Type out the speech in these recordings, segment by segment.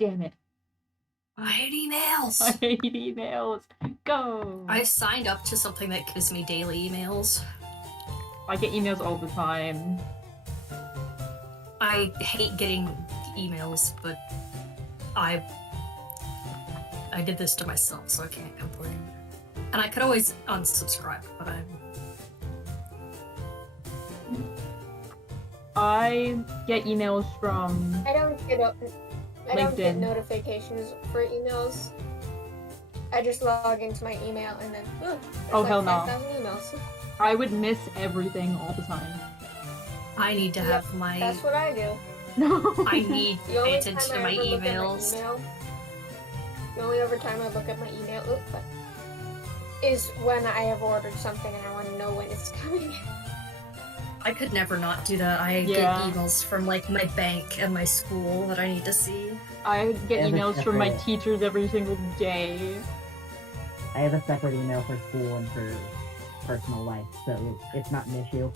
Damn it. I hate emails. I hate emails. Go. I signed up to something that gives me daily emails. I get emails all the time. I hate getting emails, but I did this to myself, so I can't complain. And I could always unsubscribe, but I get emails from I don't get LinkedIn. Notifications for emails. I just log into my email and then Oh, hell no. 5,000 emails. I would miss everything all the time. I need to have my. That's what I do. No. I need to The pay only attention to time I my ever look at emails. The only other time I look at my email is when I have ordered something and I want to know when it's coming. I could never not do that. I get emails from like my bank and my school that I need to see. I get emails from my teachers every single day. I have a separate email for school and for personal life, so it's not an issue.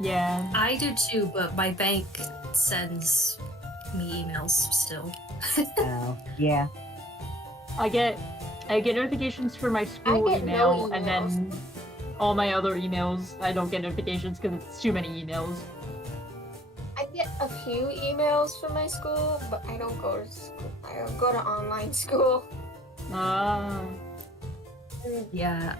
Yeah. I do too, but my bank sends me emails still. Yeah. I get notifications for my school email, and then all my other emails, I don't get notifications because it's too many emails. I get a few emails from my school, but I don't go to school. I don't go to online school. Yeah,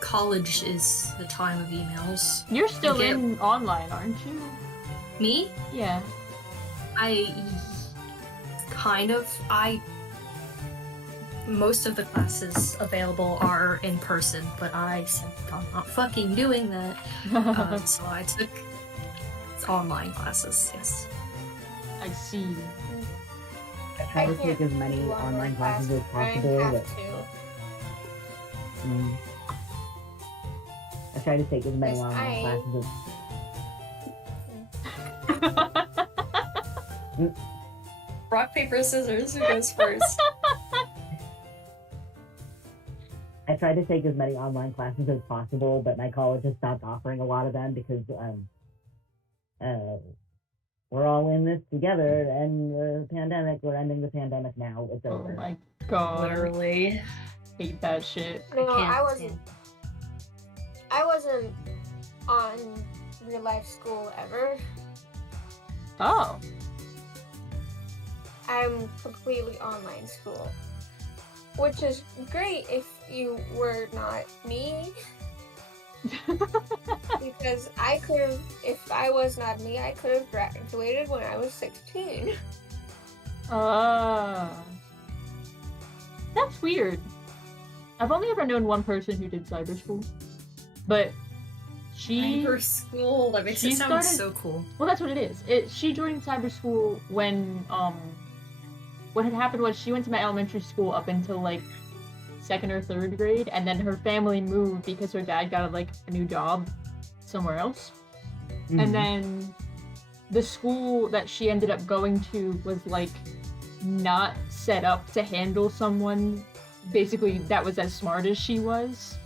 college is the time of emails. You're still in online, aren't you? Me? Yeah. Most of the classes available are in person, but I said I'm not fucking doing that. So I took online classes, yes. I see. I try to take as many online classes as possible. I try to take as many online classes as... Rock, paper, scissors, who goes first? I try to take as many online classes as possible, but my college has stopped offering a lot of them because we're all in this together, and we're ending the pandemic now. It's over. Oh my god. Literally. Hate that shit. No, I wasn't on real life school ever. Oh. I'm completely online school, which is great if you were not me. Because I could have, if I was not me, I could have graduated when I was 16. That's weird. I've only ever known one person who did cyber school, but cyber school, that makes it sound so cool. Well, that's what it is. She joined cyber school when what had happened was she went to my elementary school up until like 2nd or 3rd grade, and then her family moved because her dad got like a new job somewhere else. Mm-hmm. And then the school that she ended up going to was like not set up to handle someone basically that was as smart as she was.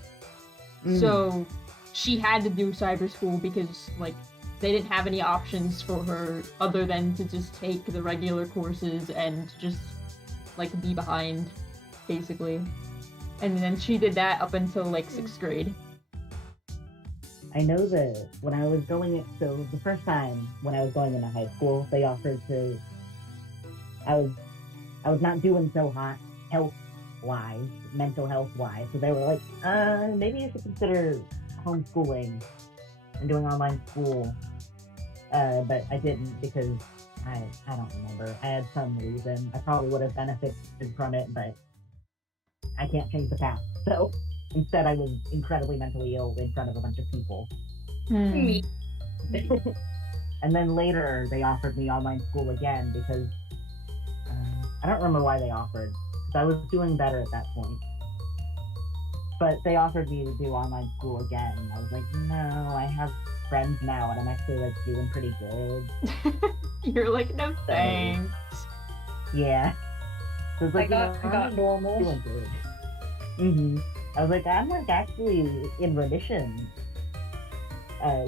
So she had to do cyber school because like they didn't have any options for her other than to just take the regular courses and just like be behind basically. And then she did that up until like 6th grade. I know that when I was going, so the first time when I was going into high school, they offered to, I was not doing so hot health-wise, mental health-wise, so they were like, maybe you should consider homeschooling and doing online school. But I didn't because I don't remember. I had some reason. I probably would have benefited from it, but I can't change the past. So instead I was incredibly mentally ill in front of a bunch of people. Me. And then later they offered me online school again because I don't remember why they offered, because I was doing better at that point. But they offered me to do online school again, and I was like, no, I have friends now, and I'm actually like doing pretty good. You're like, no thanks. Yeah. So it's like, I got normal. Doing good. I was like, I'm like actually in remission.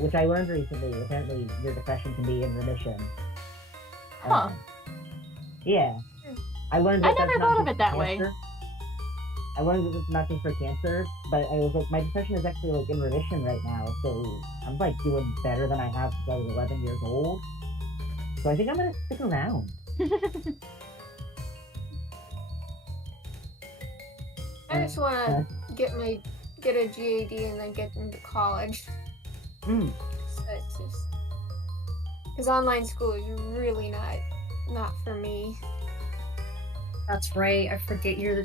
Which I learned recently. Apparently your depression can be in remission. Huh. Yeah. I learned I that never that's not thought of just it that for way. cancer. I learned that it's not just for cancer, but I was like, my depression is actually like in remission right now, so I'm like doing better than I have since I was 11 years old. So I think I'm gonna stick around. I just want to get a GAD and then get into college. Mm. So it's just because online school is really not for me. That's right. I forget you're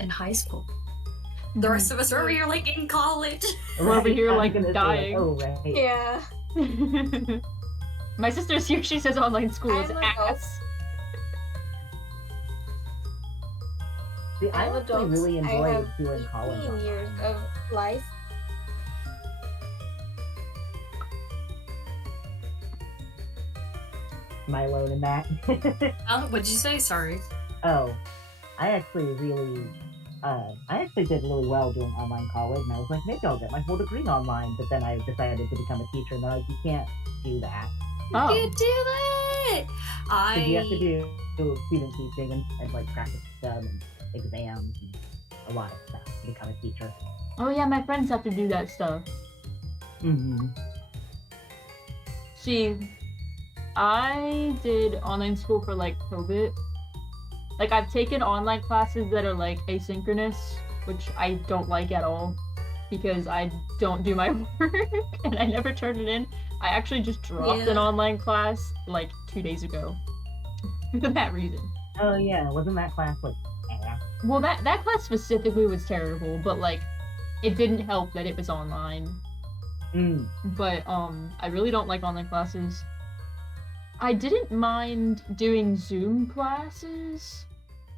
in high school. The rest of us are over here like in college. We're over here I was like gonna say, dying. oh right. Yeah. My sister's here. She says online school is I'm adult. ass. See, I I'm actually adult. really I enjoy have doing college 18 years online. of life. Am I alone in that? What'd you say? Sorry. Oh, I actually did really well doing online college, and I was like, maybe I'll get my whole degree online. But then I decided to become a teacher, and they're like, you can't do that. Oh. You do that. Because you have to do student teaching and like practice and exams and a lot of stuff to become a teacher. Oh yeah, my friends have to do that stuff. Mm-hmm. See, I did online school for like COVID. Like I've taken online classes that are like asynchronous, which I don't like at all because I don't do my work and I never turn it in. I actually just dropped an online class like 2 days ago for that reason. Oh yeah, wasn't that class like ass? Well, that class specifically was terrible, but like it didn't help that it was online. Mm. But I really don't like online classes. I didn't mind doing Zoom classes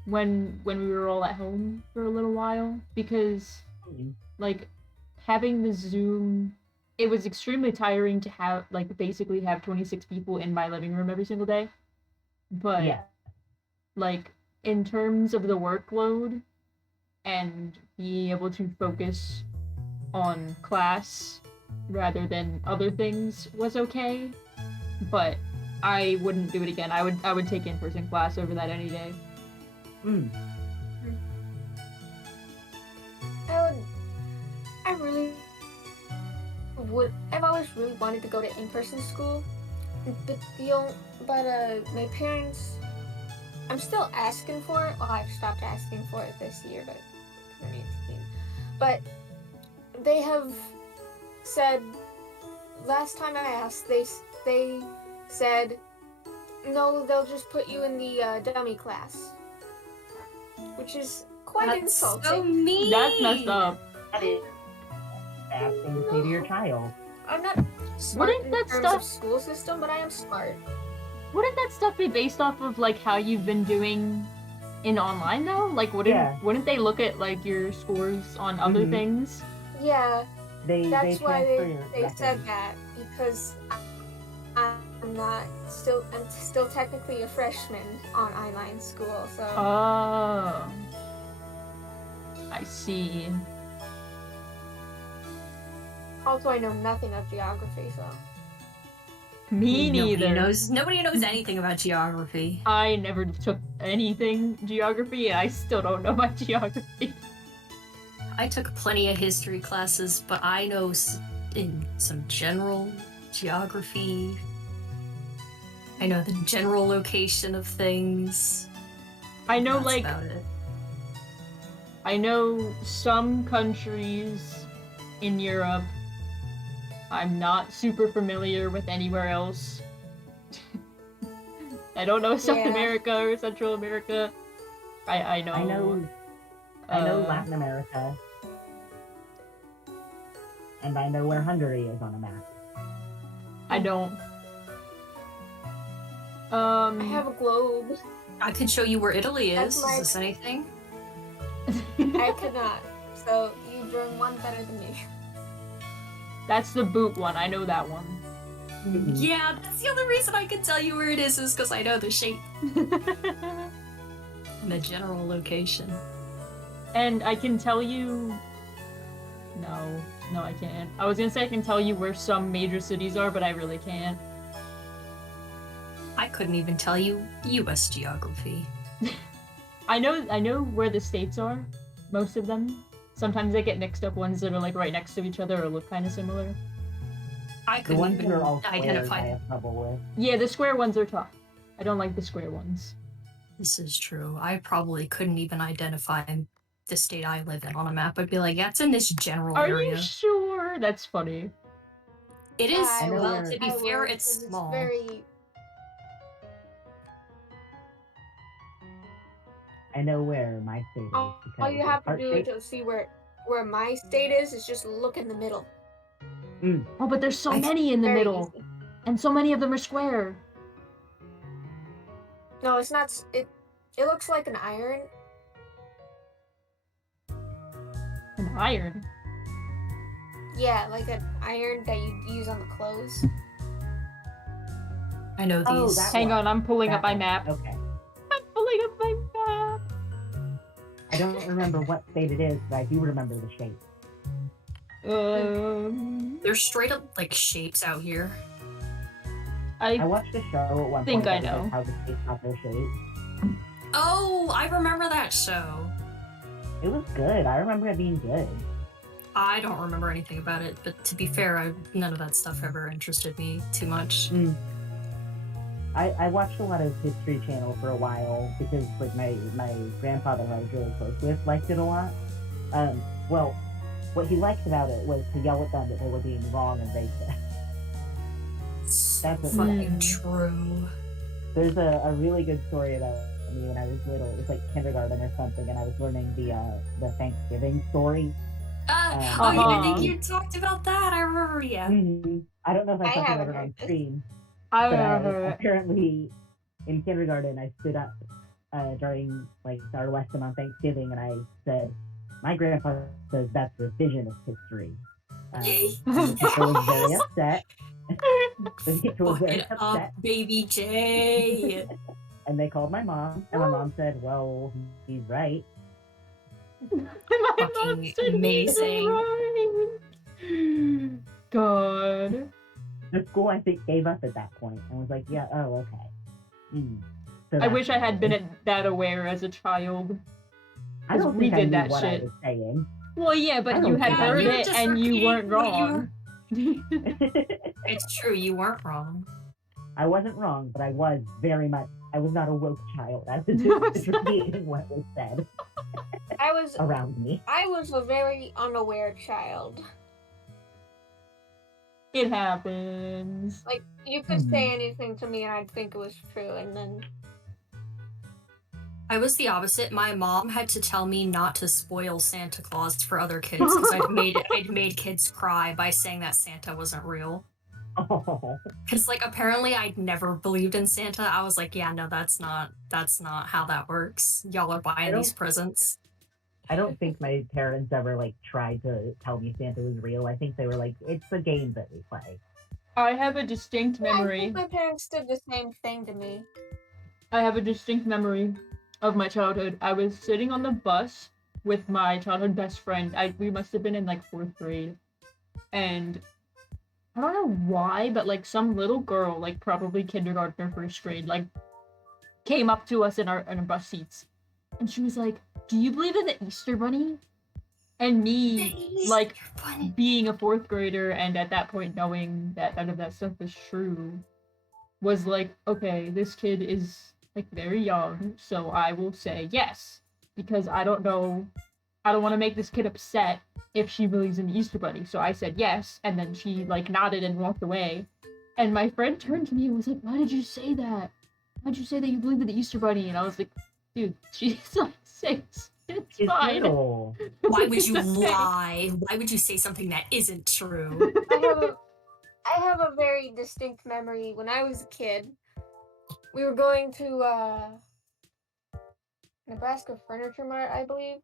when we were all at home for a little while because like having the Zoom, it was extremely tiring to have like basically have 26 people in my living room every single day. But Yeah. like in terms of the workload and being able to focus on class rather than other things was okay, but I wouldn't do it again. I would take in-person class over that any day. Mm. I really would. I've always really wanted to go to in-person school, but my parents. I'm still asking for it. Well, I've stopped asking for it this year, but they have said. Last time I asked, they said, no, they'll just put you in the dummy class, which is quite insulting. So mean. That's messed up. That is bad thing to say to your child. I'm not smart Wouldn't in that terms stuff- of school system, but I am smart. Wouldn't that stuff be based off of like how you've been doing in online though? Like wouldn't they look at like your scores on other things? Yeah, that's why transfer they your said record. that, because I'm still technically a freshman on online school, so Oh. I see. also I know nothing of geography, so Me neither. Nobody knows anything about geography. I never took anything geography and I still don't know my geography. I took plenty of history classes, but I know in some general geography. I know the general location of things. I know That's like about it. I know some countries in Europe. I'm not super familiar with anywhere else. I don't know South Yeah. America or Central America. I know. I know Latin America. And I know where Hungary is on a map. I don't. I have a globe. I could show you where Italy is. That's Is my- this anything? I could not. So you doing one better than me. That's the boot one. I know that one. Yeah, that's the only reason I can tell you where it is because I know the shape and the general location. And I can tell you. No, I can't. I was gonna say I can tell you where some major cities are, but I really can't. I couldn't even tell you U.S. geography. I know where the states are, most of them. Sometimes I get mixed up ones that are like right next to each other or look kind of similar. I The couldn't ones even that are all squares, I identify them. have trouble with. Yeah, the square ones are tough. I don't like the square ones. This is true. I probably couldn't even identify the state I live in on a map. I'd be like, yeah, it's in this general Are area. you sure? That's funny. It is, I know well, where- to be I fair, would, it's 'cause small. very. I know where my state is. All because you it's have to do heart-shaped. to see where my state is just look in the middle. Oh, but there's so I- many in the Very middle, easy. and so many of them are square. No, it's not. It looks like an iron. An iron. Yeah, like an iron that you use on the clothes. I know Oh, these. that Hang one. on, I'm pulling That up my one. map. Okay. I'm pulling up my map. I don't remember what state it is, but I do remember the shape. There's straight up like shapes out here. I I watched a show at one think point I that was know. like how the states got their shape. Oh, I remember that show. It was good. I remember it being good. I don't remember anything about it, but to be fair, none of that stuff ever interested me too much. I watched a lot of History Channel for a while because like my grandfather who I was really close with liked it a lot. Well, what he liked about it was to yell at them that they were being wrong and racist. That's what Fucking Mm. true. There's a really good story about me when I was little. It was like kindergarten or something, and I was learning the Thanksgiving story. Oh, Uh-huh. yeah, I think you talked about that. I remember, yeah. I don't know if I I talked about haven't it on heard this. stream, I but remember. apparently in kindergarten I stood up during like our lesson on Thanksgiving, and I said, "My grandpa says that's revisionist history." The teacher was very upset. The teacher was very Fuck it upset, up, baby J. and they called my mom, and my mom said, "Well, he's right." My mom Fucking said he's amazing. right. God. The school, I think, gave up at that point and was like, "Yeah, oh, okay." So I that's wish I had why. been that aware as a child. I don't we think I did knew that what shit. I was saying. Well, yeah, I but don't you had think I heard knew. it Just and you repeating weren't what you wrong. It's true, you weren't wrong. I wasn't wrong, but I was not a woke child. I was just repeating what was said I was around me. a very unaware child. It happens. Like you could say anything to me and I'd think it was true, and then I was the opposite. My mom had to tell me not to spoil Santa Claus for other kids because I'd made kids cry by saying that Santa wasn't real. Oh, Because like apparently I'd never believed in Santa. I was like, yeah, no, that's not how that works. Y'all are buying don't- these presents. I don't think my parents ever like tried to tell me Santa was real. I think they were like, "It's a game that we play." I have a distinct I memory. think my parents did the same thing to me. I have a distinct memory of my childhood. I was sitting on the bus with my childhood best friend. We must have been in like 4th grade. And I don't know why, but like some little girl, like probably kindergarten or 1st grade, like came up to us in our bus seats. And she was like, "Do you believe in the Easter Bunny?" And me, like, being a 4th grader and at that point knowing that none of that stuff was true, was like, okay, this kid is like very young, so I will say yes, because I don't want to make this kid upset if she believes in the Easter Bunny. So I said yes, and then she like nodded and walked away. And my friend turned to me and was like, "Why did you say that? Why'd you say that you believe in the Easter Bunny?" And I was like, "Dude, she's like 6. It's fine." real. Why would you It's okay. lie? Why would you say something that isn't true? I have a very distinct memory when I was a kid. We were going to Nebraska Furniture Mart, I believe.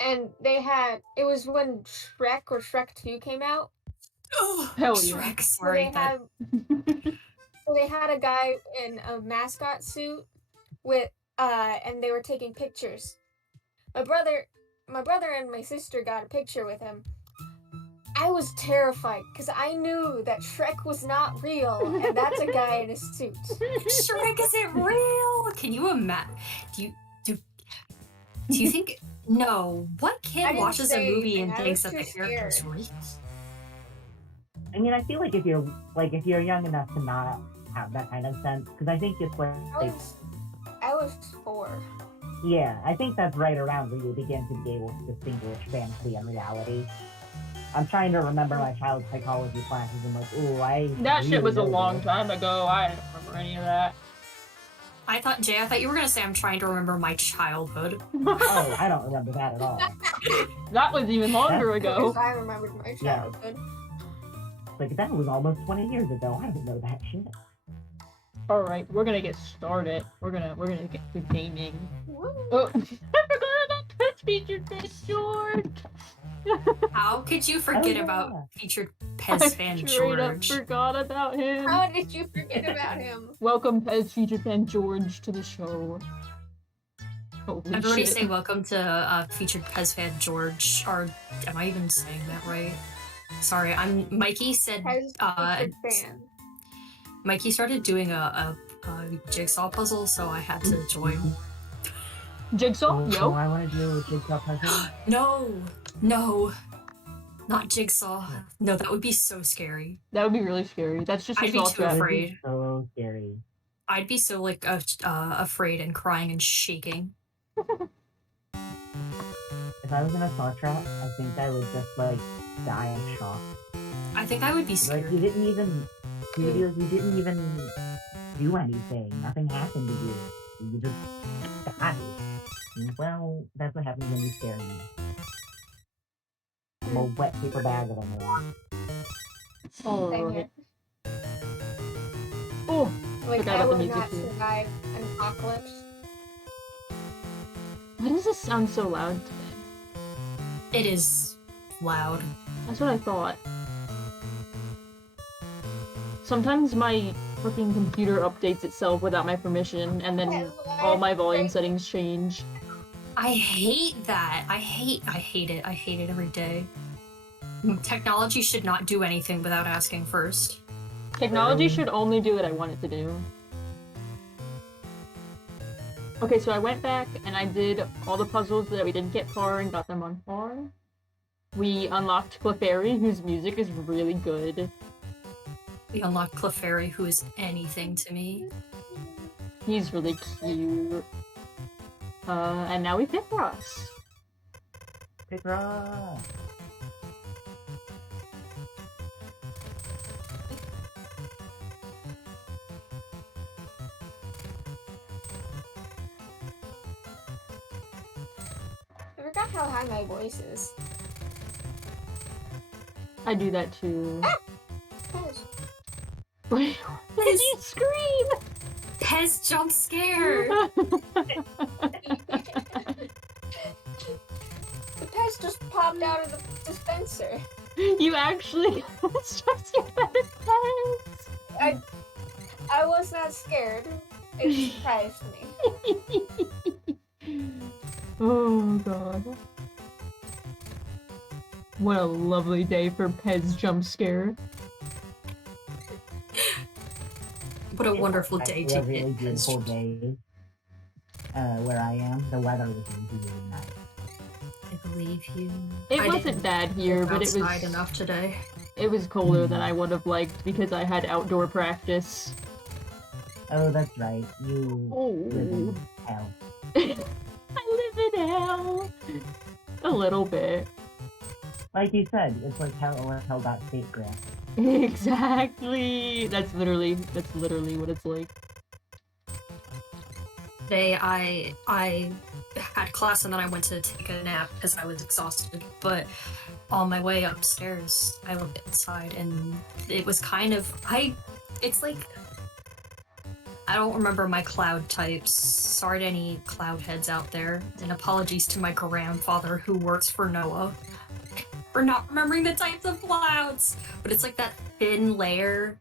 And it was when Shrek or Shrek 2 came out. Oh, Hell yeah. Shrek, So sorry. they had a guy in a mascot suit with and they were taking pictures. My brother and my sister got a picture with him. I was terrified because I knew that Shrek was not real, and that's a guy in a suit. Shrek isn't real. Can you imagine? Do you think? No. What I kid didn't watches a say movie anything, and I thinks was that the too character's scared. real? I mean, I feel like if you're young enough to not have that kind of sense, because I think it's like, I was 4. yeah, I think that's right around where you begin to be able to distinguish fantasy and reality. I'm trying to remember my child psychology classes and like, ooh, That shit really was a know long this. time ago. I don't remember any of that. I thought you were gonna say I'm trying to remember my childhood. Oh, I don't remember that at all. That was even longer Because ago. I remembered my Yeah. childhood. Like, that was almost 20 years ago. I didn't know that shit. Alright, we're gonna get started. We're gonna get to gaming. Woo. Oh, I forgot about Pets Featured Fan George! How could you forget yeah. about featured I Pez fan straight up George? forgot about him. How did you forget about him? Welcome, Pets Featured Fan George, to the show. Holy Everybody shit. say welcome to featured Pez fan George. Or am I even saying that right? Sorry, Mikey said. Has featured fan. Mikey started doing a jigsaw puzzle, so I had to join. Jigsaw? So Yo? I want to do a jigsaw puzzle. No, not jigsaw. No, that would be so scary. That would be really scary. That's just a I'd be saw too trap. afraid. It'd be so scary. I'd be so like afraid and crying and shaking. If I was in a saw trap, I think I would just like die of shock. I think I would be Like scared. you didn't even do anything. Nothing happened to you. You just died. Well, that's what happens when you scare me. I'm a wet paper bag of them. Same Alright. here. Oh, Like, Forgot I about the would music not too. survive an apocalypse. why does this sound so loud today? It is loud. That's what I thought. Sometimes my freaking computer updates itself without my permission, and then all my volume settings change. I hate that. I hate it. I hate it every day. Technology should not do anything without asking first. Technology should only do what I want it to do. Okay, so I went back and I did all the puzzles that we didn't get far and got them on par. We unlocked Clefairy, whose music is really good. We unlocked Clefairy, who is anything to me. He's really cute. And now we Picross. Picross! I forgot how high my voice is. I do that too. Pez. Wait, why did you scream? Pez jump scare! The Pez just popped out of the dispenser. You actually stressed your Pez. I was not scared. It surprised me. Oh god. What a lovely day for Pez jump scare. What a It's wonderful actually day to a really get Pez beautiful jump. day. Where I am, the weather was really nice. I believe you. It I wasn't didn't bad here, look but it outside was enough today. it was colder than I would have liked because I had outdoor practice. Oh, that's right. You live in Oh. hell. I live in hell. A little bit. Like you said, it's like hell got state grant. Exactly. That's literally what it's like. Today I had class and then I went to take a nap because I was exhausted. But on my way upstairs, I looked outside and it was kind of it's like I don't remember my cloud types. Sorry to any cloud heads out there, and apologies to my grandfather who works for NOAA for not remembering the types of clouds. But it's like that thin layer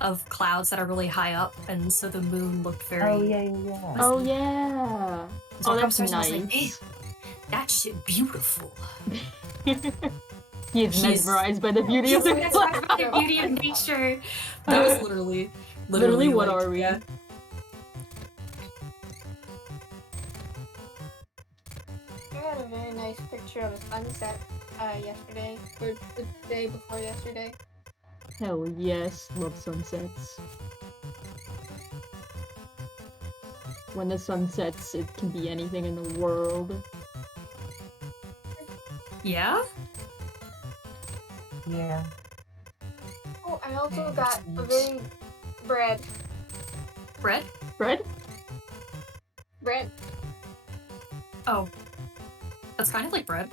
of clouds that are really high up, and so the moon looked very. Oh yeah. Oh yeah. So Oh, I that's upstairs and I was like, nice. "Damn, that shit beautiful." He is He's- mesmerized by the beauty of the Mesmerized by the beauty of nature. That was literally what like, are we? yeah. I got a very nice picture of a sunset yesterday, or the day before yesterday. Hell yes, love sunsets. When the sun sets, it can be anything in the world. Yeah? Yeah. Oh, I also Yeah, got a that's very bread. Bread? Bread? Bread. Oh. That's kind of like bread.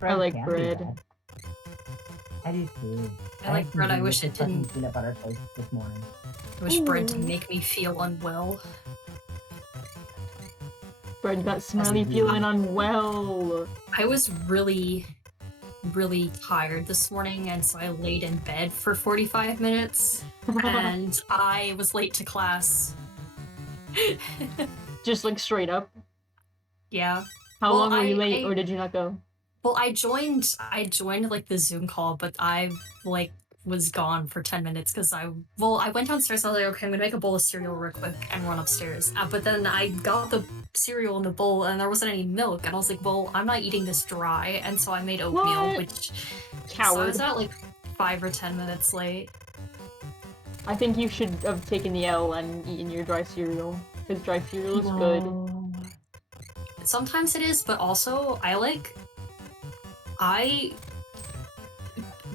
I like can be bread. bad. I do too. I like had bread, I some wish it delicious fucking didn't. peanut butter toast this morning. I wish bread to Ooh. make me feel unwell. Bread got Smiley feeling unwell. I was really tired this morning, and so I laid in bed for 45 minutes, and I was late to class. Just like straight up. Yeah. How Well, long were you I- late, I- or did you not go? Well, I joined like the Zoom call, but I like was gone for 10 minutes because I went downstairs and I was like, okay, I'm gonna make a bowl of cereal real quick and run upstairs. But then I got the cereal in the bowl and there wasn't any milk, and I was like, well, I'm not eating this dry, and so I made oatmeal, What? which so I Coward. was at like 5 or 10 minutes late. I think you should have taken the L and eaten your dry cereal. Because dry cereal is good. No. Sometimes it is, but also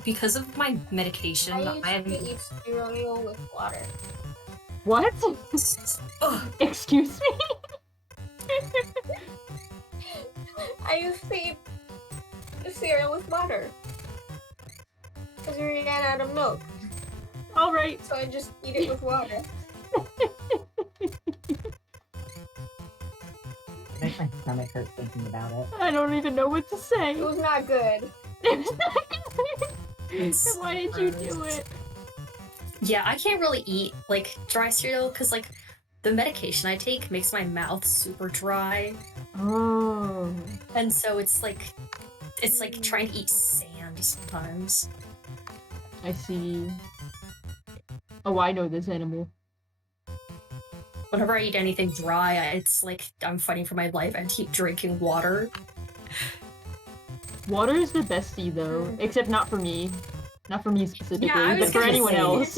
because of my medication, I used I'm to eat cereal with water. What? Ugh. Excuse me? I used to eat cereal with water. Because we ran out of milk, Alright. so I just eat it with water. It makes my stomach hurt thinking about it. I don't even know what to say. It was not good. It's not good. It's Why did you do it? Yeah, I can't really eat like dry cereal because like the medication I take makes my mouth super dry, Oh. and so it's like trying to eat sand sometimes. I see. Oh, I know this animal. Whenever I eat anything dry, it's like I'm fighting for my life. I keep drinking water. Water is the bestie, though. Except not for me. Not for me specifically, Yeah, I was but for gonna anyone say- else.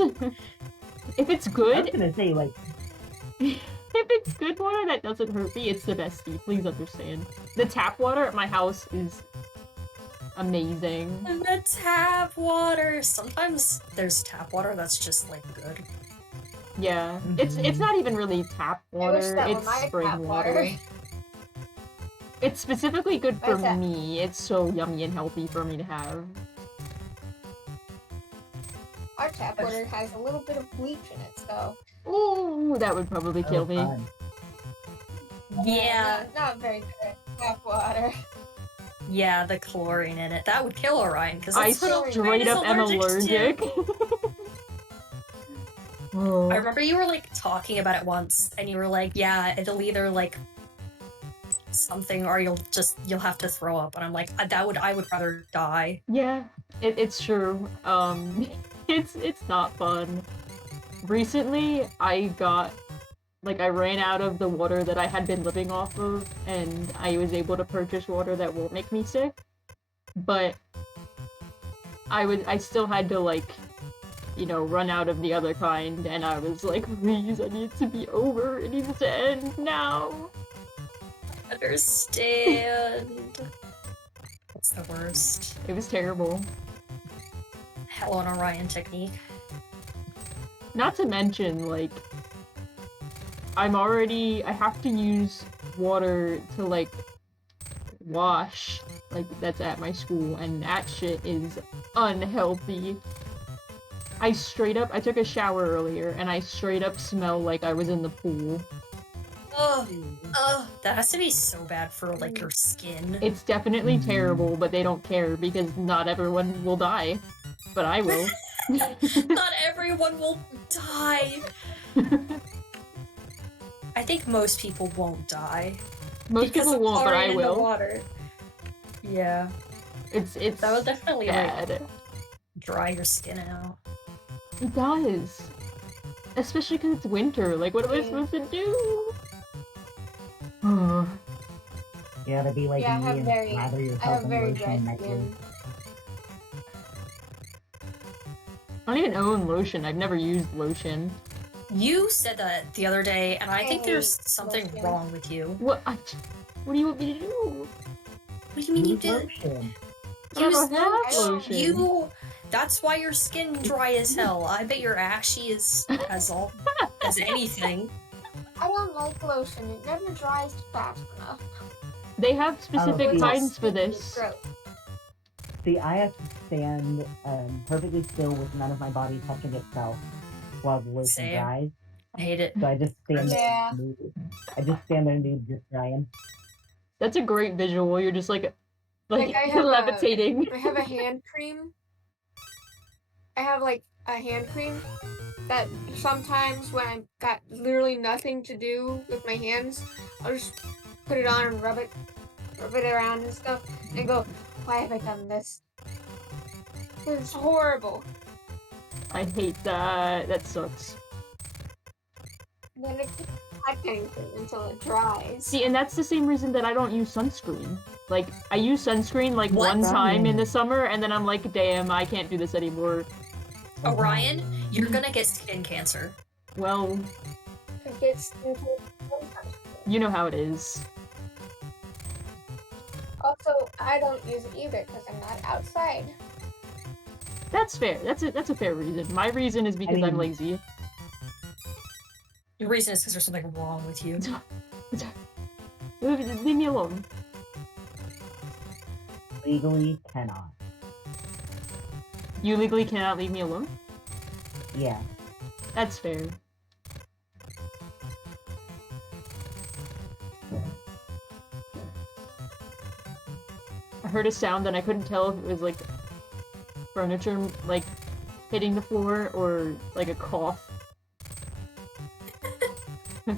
If it's I was good, gonna say, like, if it's good water that doesn't hurt me, it's the bestie. Please understand. The tap water at my house is amazing. And the tap water. Sometimes there's tap water that's just like good. Yeah, it's not even really tap I wish water. that were It's my spring tap water. water. It's specifically good for Why's that? me. It's so yummy and healthy for me to have. Our tap water has a little bit of bleach in it, so Ooh, that would probably kill me. fun. Yeah, not very good tap water. yeah, the chlorine in it that would kill Orion because I that's what Orion straight is up am allergic to. allergic. Oh. I remember you were like talking about it once, and you were like, "Yeah, it'll either like something, or you'll have to throw up." And I'm like, I would rather die." Yeah, it's true. It's not fun. Recently, I ran out of the water that I had been living off of, and I was able to purchase water that won't make me sick. But I still had to run out of the other kind, and I was like, please, I need it to be over. It needs to end now. Understand. That's the worst. It was terrible. Hell on Orion technique. Not to mention, I have to use water to, wash, that's at my school, and that shit is unhealthy. I took a shower earlier, and I straight up smell like I was in the pool. Ugh, that has to be so bad for, your skin. It's definitely terrible, but they don't care, because not everyone will die. But I will. Not everyone will die. I think most people won't die. Most because people of won't, but I chlorine in the will. water. Yeah. It's That would definitely like bad. dry your skin out. It does. Especially because it's winter. Like, what am I Yeah. supposed to do? Oh, You gotta be like Yeah, I me have and very- lather I yourself have in very lotion dry necklace. skin. I don't even own lotion. I've never used lotion. You said that the other day, and I think there's hate something lotion. wrong with you. What? What do you want me to do? What do you mean you Use did? lotion. I don't Use know how I don't- lotion. You. That's why your skin dry as hell. I bet your ashy is as all as anything. I don't like lotion. It never dries fast enough. They have specific see. kinds for Sticky, it's this. gross. See, I have to stand perfectly still with none of my body touching itself while the lotion Same. dries. I hate it. So I just stand Yeah. there nude. I just stand there nude, just drying. That's a great visual. You're just like Like, I have levitating. I have a hand cream. I have like a hand cream that sometimes when I've got literally nothing to do with my hands, I'll just put it on and rub it around and stuff, and go, why have I done this? It's horrible. I hate that. That sucks. And then it keeps anything until it dries. See, and that's the same reason that I don't use sunscreen. Like, I use sunscreen like What? one time in the summer, and then I'm like, damn, I can't do this anymore. Orion, you're gonna get skin cancer. Well, It gets into sometimes. you know how it is. Also, I don't use it either because I'm not outside. That's fair. That's a fair reason. My reason is because I'm mean- lazy. The reason is because there's something wrong with you. Leave me alone. Legally cannot. You legally cannot leave me alone? Yeah. That's fair. I heard a sound and I couldn't tell if it was like furniture like hitting the floor or like a cough.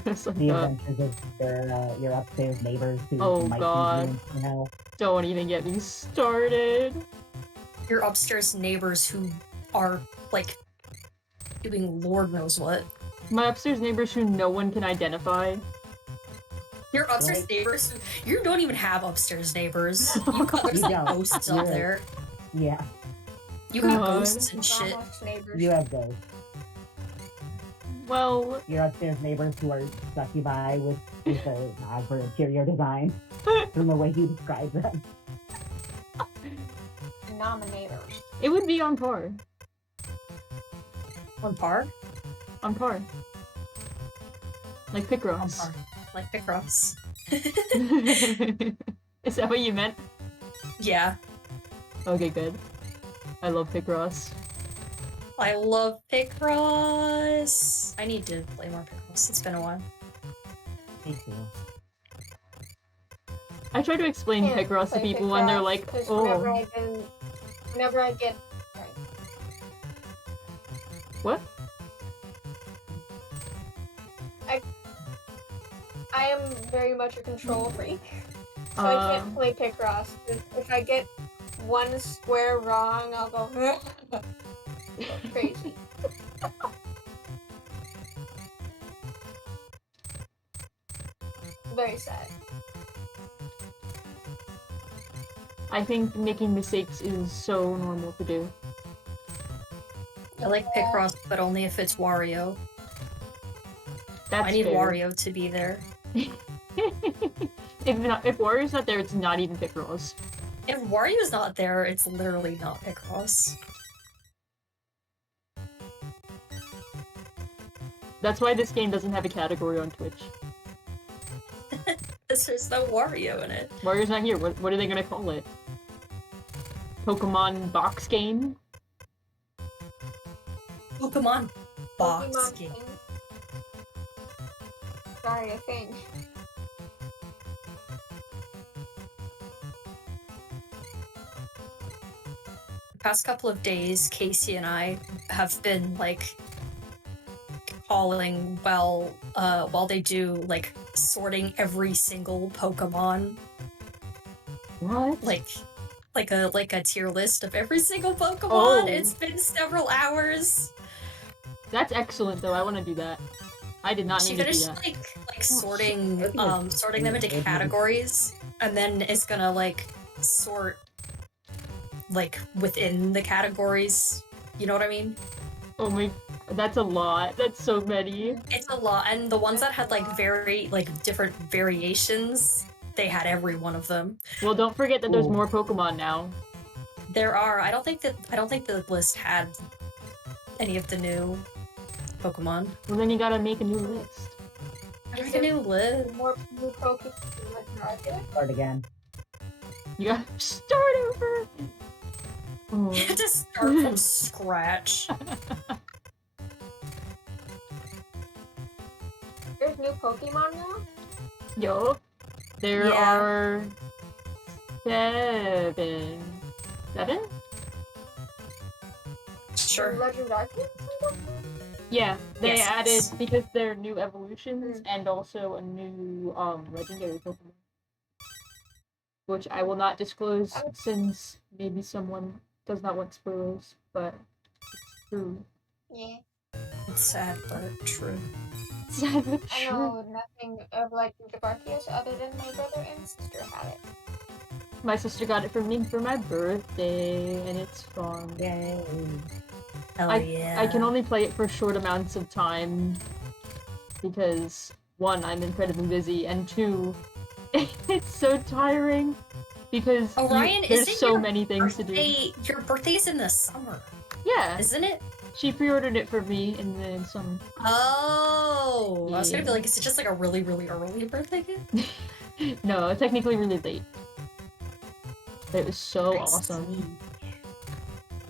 It's like, The adventures of your upstairs neighbors who Oh, might God. be you know. don't even get me started. Your upstairs neighbors who are like doing Lord knows what. My upstairs neighbors who no one can identify. Your upstairs Right. neighbors, you don't even have upstairs neighbors. You got there's You like don't. ghosts up Yeah. there. Yeah, You got God. ghosts and Not shit. much neighbors. you have those. Well, Your upstairs neighbors who are succubi with a nod for interior design from the way you describe them. Nominators. it would be on par. On par? On par. Like On Picross. par. Like Picross. Is that what you meant? Yeah. Okay, good. I love Picross. I love Picross. I need to play more Picross. It's been a while. Me too. I try to explain Can't Picross to play people and they're Picross, like, 'cause oh, whenever I get what? I am very much a control freak, so I can't play Picross. If I get one square wrong, I'll go crazy. Very sad. I think making mistakes is so normal to do. I like Picross, but only if it's Wario. That's I need fair. Wario to be there. if Wario's not there, it's not even Picross. If Wario's not there, it's literally not Picross. That's why this game doesn't have a category on Twitch. Because there's no Wario in it. Wario's not here. What are they gonna call it? Pokemon box game? Pokemon box Pokemon game. King. Sorry, I think. The past couple of days, Casey and I have been like calling while they do like sorting every single Pokemon. What? Like a tier list of every single Pokemon. Oh. It's been several hours. That's excellent, though. I want to do that. I did not She need to do finished that. like sorting sorting them into Mhm. categories, and then is gonna like sort like within the categories. You know what I mean? Oh my, that's a lot. That's so many. It's a lot, and the ones that had like very like different variations, they had every one of them. Well, don't forget that there's Ooh. more Pokemon now. There are. I don't think the list had any of the new Pokemon. Well, then you gotta make a new list. Make a new list. More new Pokemon than Legend Arceus? Start again. You gotta start over. Oh. You have to start from scratch. There's new Pokemon now? Yup. There Yeah. are 7. 7? Sure. Legend Arceus? Yeah, they Yes. added because they're new evolutions and also a new legendary Pokemon. Which I will not disclose since maybe someone does not want spoilers, but it's true. Yeah. It's sad, but true. Sad but I true. know nothing of Legend of Arceus other than my brother and sister have it. My sister got it for me for my birthday, and it's fun. Yay. Hell yeah. I can only play it for short amounts of time because 1, I'm incredibly busy, and 2, it's so tiring because Orion, there's isn't so your many things to do. Your birthday's in the summer, Yeah, isn't it? she pre-ordered it for me in the summer. Oh, I was gonna be Yeah. like, is it just like a really, really early birthday gift? No, technically really late. But it was so I awesome. see.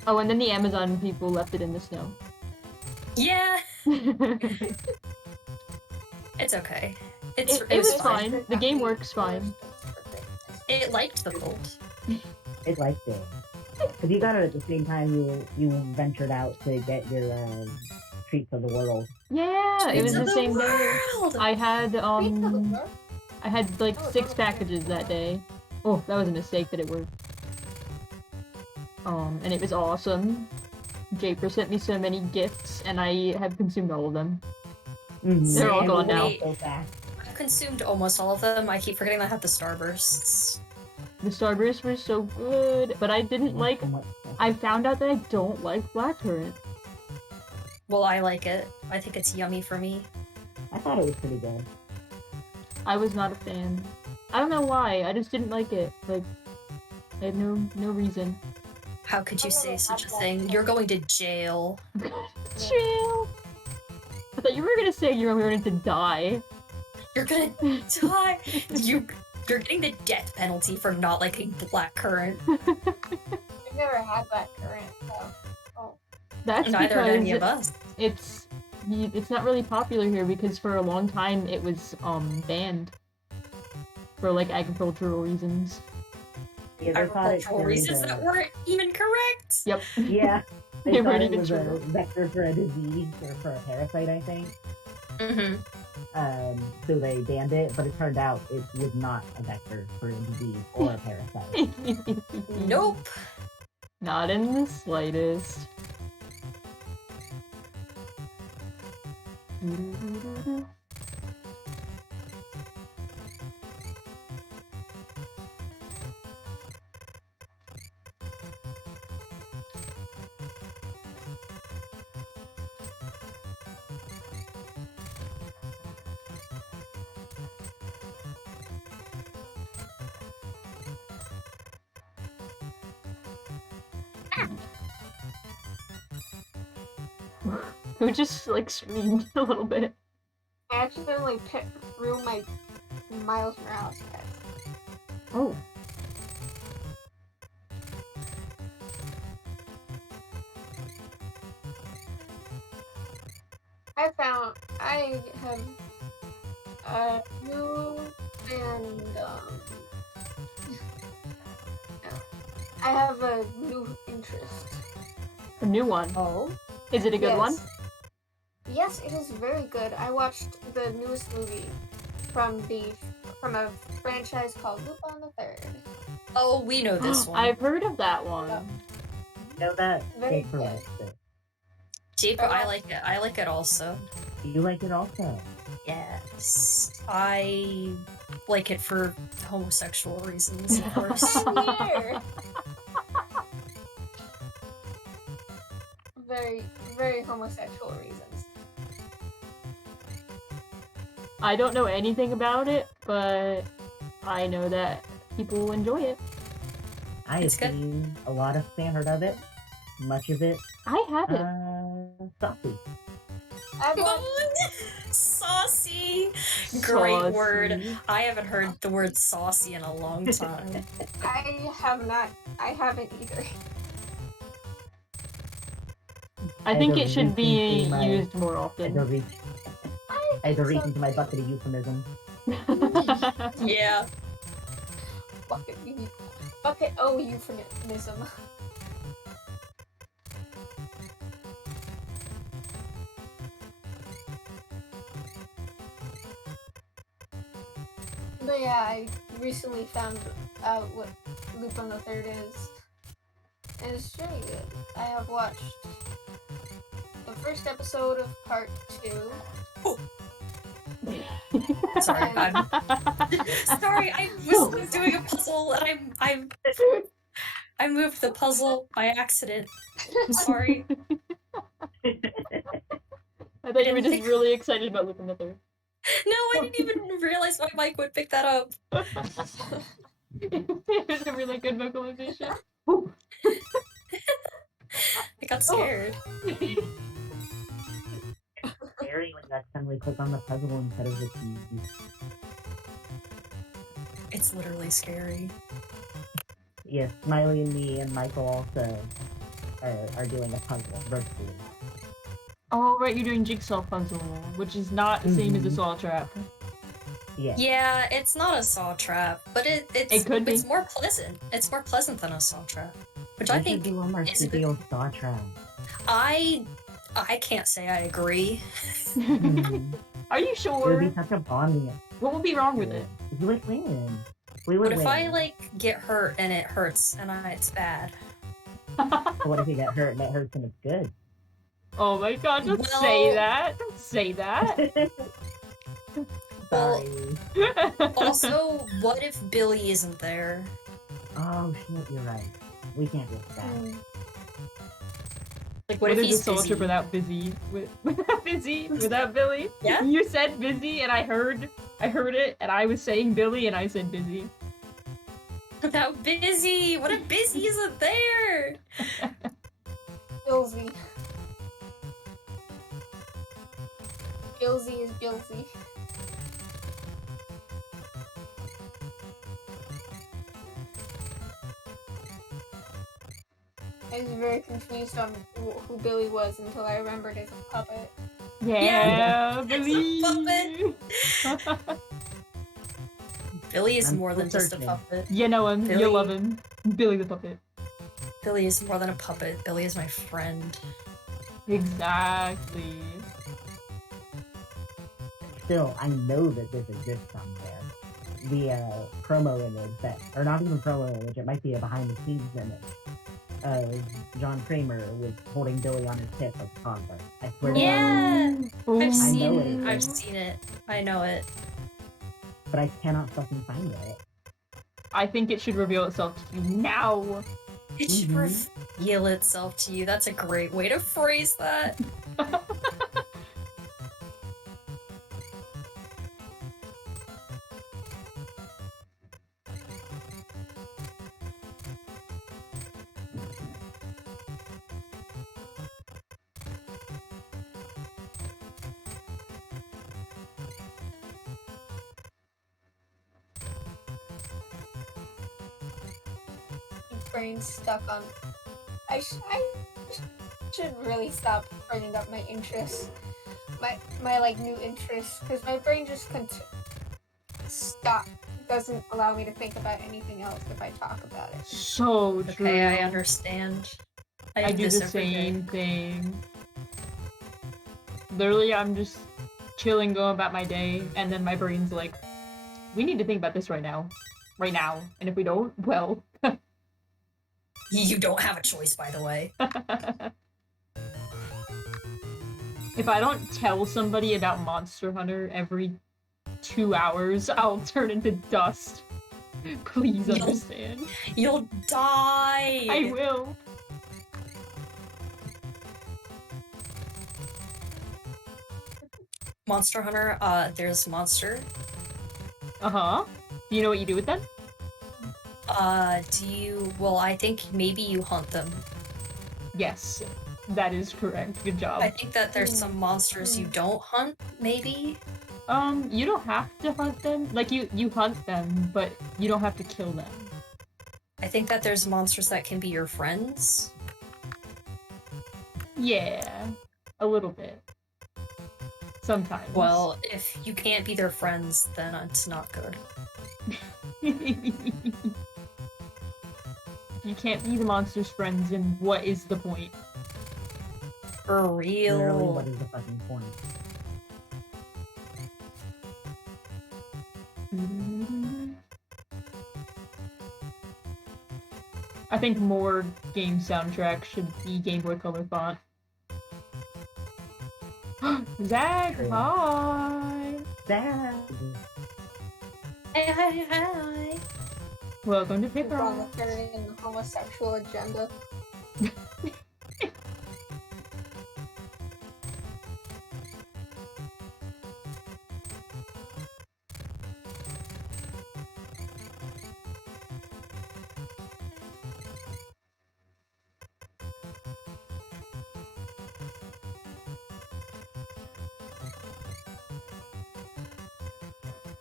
Oh, and then the Amazon people left it in the snow. Yeah, it it's okay. It was fine. The game works fine. It liked the cold. It liked it. Because you got it at the same time you ventured out to get your treats of the world. Yeah, it was Treats of the same day. world! I had like 6 packages that day. Oh, that was a mistake, but it worked. And it was awesome. Japer sent me so many gifts, and I have consumed all of them. Mm-hmm. They're all gone now. So fast. I've consumed almost all of them. I keep forgetting that I have the starbursts. The Starbursts were so good, but I didn't like. So much stuff. I found out that I don't like blackcurrant. Well, I like it. I think it's yummy for me. I thought it was pretty good. I was not a fan. I don't know why. I just didn't like it. Like, I had no reason. How could you say such a thing? You're going to jail. Chill. I thought you were gonna say you were going to die. You're gonna die. You're getting the death penalty for not liking blackcurrant. I've never had that current, so. That's Neither of any of because us. it's not really popular here because for a long time it was banned for like agricultural reasons. Yeah, they thought it Agricultural reasons that weren't even correct. Yep. Yeah. They They thought weren't it even was true. a vector for a disease or for a parasite, I think. Mm-hmm. So they banned it, but it turned out it was not a vector for a disease or a parasite. Nope. Not in the slightest. Who just like screamed a little bit? I accidentally threw my Miles Morales pet. Oh. I have a new and I have a new interest. A new one. Oh? Is it a good one? Yes, it is very good. I watched the newest movie from a franchise called Lupin the Third. Oh, we know this one. I've heard of that one. You know that? Very Japer good. likes it. Japer, I like it. I like it also. You like it also? Yes. I like it for homosexual reasons, of course. Same here. Very, very homosexual reasons. I don't know anything about it, but I know that people enjoy it. I have It's good. seen a lot of fan art of it. Much of it, I haven't. saucy. I've watched, Saucy! Great Saucy. word. I haven't heard the word saucy in a long time. I have not. I haven't either. I think don't it should reach be into my- used more I often. don't reach. I had to reach So- into my bucket of euphemism. Yeah. Bucket O euphemism. But yeah, I recently found out what Lupin the Third is. And it's really good. I have watched the first episode of part 2. Sorry, I'm sorry. I was doing a puzzle and I moved the puzzle by accident. I'm sorry. I thought you were just think- really excited about Lupin the Third. No, I didn't even realize my mic would pick that up. It was a really good vocalization. I got scared. Scary when you accidentally click on the puzzle instead of the keys. It's literally scary. Yes, Smiley and me and Michael also are doing a puzzle virtually. Oh, right, you're doing Jigsaw Puzzle, which is not the same as a Mhm. Saw Trap. Yeah. Yeah, it's not a saw trap, but it's It could be. It's more pleasant. It's more pleasant than a saw trap, which We I should think do one more is a good- studio Saw Trap. I can't say I agree. Are you It would sure? be such a bonding. What would be wrong with it? We would win. We would What if win. I like get hurt and it hurts and it's bad? But what if you get hurt and it hurts and it's good? Oh my god, don't Well- say that. Don't say that. Well- Sorry. Also, what if Billy isn't there? Oh shit, you're right. We can't risk that. Like, What what if is a he's soldier busy? without busy? Without busy? Without Billy? Yeah? You said busy and I heard it and I was saying Billy and I said busy. Without busy? What if busy isn't there? Billsy. Billsy is Billsy. I was very confused on who Billy was until I remembered as a puppet. Yeah, it's a Billy. Billy is I'm more than just a searching. puppet. You know him. Billy. You love him. Billy the puppet. Billy is more than a puppet. Billy is my friend. Exactly. Still, I know that this exists somewhere. The promo image that, or not even promo image, it might be a behind the scenes image. John Kramer was holding Billy on his hip as a toddler. I swear to God. Yeah! Ooh. I've seen it. it. I've seen it. I know it. But I cannot fucking find it. I think it should reveal itself to you now. It should Mhm. reveal itself to you. That's a great way to phrase that. Brain's stuck on. I should really stop bringing up my interests, my like new interests, because my brain just doesn't allow me to think about anything else if I talk about it. So true. Okay, I understand. I have do this the every day. same thing. Literally, I'm just chilling, going about my day, and then my brain's like, "We need to think about this right now. right now. And if we don't, well. You don't have a choice, by the way. If I don't tell somebody about Monster Hunter every 2 hours, I'll turn into dust. Please understand. You'll die! I will. Monster Hunter, there's Monster. Uh-huh. Do you know what you do with them? Well, I think maybe you hunt them. Yes, that is correct. Good job. I think that there's some monsters you don't hunt, maybe? You don't have to hunt them. Like, you hunt them, but you don't have to kill them. I think that there's monsters that can be your friends. Yeah, a little bit. Sometimes. Well, if you can't be their friends, then it's not good. You can't be the monster's friends, then what is the point? For Literally, real. what is the fucking point? I think more game soundtracks should be Game Boy Color font. Zach, True. hi! That. Hi. Welcome to Wrong Picross. with carrying the homosexual agenda.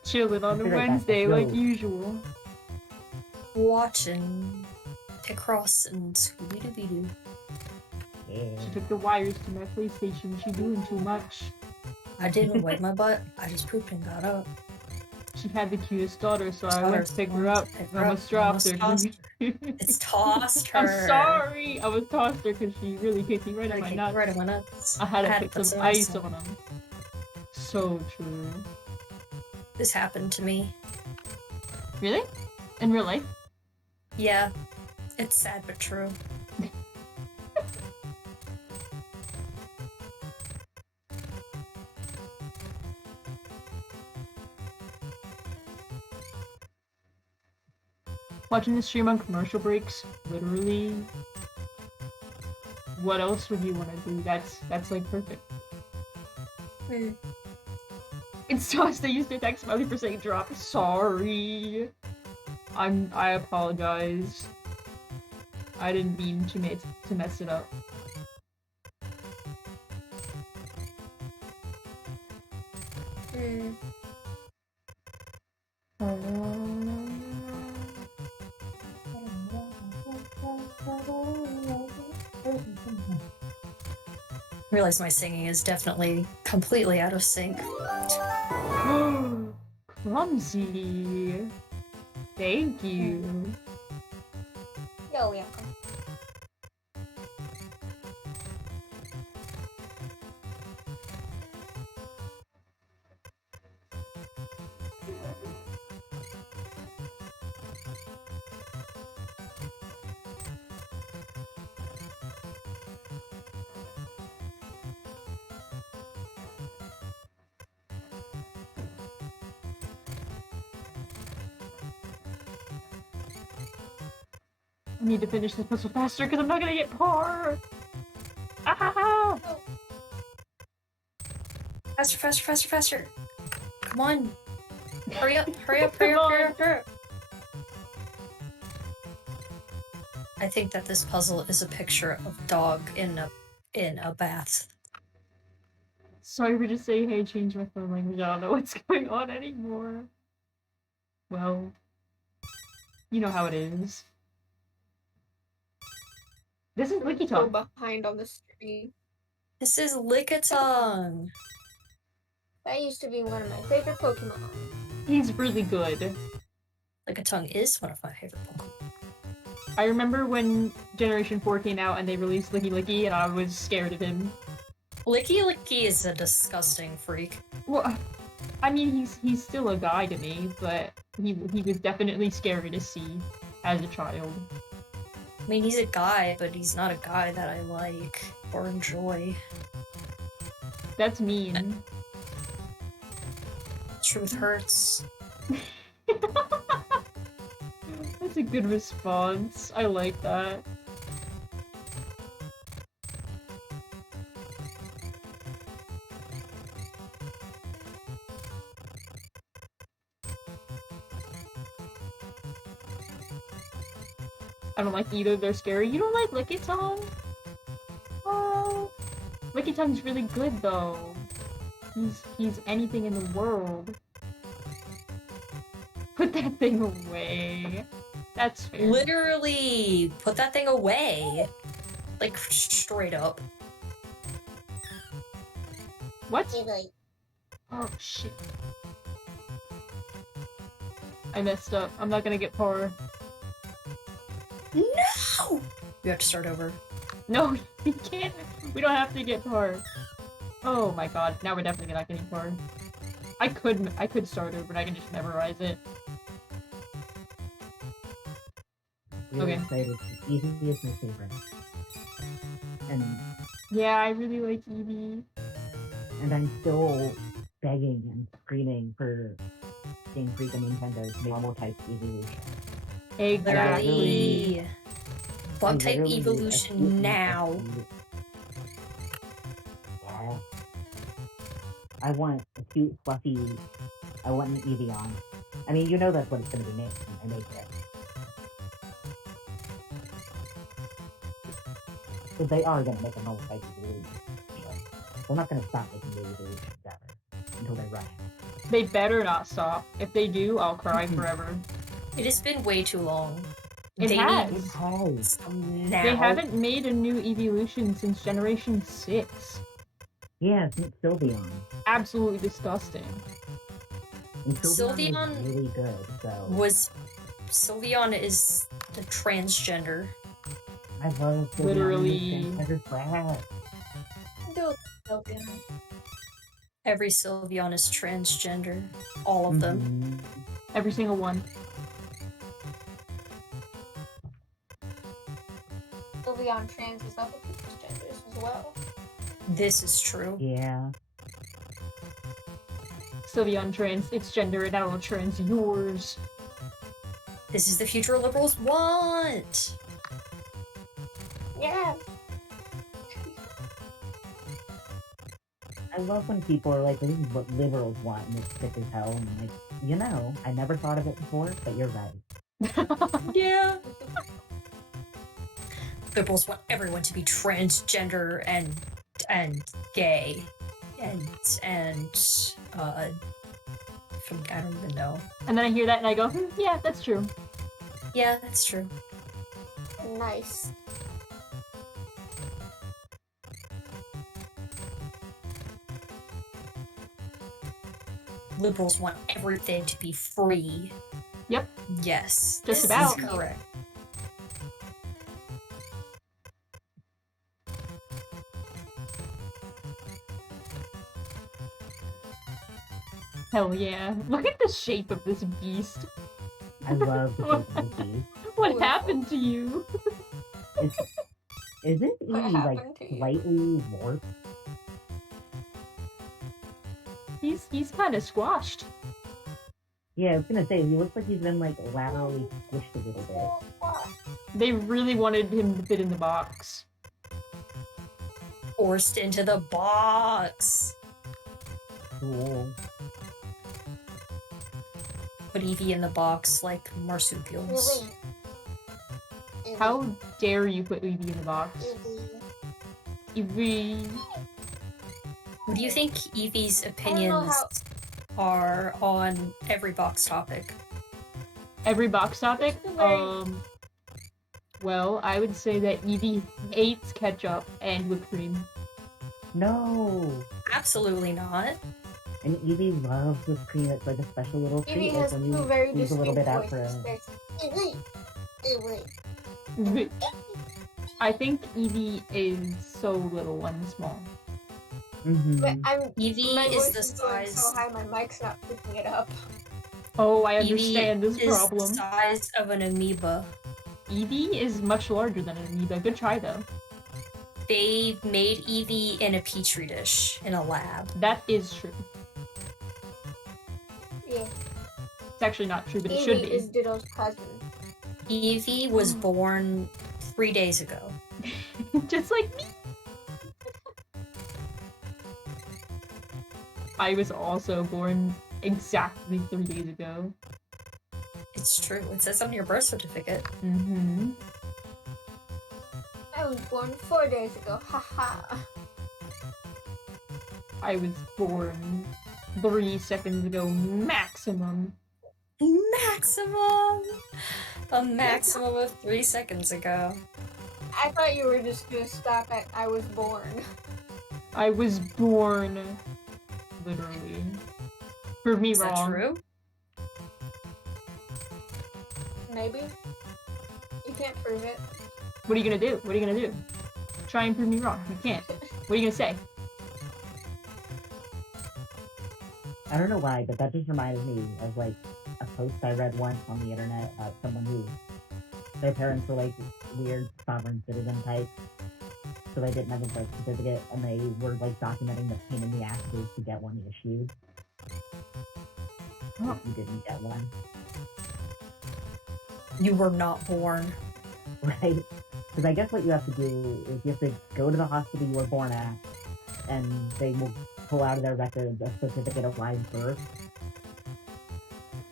Chilling on a Figure it out, Wednesday let's like go. usual. Watching Picross and Scooby-Doo. Yeah. She took the wires to my PlayStation. She doing too much. I didn't wipe my butt. I just pooped and got up. She had the cutest daughter, so I went to pick her up. I almost dropped her. It's tossed her. I'm sorry. I was tossed her because she really kicked me right in my nuts. Right in my nuts. I had to put put some some ice on. on them. So true. This happened to me. Really? In real life? Yeah. It's sad but true. Watching the stream on commercial breaks, literally. What else would you want to do? That's like perfect. It's tossed. I used to text Smiley for saying drop. Sorry. I apologize. I didn't mean to mess it up. I realize my singing is definitely completely out of sync. Clumsy. Thank you. You're welcome. I need to finish this puzzle faster because I'm not gonna get par. Ah! Faster, faster, faster, faster! Come on! Hurry up, hurry up, hurry Come up, hurry on. up, hurry up! I think that this puzzle is a picture of dog in a bath. Sorry for just saying, hey, change my phone language. I don't know what's going on anymore. Well, you know how it is. This is Licky So Talk. behind on the stream. This is Lickitung! That used to be one of my favorite Pokemon. He's really good. Lickitung is one of my favorite Pokemon. I remember when Generation 4 came out and they released Licky Licky and I was scared of him. Licky Licky is a disgusting freak. Well, I mean, he's still a guy to me, but he was definitely scary to see as a child. I mean, he's a guy, but he's not a guy that I like or enjoy. That's mean. Truth hurts. That's a good response. I like that. I don't like either. They're scary. You don't like Lickitung? Oh, Lickiting's really good though. He's anything in the world. Put that thing away. That's fair. Literally, put that thing away. Like, straight up. What? Oh shit. I messed up. I'm not gonna get par. No! You have to start over. No, we can't. We don't have to get par. Oh my god, now we're definitely not getting par. I could start over, but I can just memorize it. Really Okay. excited. Eevee is my favorite. And Yeah, I really like Eevee. I'm still begging and screaming for Game Freak and Nintendo's normal type evolution. Exactly. Literally. Bug type Literally, evolution now. Yeah. I want a cute, fluffy. I want an Eevee. I mean, you know that's what it's gonna be named. I make it. So they are gonna make a normal type evolution. They're not gonna stop making the evolutions ever until they run out. They better not stop. If they do, I'll cry forever. It has been way too long. It They has. need It has. some now. They haven't made a new evolution since Generation 6. Yeah, since Sylveon. Absolutely disgusting. And Sylveon Sylveon was really good, so... Sylveon is the transgender. I love Sylveon. Literally. Transgender flag. Dude, Sylveon. Every Sylveon is transgender. All of them. Mhm. Every single one. Sylveon trans is other people's genders as well. This is true. Yeah. Sylveon trans its gender and I will trans yours. This is the future liberals want. Yeah. I love when people are like, this is what liberals want, and it's sick as hell. And I'm like, you know, I never thought of it before, but you're right. Yeah. Liberals want everyone to be transgender and gay and I don't even know. And then I hear that and I go, yeah, that's true. Yeah, that's true. Nice. Liberals want everything to be free. Yep. Yes. Just this about. is correct. Hell yeah. Look at the shape of this beast. I love the frequency. What Beautiful. happened to you? Isn't What Eevee, like, happened to you? slightly warped? He's kind of squashed. Yeah, I was gonna say, he looks like he's been, like, laterally squished a little bit. They really wanted him to fit in the box. Forced into the box. Cool. Put Eevee in the box like marsupials. How dare you put Eevee in the box? Eevee. What do you think Eevee's know opinions how- are on every box topic? Every box topic? Well, I would say that Eevee hates ketchup and whipped cream. No! Absolutely not. And Eevee loves whipped cream. It's like a special little Eevee treat. Like has when two you very squeeze a little distinct bit out for voices. I think Eevee is so little and small. But Mm-hmm. I'm Eevee my is voice the is going so size. high, my mic's not picking it up. Oh, I Eevee understand this is problem. the size of an amoeba. Eevee is much larger than an amoeba. Good try though. They made Eevee in a petri dish in a lab. That is true. Yeah. It's actually not true, but it should Eevee be. is Ditto's cousin. Eevee was born 3 days ago. Just like me. I was also born exactly 3 days ago. It's true. It says on your birth certificate. Mm-hmm. I was born 4 days ago. Haha. I was born 3 seconds ago maximum. Maximum! A maximum of 3 seconds ago. I thought you were just gonna stop at I was born. I was born, literally. Prove me Is that wrong. true? Maybe. You can't prove it. What are you gonna do? What are you gonna do? Try and prove me wrong. You can't. What are you gonna say? I don't know why, but that just reminded me of like a post I read once on the internet about someone who their parents were like weird sovereign citizen type, so they didn't have a birth certificate, and they were like documenting the pain in the ass it is to get one issued. Oh. If you didn't get one, You were not born. right? Because I guess what you have to do is you have to go to the hospital you were born at, and they will pull out of their records a certificate of live birth.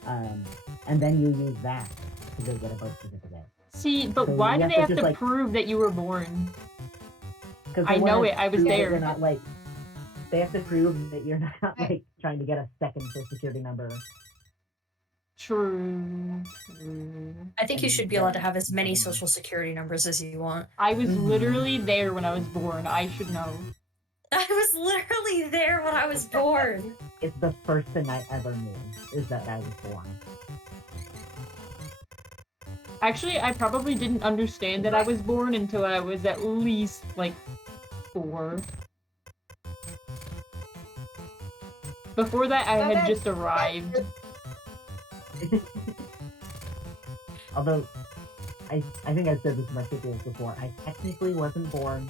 And then you use that to go get a birth certificate. See, but So why you do have they to have just, to like- prove that you were born? Because I know it, I was there. You're not like. They have to prove that you're not like trying to get a second social security number. True. I think you should be allowed to have as many social security numbers as you want. I was Mhm. literally there when I was born. I should know. I was literally there when I was born. It's the first thing I ever knew is that I was born. Actually, I probably didn't understand that I was born until I was at least, like, 4. Before that, I had just arrived. Although, I think I've said this in my videos before. I technically wasn't born.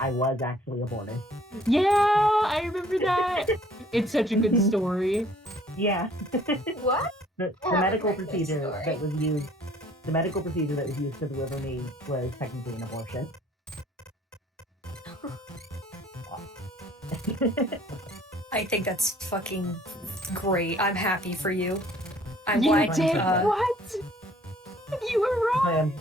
I was actually aborted. Yeah, I remember that. It's such a good story. Yeah. What? The I haven't medical heard this procedure story. that was used. The medical procedure that was used to deliver me was technically an abortion. I think that's fucking great. I'm happy for you. I'm You glad did uh, what? You were wrong.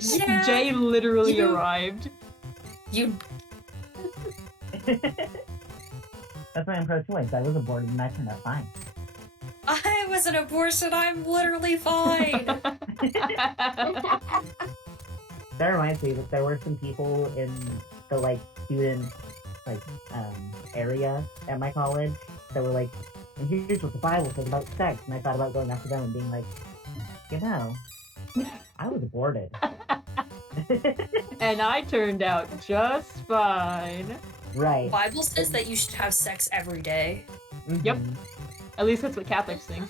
Yeah, Jay literally you- arrived. you That's why I'm pro-choice. I was aborted and I turned out fine. I was an abortion, I'm literally fine. That reminds me that there were some people in the like student like area at my college that were like, and here's what the Bible says about sex, and I thought about going after them and being like, you know, I was aborted. And I turned out just fine. Right. Bible says that you should have sex every day. Yep. Mhm. At least that's what Catholics think.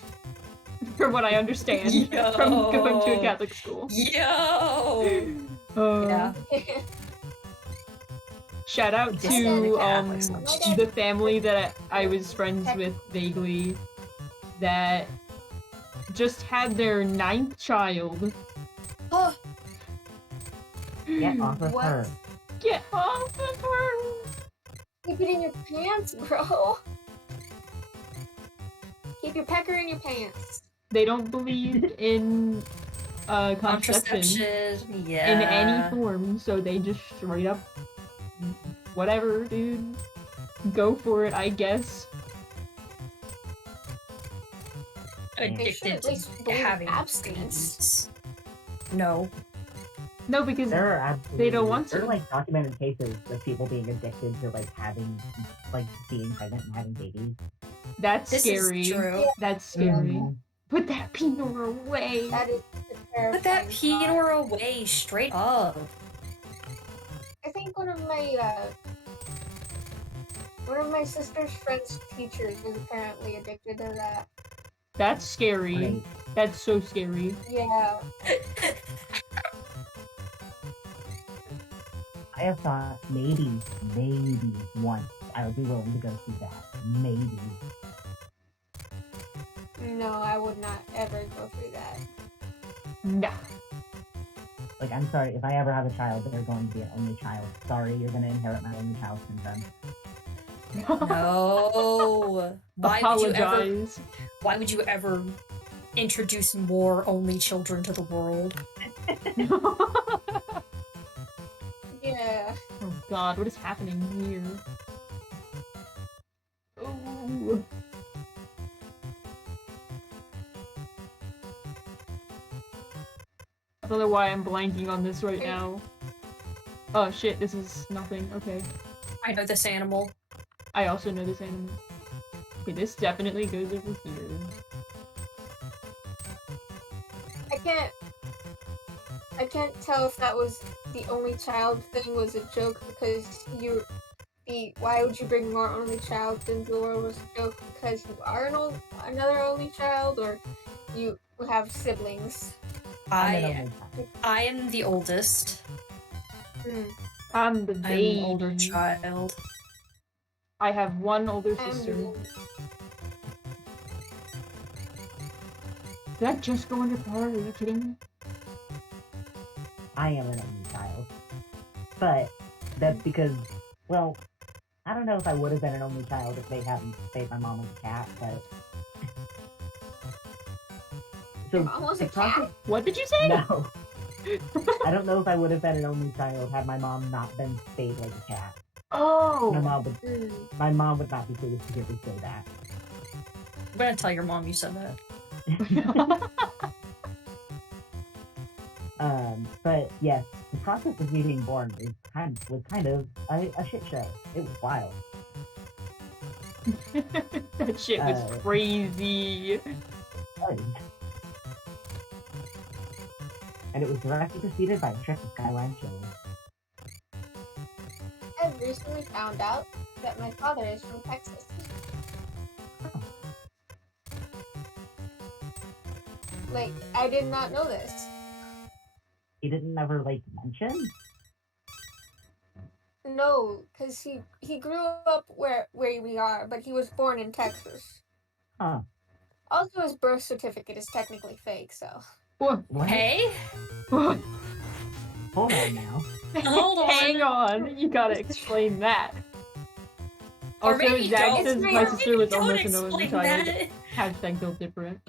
From what I understand Yo. from going to a Catholic school. Yo! Uh, Yeah. Shout out Just to the Catholics. the family that I was friends with vaguely that just had their 9th child. Oh, Get off of What? her. Get off of her! Keep it in your pants, bro. Keep your pecker in your pants. They don't believe in contraception contraception. Yeah. in any form, so they just straight up whatever, dude. Go for it, I guess. They should Addicted at least to believe in having abstinence. babies. No. No, because There are absolutely, They don't want there to. are like documented cases of people being addicted to like having, like being pregnant and having babies. that's This scary. is true. That's scary. Mhm. Put that penor away. That is a terrifying Put that thought. penor away straight up. I think think one of my sister's friend's teachers was apparently addicted to that. That's scary. Great. That's so scary. Yeah. I have thought maybe once I would be willing to go through that. Maybe. No, I would not ever go through that. Nah. Like, I'm sorry, if I ever have a child, they're going to be an only child. Sorry, you're going to inherit my only child syndrome. No. Apologize. Why would you ever introduce more only children to the world? Yeah. Oh god, what is happening here? Ooh. I don't know why I'm blanking on this right now. Oh shit, this is nothing. Okay. I know this animal. I also know this animal. Okay, this definitely goes over here. I can't tell if that was the only child thing was a joke because why would you bring more only child into the world was a joke because you are another only child or you have siblings. I'm an I only child. am the oldest. I'm the I'm baby. an older child. I have one older I'm sister. the- Did I just go under fire? Are you kidding me? I am an only child. But that's because, well, I don't know if I would have been an only child if they hadn't saved my mom as a cat, but... So, mom was a the process- cat? What did you say? No. I don't know if I would have been an only child had my mom not been spayed like a cat. Oh! My mom would not be pleased to hear me say that. I'm gonna tell your mom you said that. But yes, the process of me being born was kind of a shit show. It was wild. That shit was crazy. And it was directly preceded by a trip to Skyline Chili. I've recently found out that my father is from Texas. Like, I did not know this. He didn't ever mention? No, because he grew up where we are, but he was born in Texas. Huh. Also, his birth certificate is technically fake, so. What? Hey? What? Hold on now. Hold on. Hang on, you gotta explain that. Or Also, maybe Zach don't. says It's my real. sister was Don't almost an only explain child. that. Hashtag feel different.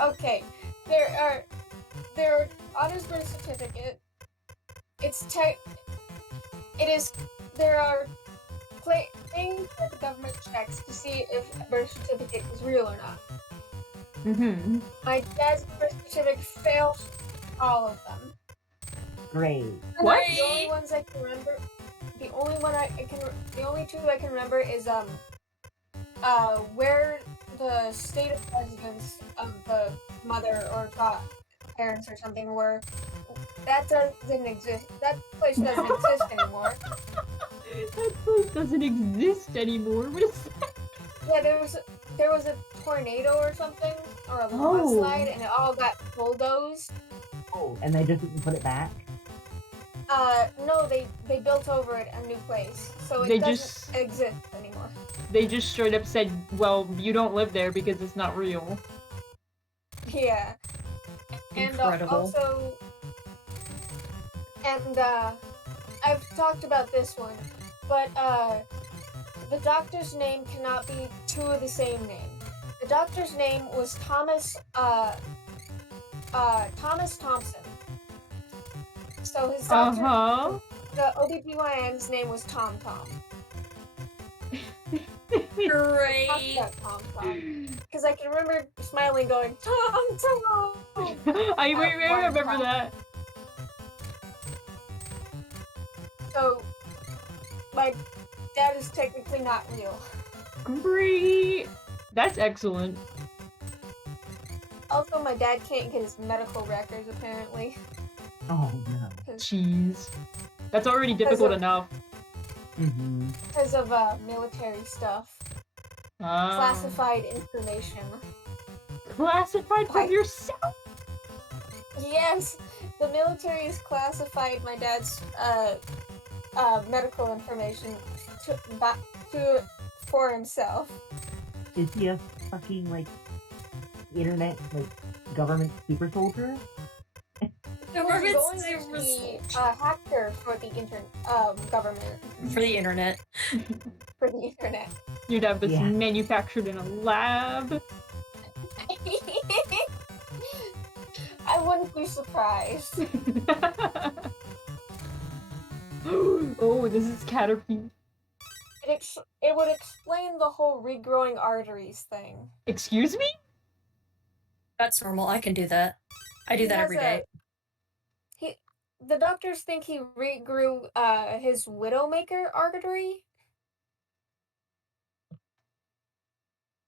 Okay, there are on his birth certificate. There are things that the government checks to see if a birth certificate is real or not. Mm-hmm. My dad's birth certificate fails all of them. Great. What? The only ones I can remember, the only two I can remember is where the state of residence of the mother or parents or something were. That doesn't exist. That place doesn't exist anymore. That place doesn't exist anymore. What is that? Yeah, there was a tornado or something, or a landslide, and it all got bulldozed. Oh, and they just didn't put it back? No, they built over it a new place, so it They doesn't just- exist anymore. They just straight up said, well, you don't live there because it's not real. Yeah. Incredible. And I've talked about this one, but the doctor's name cannot be two of the same name. The doctor's name was Thomas Thompson. So his doctor, Uh-huh. the OBGYN's name was Tom. Great. Tom. Because I can remember smiling, going Tom. I remember that. So my dad is technically not real. Great. That's excellent. Also, my dad can't get his medical records apparently. Oh no. Jeez. That's already difficult enough. Mm-hmm. Because of military stuff. Classified information. Classified from Like- yourself? Yes, the military has classified my dad's medical information for himself. Is he a fucking like internet like government super soldier? He was going to be a hacker for the government. For the internet. For the internet. You'd have this Yeah. manufactured in a lab. I wouldn't be surprised. Oh, this is Caterpie. It would explain the whole regrowing arteries thing. Excuse me? That's normal. I can do that. I do that every day. The doctors think he regrew his Widowmaker artery.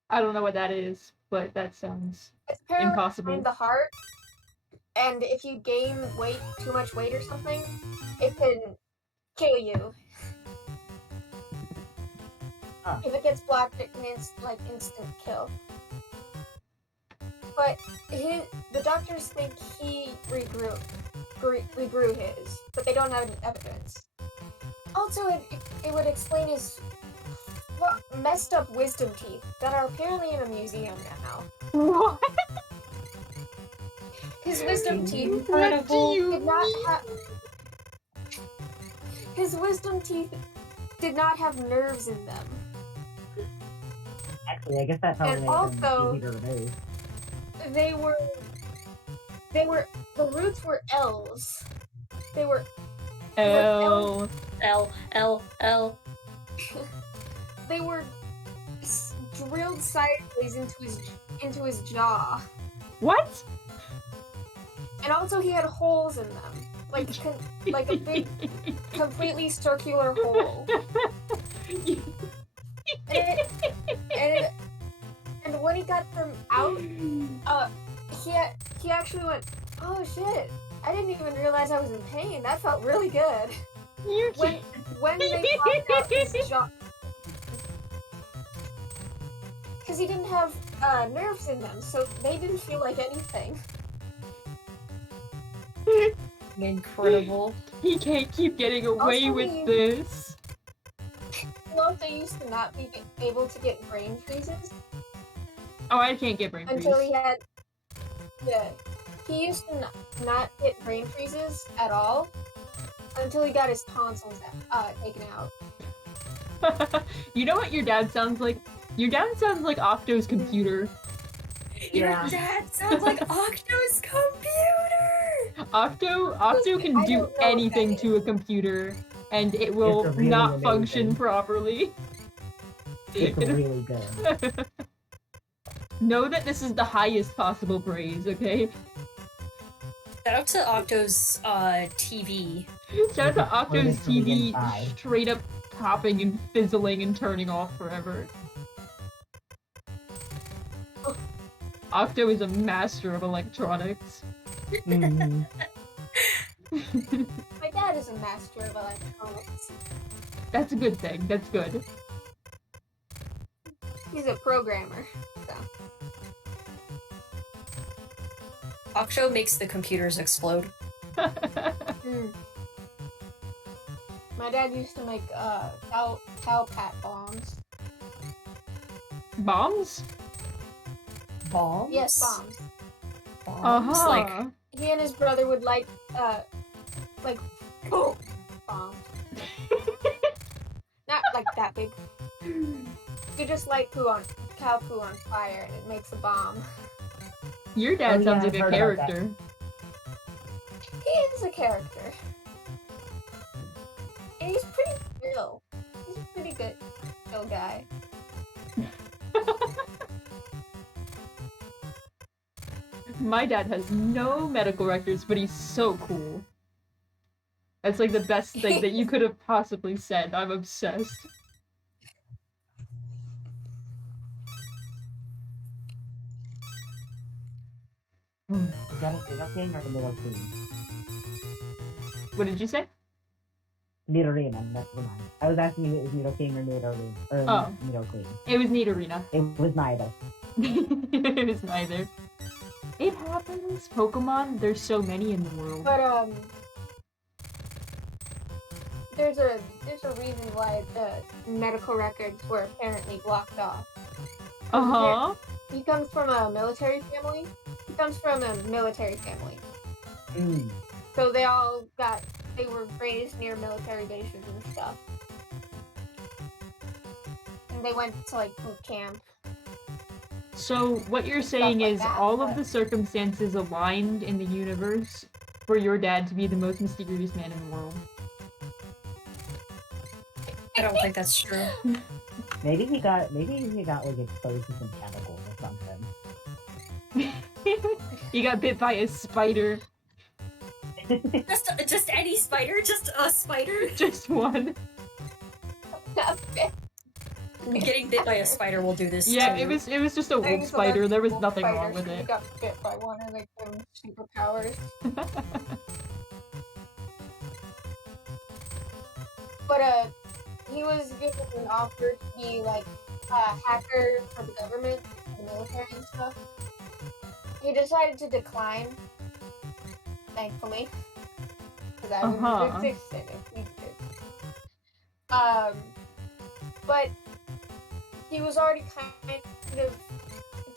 I don't know what that is, but that sounds It's apparently impossible. behind the heart, and if you gain too much weight or something, it can kill you. If it gets blocked, it can instant kill. But the doctors think he regrew his, but they don't have any evidence. Also, it would explain his messed up wisdom teeth that are apparently in a museum now. What? His wisdom teeth What do you did not have. His wisdom teeth did not have nerves in them. Actually, I guess that probably And makes them also- easy to remove. The roots were L's. They were L. L. they were drilled sideways into his jaw, What? and also he had holes in them, like a big, completely circular hole. And when he got them out, he actually went, "Oh shit! I didn't even realize I was in pain. That felt really good." You When they popped out his jaw, because he didn't have nerves in them, so they didn't feel like anything. Incredible. He can't keep getting away Also, with this. He also used to not be able to get brain freezes Oh, I can't get brain freeze. until he had. Yeah, he used to not get brain freezes at all until he got his tonsils taken out. You know what your dad sounds like? Your dad sounds like Octo's computer. Your Yeah. dad sounds like Octo's computer! Octo can I do don't know what anything that to a computer, and it will It's really not function amazing. properly. It's really good. Know that this is the highest possible praise, okay? Shout out to Octo's TV. Shout out to Octo's Exploded from the TV inside. straight up popping and fizzling and turning off forever. Octo is a master of electronics. Mhm. My dad is a master of electronics. That's a good thing. That's good. He's a programmer. So. Octo makes the computers explode. My dad used to make cowpat bombs. Bombs? Bombs? Yes, bombs. Bombs? Uh-huh. Like, He and his brother would boom, bombs. Not like that big. You just light cow poo on fire and it makes a bomb. Your dad Oh, sounds yeah, like I've a heard about that. character. He is a character. And he's pretty chill. He's a pretty good chill guy. My dad has no medical records, but he's so cool. That's like the best thing that you could have possibly said. I'm obsessed. Is that a Nido King or a Nido Queen? What did you say? Nidorina, that's the one. I was asking you if it was Nido King or Oh. Nido Queen. It was Nidorina. It was neither. It was neither. It happens. Pokemon, there's so many in the world. But there's a reason why the medical records were apparently blocked off. Uh-huh. He comes from a military family. Mm. So they were raised near military bases and stuff. And they went to like boot camp. So what you're saying like is that, all of but- the circumstances aligned in the universe for your dad to be the most mysterious man in the world. I don't think that's true. Maybe he got like exposed to some chemicals or something. He got bit by a spider. Just any spider, just a spider. Just one. Getting bit by a spider will do this. Yeah, too. it was just a wolf spider. There was nothing wrong with He it. got bit by one and they gave him superpowers. But he was given an offer to be like a hacker for the government, the military and stuff. He decided to decline, thankfully, because I wouldn't Uh-huh. have existed if he did. But he was already kind of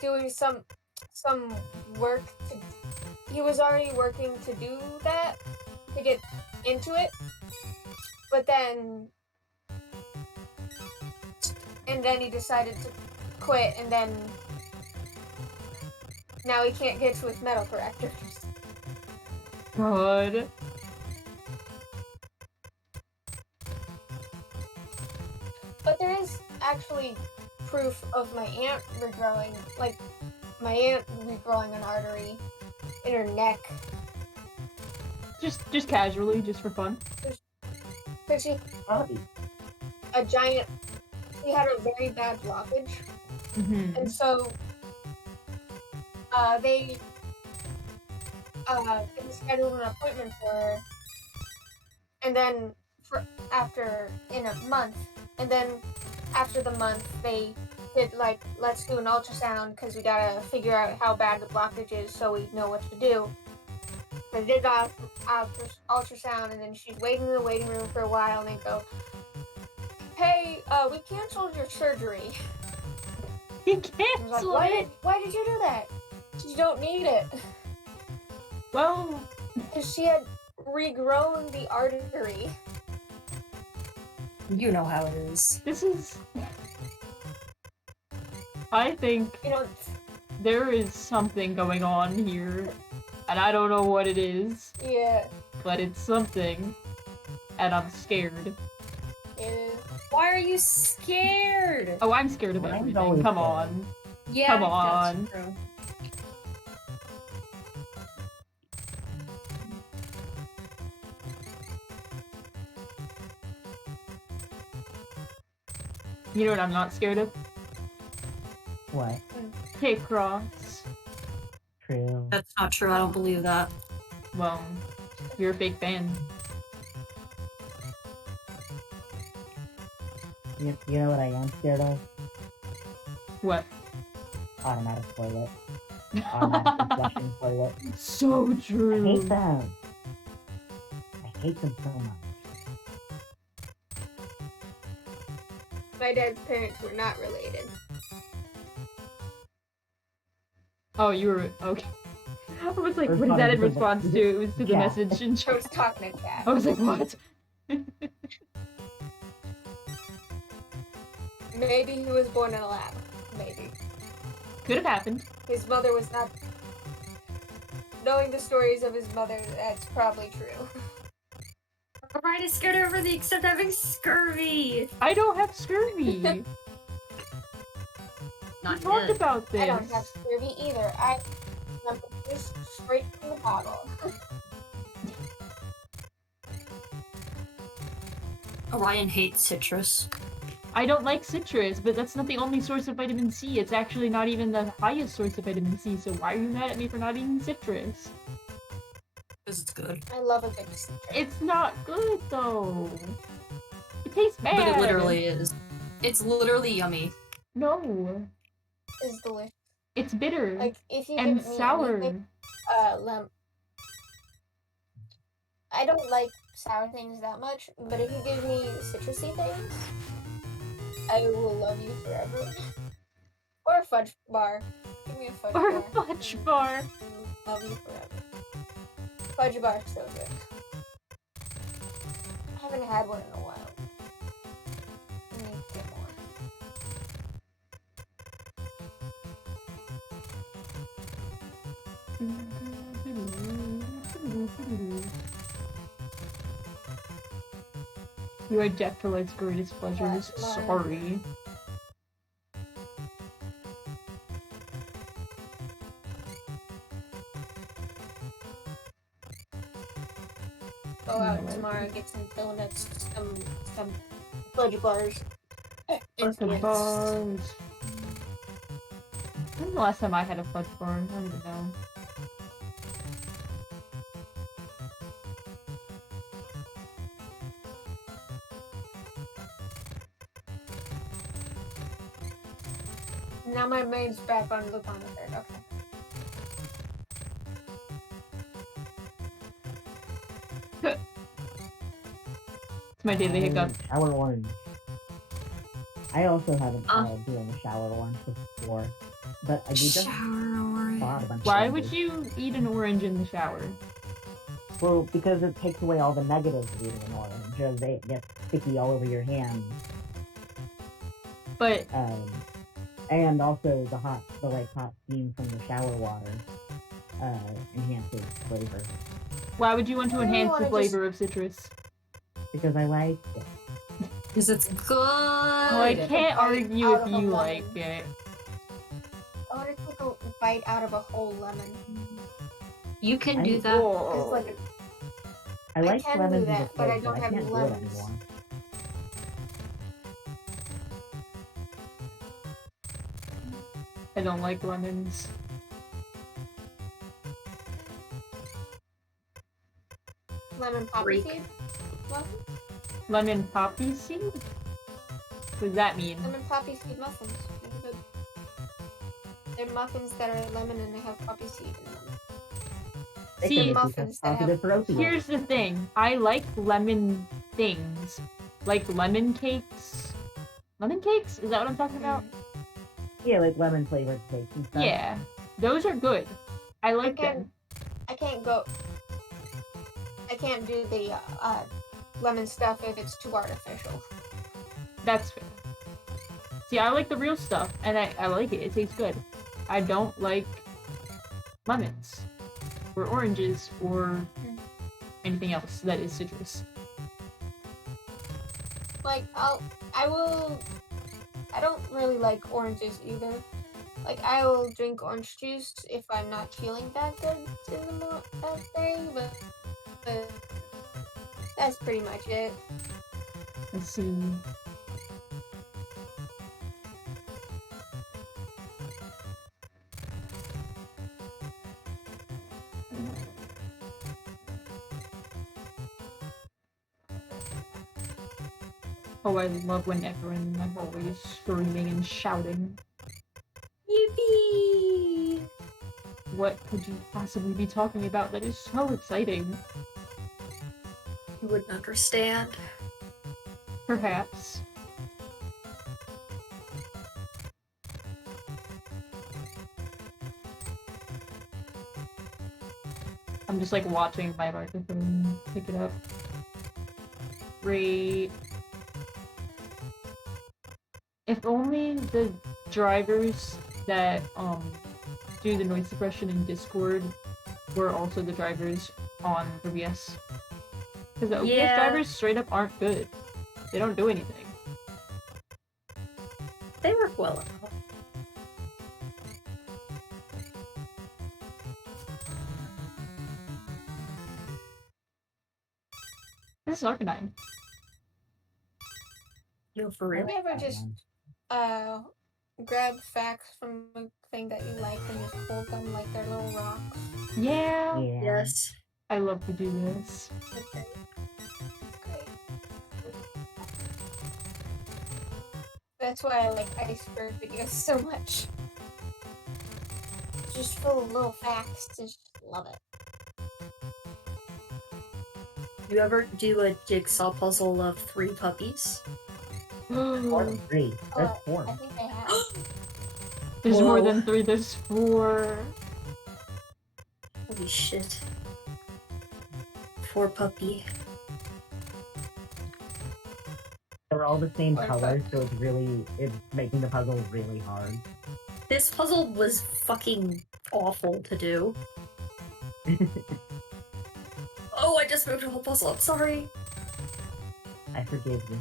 doing some work to. He was already working to do that to get into it, but then he decided to quit, and then now he can't get to his metal correctors. God. But there is actually proof of my aunt regrowing, an artery in her neck. Just casually, just for fun. So she Probably. she had a very bad blockage, Mm-hmm. and so they scheduled an appointment for her, and then in a month, and then after the month they did like, let's do an ultrasound because we gotta figure out how bad the blockage is so we know what to do. They did the ultrasound, and then she's waiting in the waiting room for a while, and they go, "Hey, we canceled your surgery." He I was like, canceled it. why did you do that? You don't need it. Well, Because she had regrown the artery. You know how it is. this is. I think You know, there is something going on here, and I don't know what it is, yeah, but it's something, and I'm scared. it is. Why are you scared? Oh, I'm scared of Mine's everything. always Come scared. on. Yeah, Come that's on. true. You know what I'm not scared of? What? Picross. True. That's not true. I don't believe that. Well, you're a fake fan. You know what I am scared of? What? Automatic toilet. Automatic flushing toilet. So I true. hate them. I hate them so much. My dad's parents were not related. Oh, you were okay. I was like, Or what is that in probably- response to? It was to the Yeah. message in I chat. was talking to Cat. I was like, what? Maybe he was born in a lab. Maybe. Could have happened. His mother was not. Knowing the stories of his mother, that's probably true. Ryan is scared of everything except having scurvy. I don't have scurvy. We Not talked yet. about this. I don't have scurvy either. I'm just straight from the bottle. Orion hates citrus. I don't like citrus, but that's not the only source of vitamin C. It's actually not even the highest source of vitamin C, so why are you mad at me for not eating citrus? Because it's good. I love a good citrus. It's not good, though. It tastes bad. But it literally is. It's literally yummy. No. It's delicious. It's bitter. Like, if you and give me sour. anything, I don't like sour things that much, but if you give me citrusy things, I will love you forever. Or a fudge bar. Give me a fudge Or bar. a fudge bar. Love you forever. Fudge bar is so good. I haven't had one in a while. I need to get more. You are deaf to life's greatest pleasures. Sorry. Go out tomorrow, get some donuts, some fudge bars. Fudge bars. When was the last time I had a fudge bar? I don't even know. Now my mind's back on the third. Okay. It's my daily hiccup. Shower orange. I also haven't tried doing a shower orange before, but I just bought a bunch of Why oranges. would you eat an orange in the shower? Well, because it takes away all the negatives of eating an orange, as they get sticky all over your hands. But and also the hot steam from the shower water enhances flavor. why would you want to I really enhance the wanna flavor of citrus? Because I like it. Because it's good. Well, I can't argue out if of a you lemon. like it. I want to take a bite out of a whole lemon. You can do that. It's like I like can do lemons as a that, but I flavor, don't I have can't do it lemons. anymore. I don't like lemons. lemon poppy Freak. seed. Muffins? Lemon poppy seed? What does that mean? Lemon poppy seed muffins. They're good. They're muffins that are lemon and they have poppy seed in them. They See, can make you muffins test that have- positive for opioids. Here's the thing. I like lemon things. Like lemon cakes. Lemon cakes? Is that what I'm talking about? Yeah, like lemon flavored cakes and stuff. Yeah. Those are good. I like them. I can't do the lemon stuff if it's too artificial. That's fair. See, I like the real stuff, and I like it. It tastes good. I don't like lemons, or oranges, or anything else that is citrus. Like I don't really like oranges either. Like I will drink orange juice if I'm not feeling that good in the that day, but that's pretty much it. Let's see. Oh, I love when everyone I'm always screaming and shouting. Yippee! What could you possibly be talking about that is so exciting? You wouldn't understand. Perhaps. I'm just like watching my microphone pick it up. Great. If only the drivers that do the noise suppression in Discord were also the drivers on OBS. Because the OBS Yeah. drivers straight up aren't good. They don't do anything. They work well enough. This is Arcanine. Yo, for Have real? you ever just grab facts from a thing that you like and just hold them like they're little rocks? Yeah, Yeah. Yes. I love to do this. Okay. It's great. That's why I like iceberg videos so much. Just full of little facts. Just love it. You ever do a jigsaw puzzle of 3 puppies? Or 3. There's 4. I think I have. There's more Whoa. than 3, there's 4. Holy shit. 4 puppy. They're all the same Or color, so it's making the puzzle really hard. This puzzle was fucking awful to do. Oh, I just moved the whole puzzle. I'm sorry. I forgive you.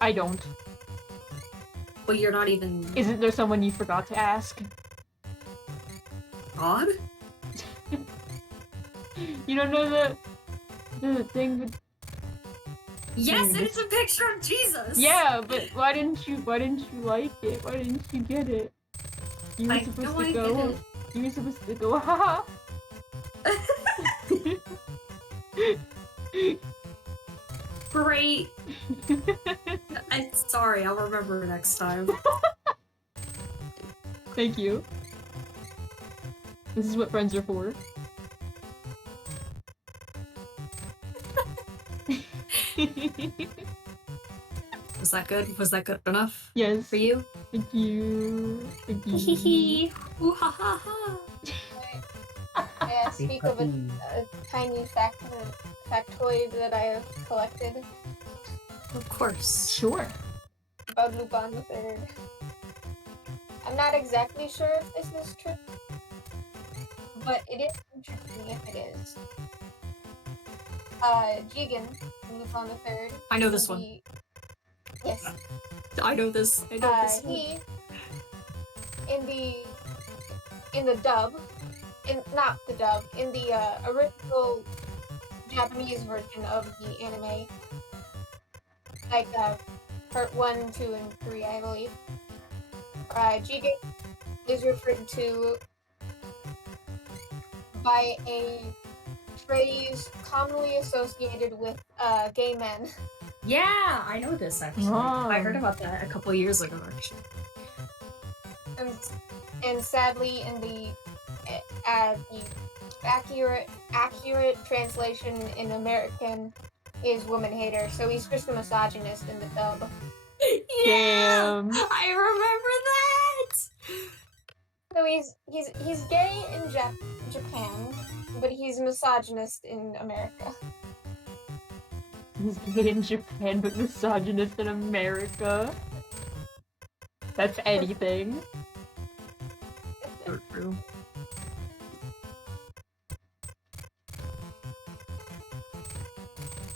I don't. Well, you're not even Isn't there someone you forgot to ask? God? You don't know the thing with... Yes, Dude, it's a picture of Jesus. Yeah, but why didn't you like it? Why didn't you get it? You were supposed to go. You were supposed to go, haha. Great. I'm sorry. I'll remember next time. Thank you. This is what friends are for. Was that good? Was that good enough Yes. for you? Thank you. Thank you. Hee Ooh ha ha ha. Speak of a tiny factoid that I have collected Of course. Sure. about Lupin the Third. I'm not exactly sure if this is true, but it is interesting if it is. Jigen, Lupin the Third. I know this one. Yes. I know this. I know this one. He in the dub, not the dub, in the original Japanese version of the anime, like part 1, 2, and 3, I believe. Jigen is referred to by a phrase commonly associated with gay men. Yeah, I know this actually. Oh. I heard about that a couple years ago actually. And sadly, in the accurate translation in American is woman hater. So he's just a misogynist in the dub. Yeah, Damn. I remember that. So he's gay in Japan, but he's misogynist in America. He's gay in Japan, but misogynist in America. That's anything. So true.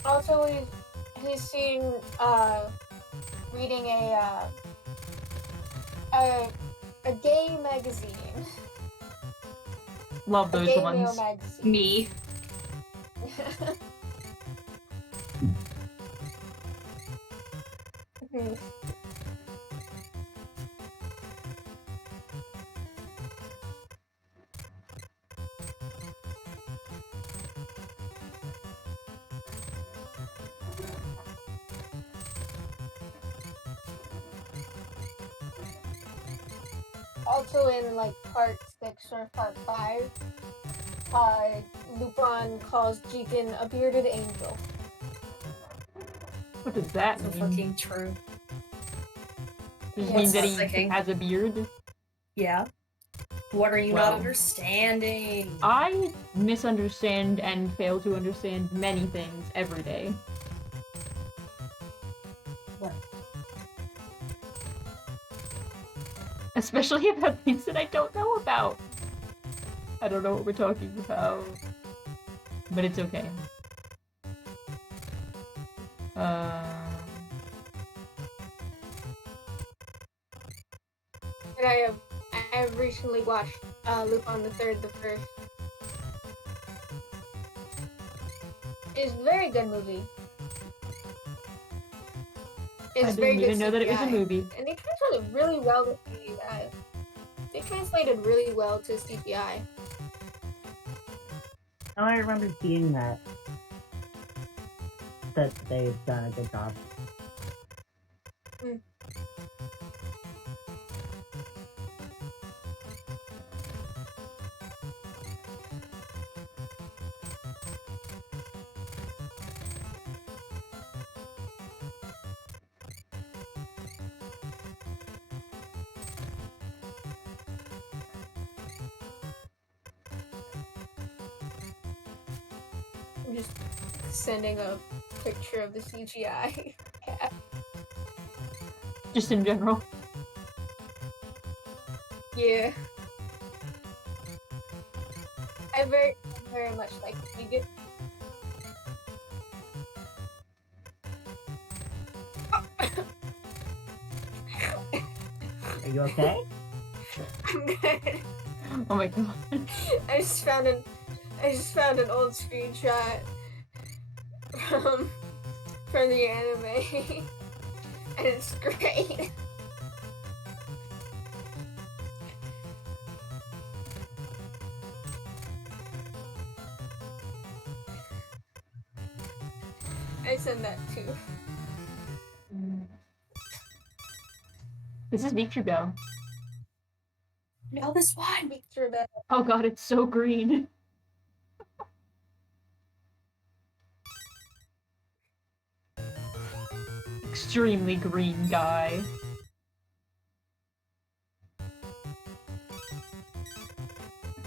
Also, he's seen reading a gay magazine. Love A those gay ones. male magazine. Me. Also in like part 6 or part 5, Lupin calls Jigen a bearded angel. What does that So mean? fucking true. Does it Yeah, mean it's that not he thinking. has a beard? Yeah. What are you Well. not understanding? I misunderstand and fail to understand many things every day. What? Especially about things that I don't know about. I don't know what we're talking about. But it's okay. And I have recently watched Lupin the Third, the first. It's a very good movie. It's I very didn't good even know that it was a CGI. movie. And they translated really well to CGI. They translated really well to CGI. Oh, I remember seeing that. That they've done a good job. I'm just sending a picture of the CGI cat. Just in general. Yeah. I very much like you get. Are you okay? I'm good. Oh my god. I just found an old screenshot from the anime, and it's great. I send that too. This is Victory No, this one. Picture that. Oh god, it's so green. Extremely green guy.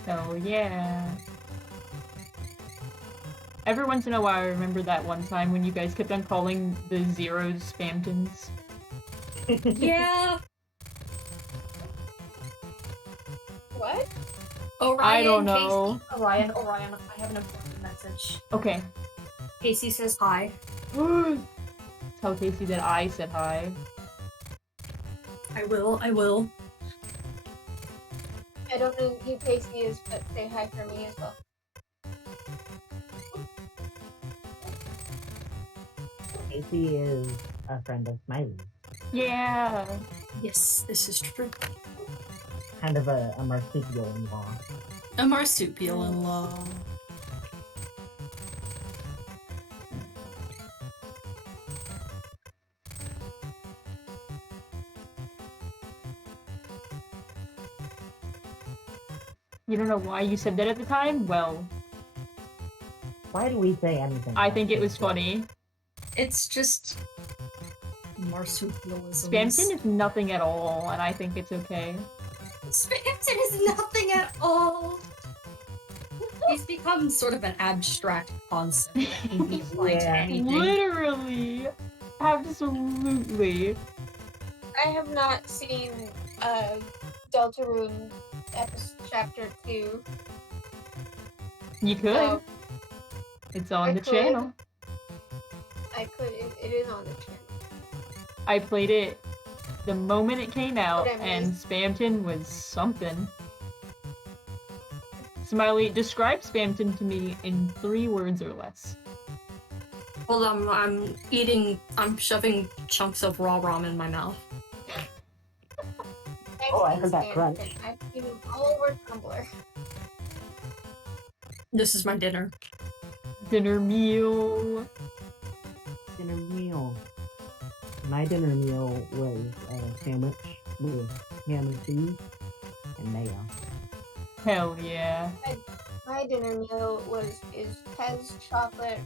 Oh yeah. Every once in a while I remember that one time when you guys kept on calling the zeros Spamtons. Yeah. What? Orion, I don't know. Casey, Orion, I have an important message. Okay. Casey says hi. Tell Casey that I said hi. I will. I don't know who Casey is, but say hi for me as well. Casey is a friend of Smiley. Yeah. Yes, this is true. Kind of a marsupial-in-law. A marsupial-in-law. You don't know why you said that at the time? Well, Why do we say anything? I like think it this? was funny. It's just marsupialism. Spamton is nothing at all, and I think it's okay. Spamton is nothing at all. He's become sort of an abstract concept that can be applied to Yeah. anything. Literally. Absolutely. I have not seen Deltarune chapter 2. You could. So It's on I the could. channel. I could. It is on the channel. I played it the moment it came out, But I mean- and Spamton was something. Smiley, describe Spamton to me in 3 words or less. Hold on, I'm shoving chunks of raw ramen in my mouth. Oh, I heard that crunch. I've seen him all over Tumblr. This is my dinner. Dinner meal. Dinner meal. My dinner meal was a sandwich with ham and cheese and mayo. Hell yeah. My dinner meal is Pez chocolate,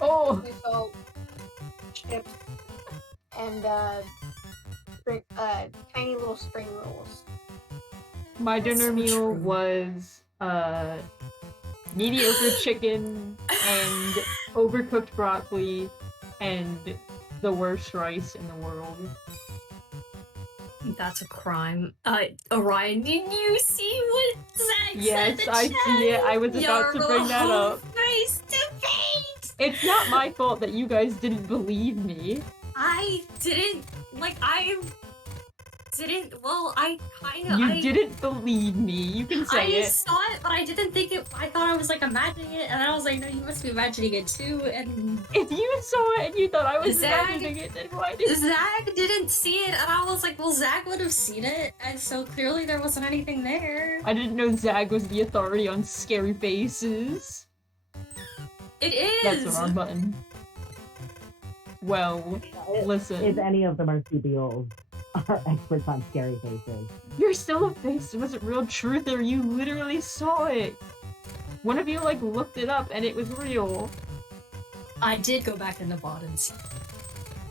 Oh. tropical salt, chips, and tiny little spring rolls. My dinner So meal true. was mediocre chicken and overcooked broccoli and the worst rice in the world. That's a crime. Orion, did you see what Zach Yes, said in the I chat? see it. I was about to bring that You're up. face to face. It's not my fault that you guys didn't believe me. I didn't like. didn't. Well, I kind of. You didn't believe me. You can say I it. saw it, but I didn't think it. I thought I was like imagining it, and I was like, no, you must be imagining it too. And If you saw it and you thought I was Zach- imagining it, then why did Zach didn't see it, and I was like, well, Zach would have seen it, and so clearly there wasn't anything there. I didn't know Zag was the authority on scary faces. It is. That's the wrong button. Well, listen. If any of the marsupials are experts on scary faces. You're still a face. Was it real truth or you literally saw it? One of you like looked it up and it was real. I did go back in the bot and see.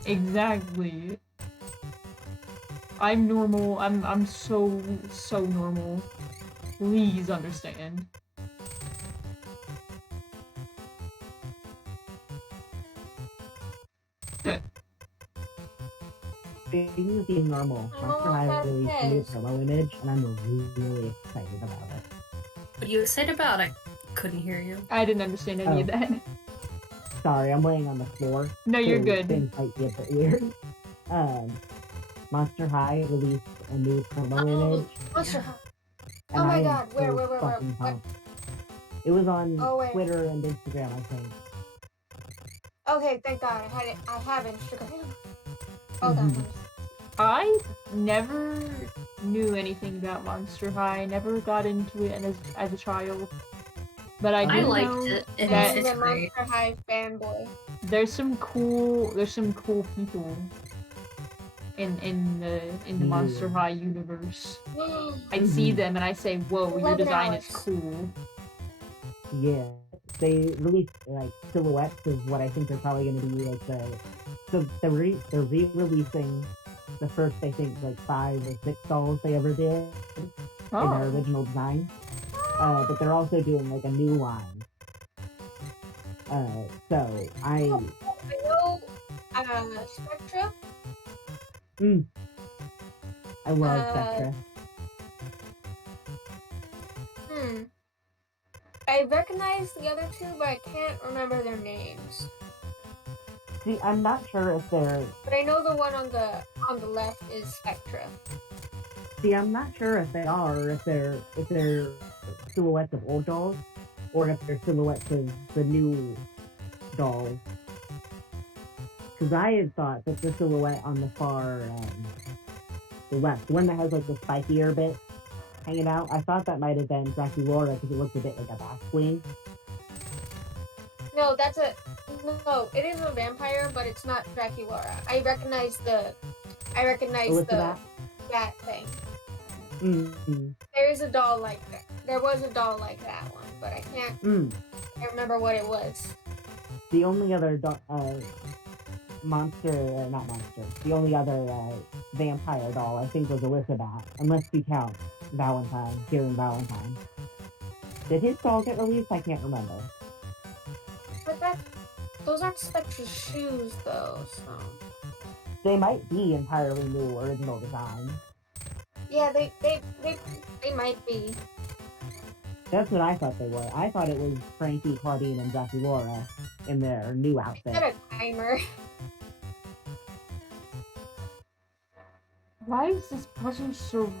Exactly. I'm normal. I'm so normal. Please understand. Speaking of being normal, Monster High released a new promo image, and I'm really excited about it. What are you excited about? I couldn't hear you. I didn't understand any of that. Sorry, I'm laying on the floor. No, you're so good. Things might be a bit weird. Monster High released a new promo image. Monster High. and Oh my I am god, where, so where, where, fucking where? pumped. It was on Oh, wait. Twitter and Instagram, I think. Okay, thank God. I have Instagram. Oh, Mhm. God. I never knew anything about Monster High. Never got into it as a child. But I do I know liked it in that I'm a fifth grade. Monster High fanboy. there's some cool people in the Monster Yeah. High universe. I Mhm. see them and I say, whoa, your 11 design is hours. cool. Yeah, they released like silhouettes of what I think they're probably going to be like they're re-releasing the first, I think, like 5 or 6 dolls they ever did in their Oh, original design. But they're also doing like a new line. So I know Spectra. I love Uh, Spectra. I recognize the other two, but I can't remember their names. See, I'm not sure if they're. But I know the one on the left is Spectra. See, I'm not sure if they are, or if they're silhouettes of old dolls, or if they're silhouettes of the new dolls. Because I had thought that the silhouette on the far, the left, the one that has like the spikier bit hanging out, I thought that might have been Draculaura because it looked a bit like a bat queen. No, it is a vampire, but it's not Draculaura. I recognize the Elizabeth? that thing. Mm-hmm. There is a doll like that. There was a doll like that one, but I can't remember what it was. The only other the only other vampire doll I think was Elizabeth, unless you count Valentine, Kieran Valentine. Did his doll get released? I can't remember. But those aren't Spectra's shoes though, so. They might be entirely new original design. Yeah, they might be. That's what I thought they were. I thought it was Frankie, Claudine, and Draculaura in their new outfit. Got a timer. why is this puzzle so...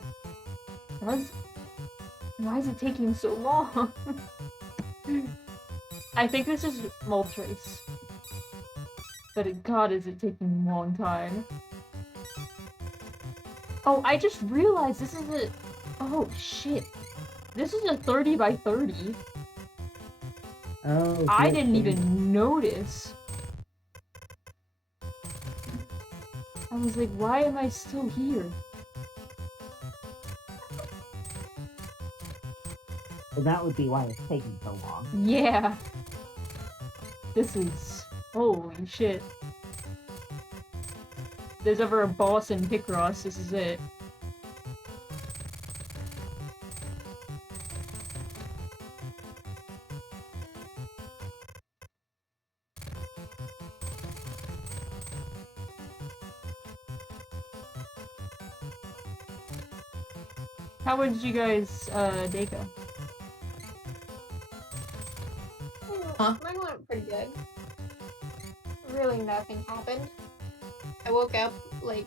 Why is it taking so long? I think this is Moltres. But god, is it taking a long time. Oh, I just realized this is a... Oh, shit. This is a 30 by 30. Oh, I good didn't thing. even notice. I was like, why am I still here? So that would be why it's taking so long. Yeah. This is... Holy shit. If there's ever a boss in Picross, this is it. How did you guys, day go? Huh? Mine went pretty good. Really nothing happened. I woke up like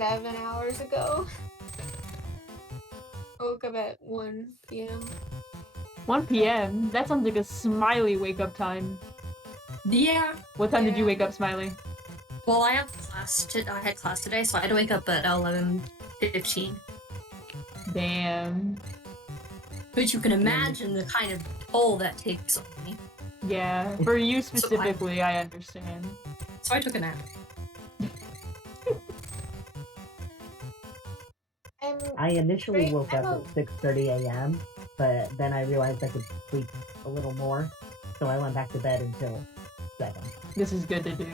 7 hours ago. I woke up at 1 p.m. 1 p.m. That sounds like a Smiley wake-up time. Yeah. What time did you Yeah. wake up, Smiley? Well, I have class. I had class today, so I had to wake up at 11:15. Damn. But you can imagine the kind of toll that takes on me. Yeah, for you specifically, I understand. So I took a nap. I initially woke up I'm at 6:30 a.m., but then I realized I could sleep a little more, so I went back to bed until 7. This is good to do.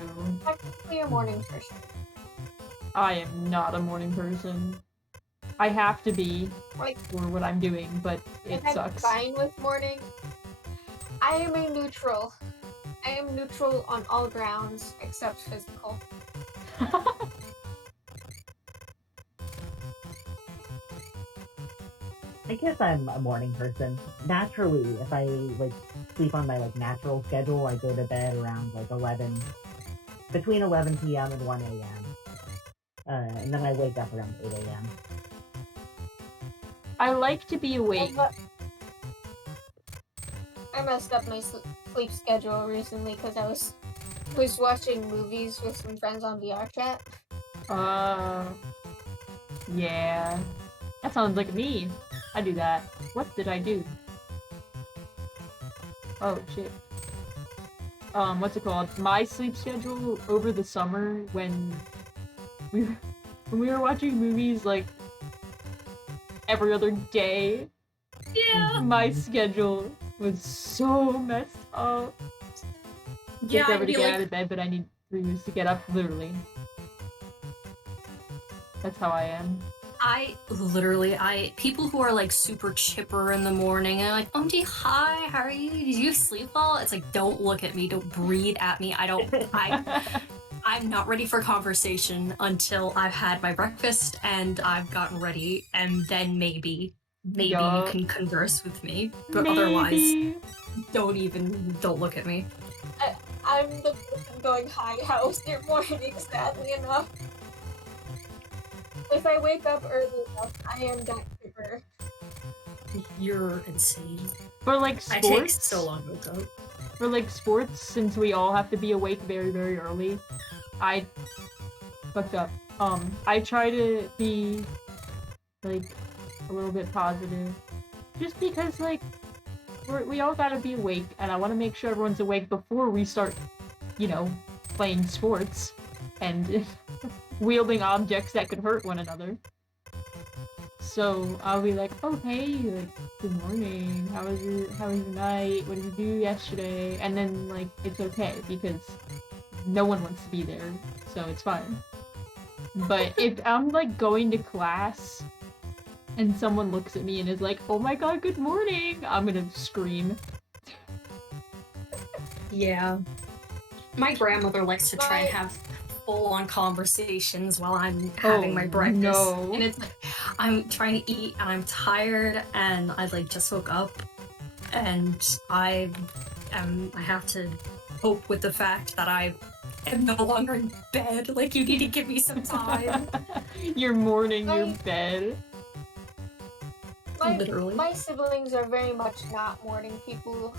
technically a morning person. I am not a morning person. I have to be Like, for what I'm doing, but it I'm sucks. fine with morning. I am a neutral. I am neutral on all grounds except physical. I guess I'm a morning person. Naturally, if I like sleep on my like natural schedule, I go to bed around like 11, between 11 p.m. and 1 a.m. And then I wake up around 8 a.m. I like to be awake. I messed up my sleep schedule recently because I was watching movies with some friends on VR chat. Yeah. That sounds like me. I do that. What did I do? Oh, shit. What's it called? My sleep schedule over the summer when we were watching movies, like, every other day. Yeah. My schedule was so messed up. Yeah, Take forever I'd to be get out like, of bed, but I need 3 years to get up, literally. That's how I am. People who are like super chipper in the morning and like, hi, how are you? Did you sleep well? It's like, don't look at me, don't breathe at me. I'm not ready for conversation until I've had my breakfast and I've gotten ready, and then maybe you can converse with me. But otherwise, don't look at me. I'm the person going, hi, how was your morning, sadly enough. If I wake up early enough, I am that chipper. You're insane. For like I take sports, so long to wake up. for like sports, since we all have to be awake very, very early, I fucked up. I try to be like a little bit positive, just because like we all gotta be awake, and I want to make sure everyone's awake before we start, you know, playing sports and wielding objects that could hurt one another. So I'll be like, okay, like, good morning. How was your night? What did you do yesterday? And then like it's okay because no one wants to be there, so it's fine. But if I'm like going to class and someone looks at me and is like, oh my god, good morning, I'm gonna scream. Yeah. My grandmother likes to try and have full-on conversations while I'm having my breakfast. No. And it's like, I'm trying to eat and I'm tired and I like just woke up and I have to cope with the fact that I am no longer in bed. Like, you need to give me some time. You're mourning your bed. Literally. My siblings are very much not morning people.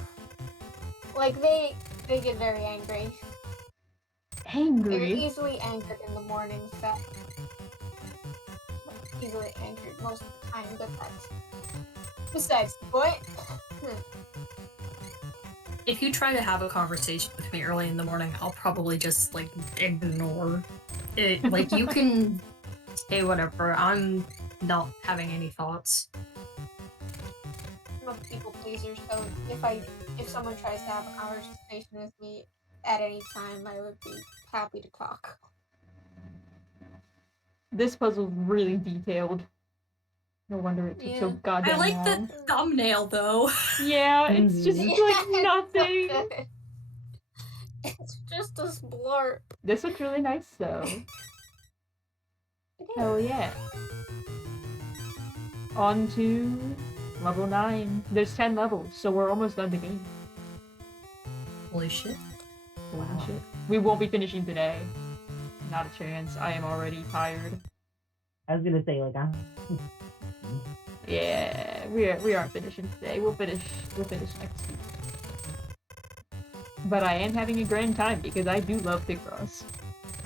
Like, they get very angry. They're Angry? easily angered in the morning, so easily angered most of the time, but that's besides the point. If you try to have a conversation with me early in the morning, I'll probably just like ignore it. Like, you can say whatever. I'm not having any thoughts. I'm a people pleaser, so if someone tries to have a conversation with me at any time, I would be happy to talk. This puzzle's really detailed. No wonder it took so goddamn I like long. the thumbnail though. Yeah, it's just like nothing. It's just a splurt. This looks really nice though. Hell yeah. On to level 9. There's 10 levels, so we're almost done the game. Holy shit. Holy shit. We won't be finishing today. Not a chance. I am already tired. I was gonna say like I'm. Yeah, we aren't finishing today. We'll finish next week. But I am having a grand time because I do love Picross.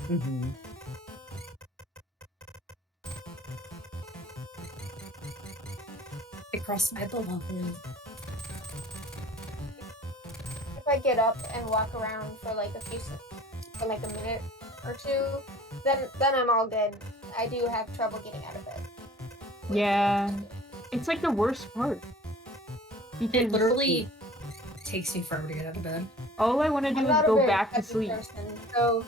Mm-hmm. Picross, my beloved. If I get up and walk around for like for like a minute or two, then I'm all good. I do have trouble getting out of bed. Yeah, it's like the worst part. It Because literally takes me forever to get out of bed. all I want to do I'm is not a go very back to happy sleep. person, so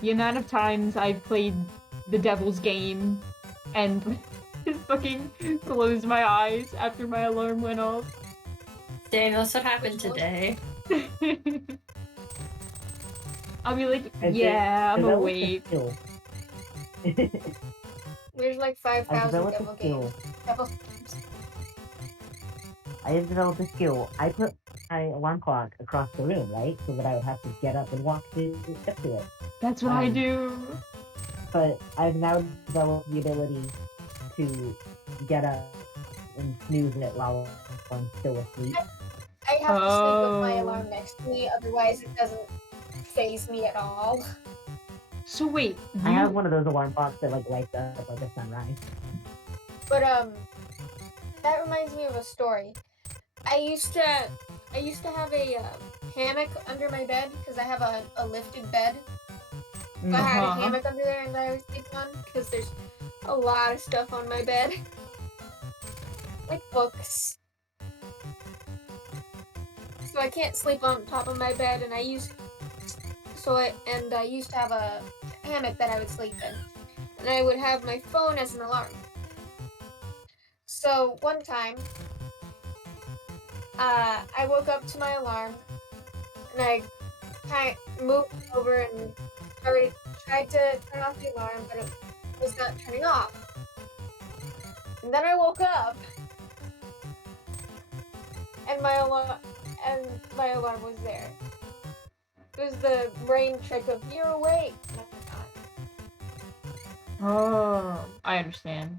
The amount of times I've played the devil's game and just fucking closed my eyes after my alarm went off. Dang, that's what happened today. I'll be like, I think yeah, I'm develop a awake. skill. there's like I 5,000 developed devil a skill. games. Devil I have developed a skill. I put my alarm clock across the room, right, so that I would have to get up and walk to get to it. That's what I do. But I've now developed the ability to get up and snooze it while I'm still asleep. I have to sleep with my Oh. alarm next to me, otherwise it doesn't phase me at all. So wait, I have you one of those alarm clocks that like lights up like a sunrise. But that reminds me of a story. I used to have a hammock under my bed because I have a lifted bed. So I had a Uh-huh. hammock under there and that I was sleeping on because there's a lot of stuff on my bed, like books. So I can't sleep on top of my bed, and I used to have a hammock that I would sleep in, and I would have my phone as an alarm. So one time, I woke up to my alarm, and I kind of moved over and tried to turn off the alarm, but it was not turning off. And then I woke up, and my alarm was there. It was the brain trick of "you're awake." And I forgot. Oh, I understand.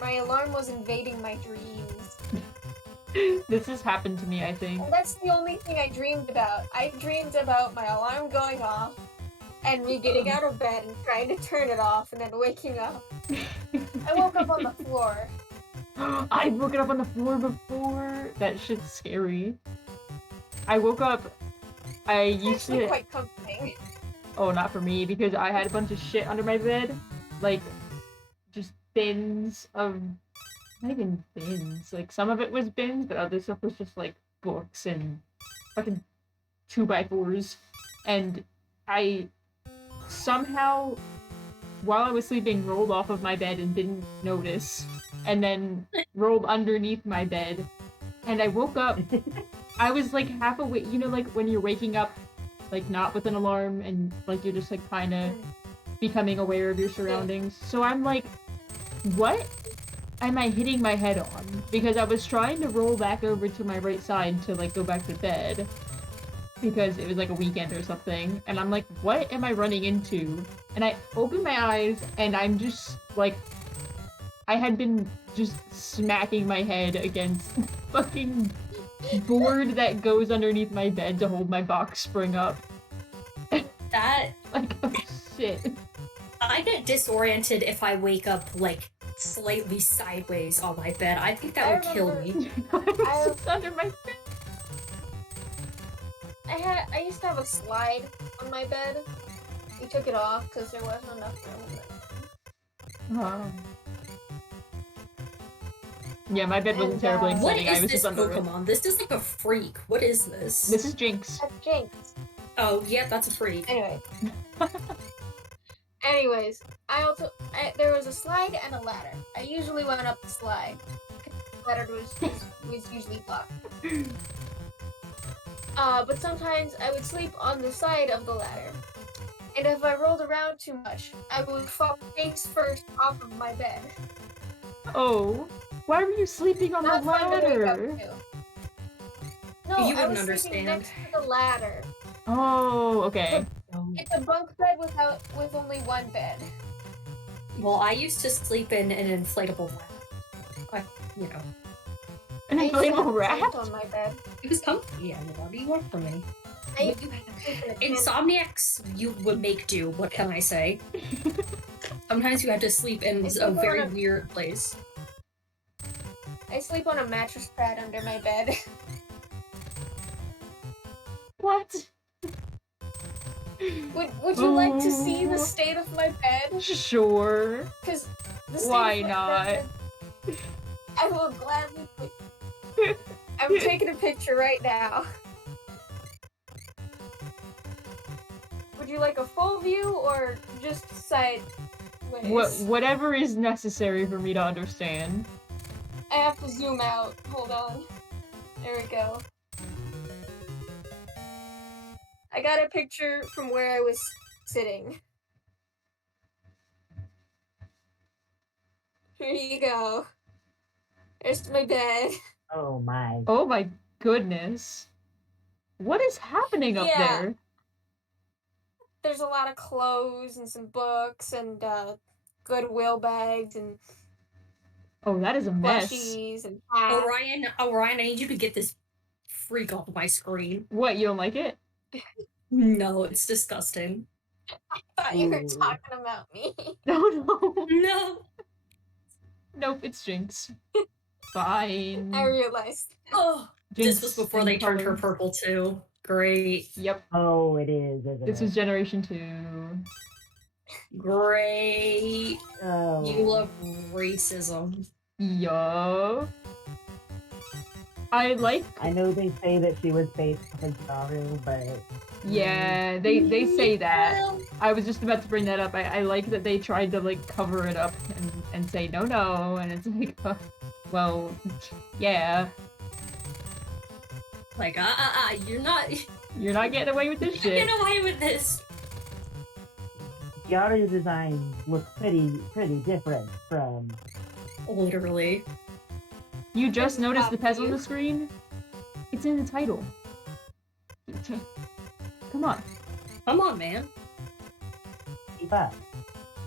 My alarm was invading my dreams. This has happened to me, I think. And that's the only thing I dreamed about. I dreamed about my alarm going off and me getting out of bed and trying to turn it off and then waking up. I woke up on the floor. I've woken up on the floor before. That shit's scary. I woke up. I It's used actually to. quite comforting. Oh, not for me because I had a bunch of shit under my bed, like just bins of. Not even bins. Like some of it was bins, but other stuff was just like books and fucking 2x4s. And I somehow, while I was sleeping, rolled off of my bed and didn't notice, and then rolled underneath my bed. And I woke up. I was like half awake. You know, like when you're waking up, like not with an alarm, and like you're just like kind of becoming aware of your surroundings. So I'm like, what am I hitting my head on? Because I was trying to roll back over to my right side to like go back to bed because it was like a weekend or something, and I'm like, what am I running into? And I open my eyes and I'm just like, I had been just smacking my head against fucking board that goes underneath my bed to hold my box spring up. That Like, oh shit. I get disoriented if I wake up like slightly sideways on my bed. I think that I would kill remember- me. I was just under my bed. I used to have a slide on my bed. We took it off because there wasn't enough room. Yeah, my bed wasn't And, terribly What exciting. I is was this just under it. Pokemon? This is like a freak. What is this? This is Jinx. That's Jinx. Oh, yeah, that's a freak. Anyways, there was a slide and a ladder. I usually went up the slide. The ladder was usually locked. But sometimes I would sleep on the side of the ladder. And if I rolled around too much, I would fall face first off of my bed. Oh, why were you sleeping on Not the fun to wake up ladder? to. No, You I wouldn't was sleeping understand. next to the ladder. Oh, okay. Oh, It's a bunk bed with only one bed. Well, I used to sleep in an inflatable raft. You know, An I used to have inflatable a tent raft? on my bed. it was comfy. Yeah, you know, you work for me. I used to sleep in a tent. Insomniacs, you would make do. What can I say? Sometimes you have to sleep in It's a like very on a- weird place. I sleep on a mattress pad under my bed. What? Would you like to see the state of my bed? Sure. Because the state Why of my not? bed, I will gladly put. I'm taking a picture right now. Would you like a full view or just sideways? Whatever is necessary for me to understand. I have to zoom out. Hold on. There we go. I got a picture from where I was sitting. Here you go. There's my bed. Oh my. Oh my goodness. What is happening up Yeah. there? There's a lot of clothes and some books and Goodwill bags and Oh, that is a mess. plushies and hats. Orion, I need you to get this freak off of my screen. What, you don't like it? No, it's disgusting. I thought you were Ooh. talking about me. No, no. No. Nope, it's Jinx. Fine. I realized. Oh, Jinx this was before in they turned her color. purple too. Great. Yep. Oh, it is, isn't This it? was Generation 2. Great. Oh. You love racism. Yup. I like. I know they say that she was based off of Daru, but Yeah, they say that. I was just about to bring that up. I like that they tried to like cover it up and say no, and it's like, well, yeah, Like, you're you're not getting away with this shit. get away with this. Daru's design looks pretty different from. Literally. You just noticed the Pez on you. the screen? It's in the title. Come on, Come on, man. Keep up.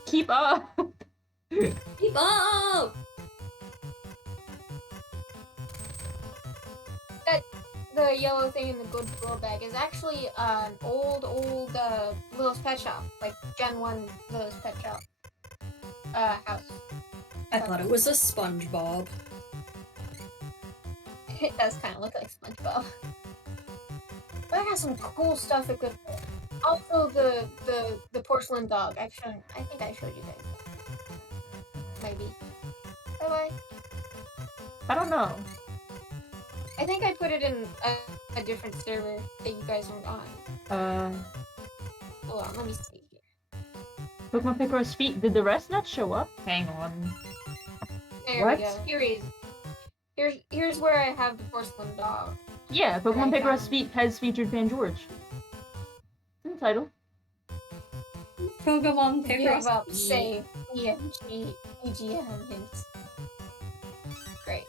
keep up. Keep up. The yellow thing in the Goodwill bag is actually an old Little's Pet Shop, like Gen 1 Little's Pet Shop house. I thought it was a SpongeBob. It does kind of look like SpongeBob. But I got some cool stuff at Goodwill. Also, the porcelain dog. I think I showed you guys. Maybe. Have I? I don't know. I think I put it in a different server that you guys weren't on. Hold on, let me see here. Pokemon Picross feet. Did the rest not show up? Hang on. There What? we go. Here he is. Here's where I have the porcelain dog. Yeah, Pokemon Right, Picross feet has featured Pan George. It's in the title. Pokemon Give Picross. up, save, EMG, EGM hints. Great.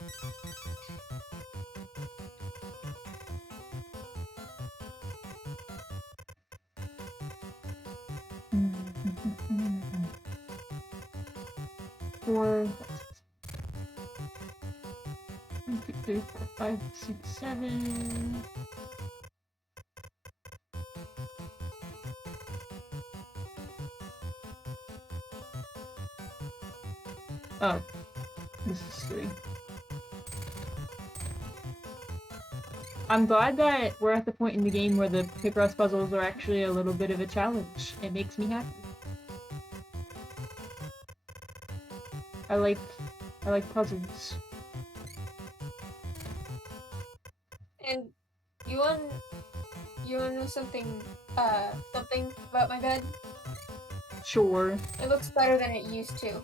Four, 1, 2, 3, 4, 5, 6, 7. Oh, this is 3. I'm glad that we're at the point in the game where the Picross puzzles are actually a little bit of a challenge. It makes me happy. I like puzzles. And you want to know something about my bed? Sure. It looks better than it used to.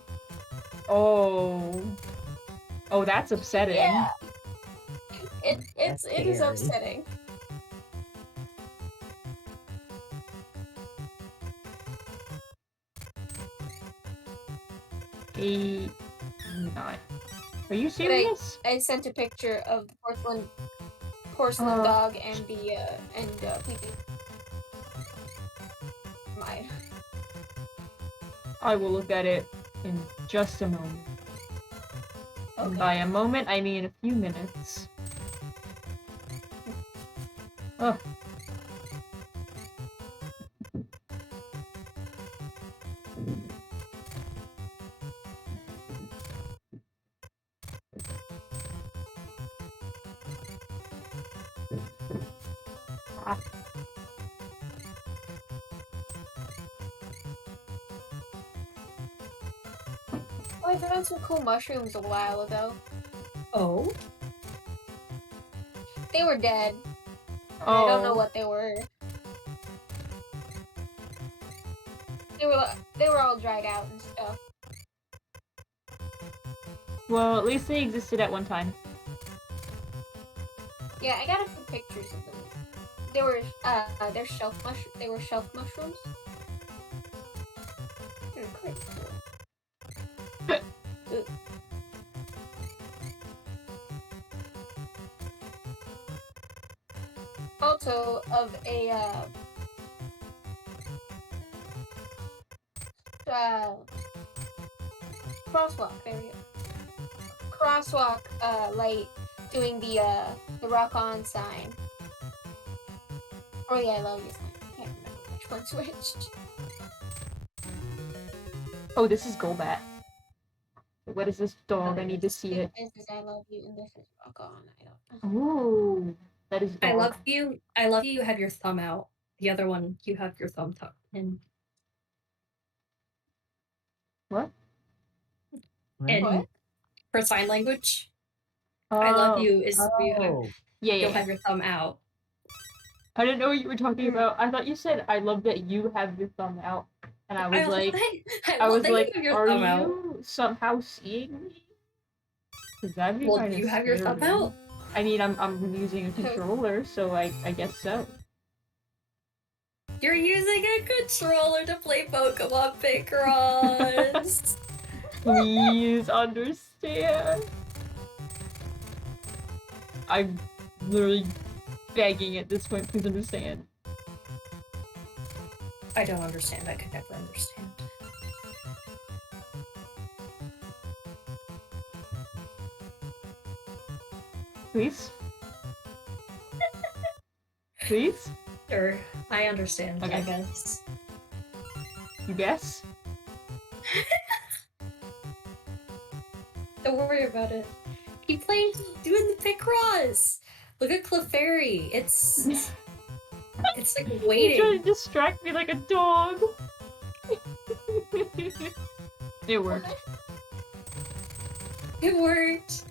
Oh, that's upsetting. Yeah. It That's is scary. upsetting. Eight, 9. Are you But serious? I sent a picture of the porcelain dog and the Pee-Pee. mind. I will look at it in just a moment. And Okay. by a moment, I mean a few minutes. Oh. Ah. Oh, I found some cool mushrooms a while ago. Oh? They were dead. Oh. I don't know what they were. They were all dried out and stuff. Well, at least they existed at one time. Yeah, I got a few pictures of them. They're shelf mushrooms. They were shelf mushrooms. They're quite cool. Ooh. Also of a crosswalk. There we go. Crosswalk light doing the rock on sign. Or the I love you sign. I can't remember which one's which. Oh, this is Golbat. What is this dog? I need to see it. This is I love you and this is rock on. I don't know. Ooh, that is dog. I love you. I love you. You have your thumb out. The other one, you have your thumb tucked in. What? And What? for sign language, Oh. I love you is Oh, Yeah, you'll yeah. have your thumb out. I didn't know what you were talking about. I thought you said, I love that you have your thumb out. And I was like, I love that you have your are thumb you out. somehow seeing me? Because that'd be Well, kind do of you have your thumb out? I mean, I'm using a controller, so I guess so. You're using a controller to play Pokemon Picross. Please understand. I'm literally begging at this point, please understand. I don't understand. I could never understand. Please? Please? Sure, I understand, I Okay. guess. You guess? Don't worry about it. Keep playing, doing the Picross! Look at Clefairy. It's like You waiting. trying to distract me like a dog. It worked. It worked.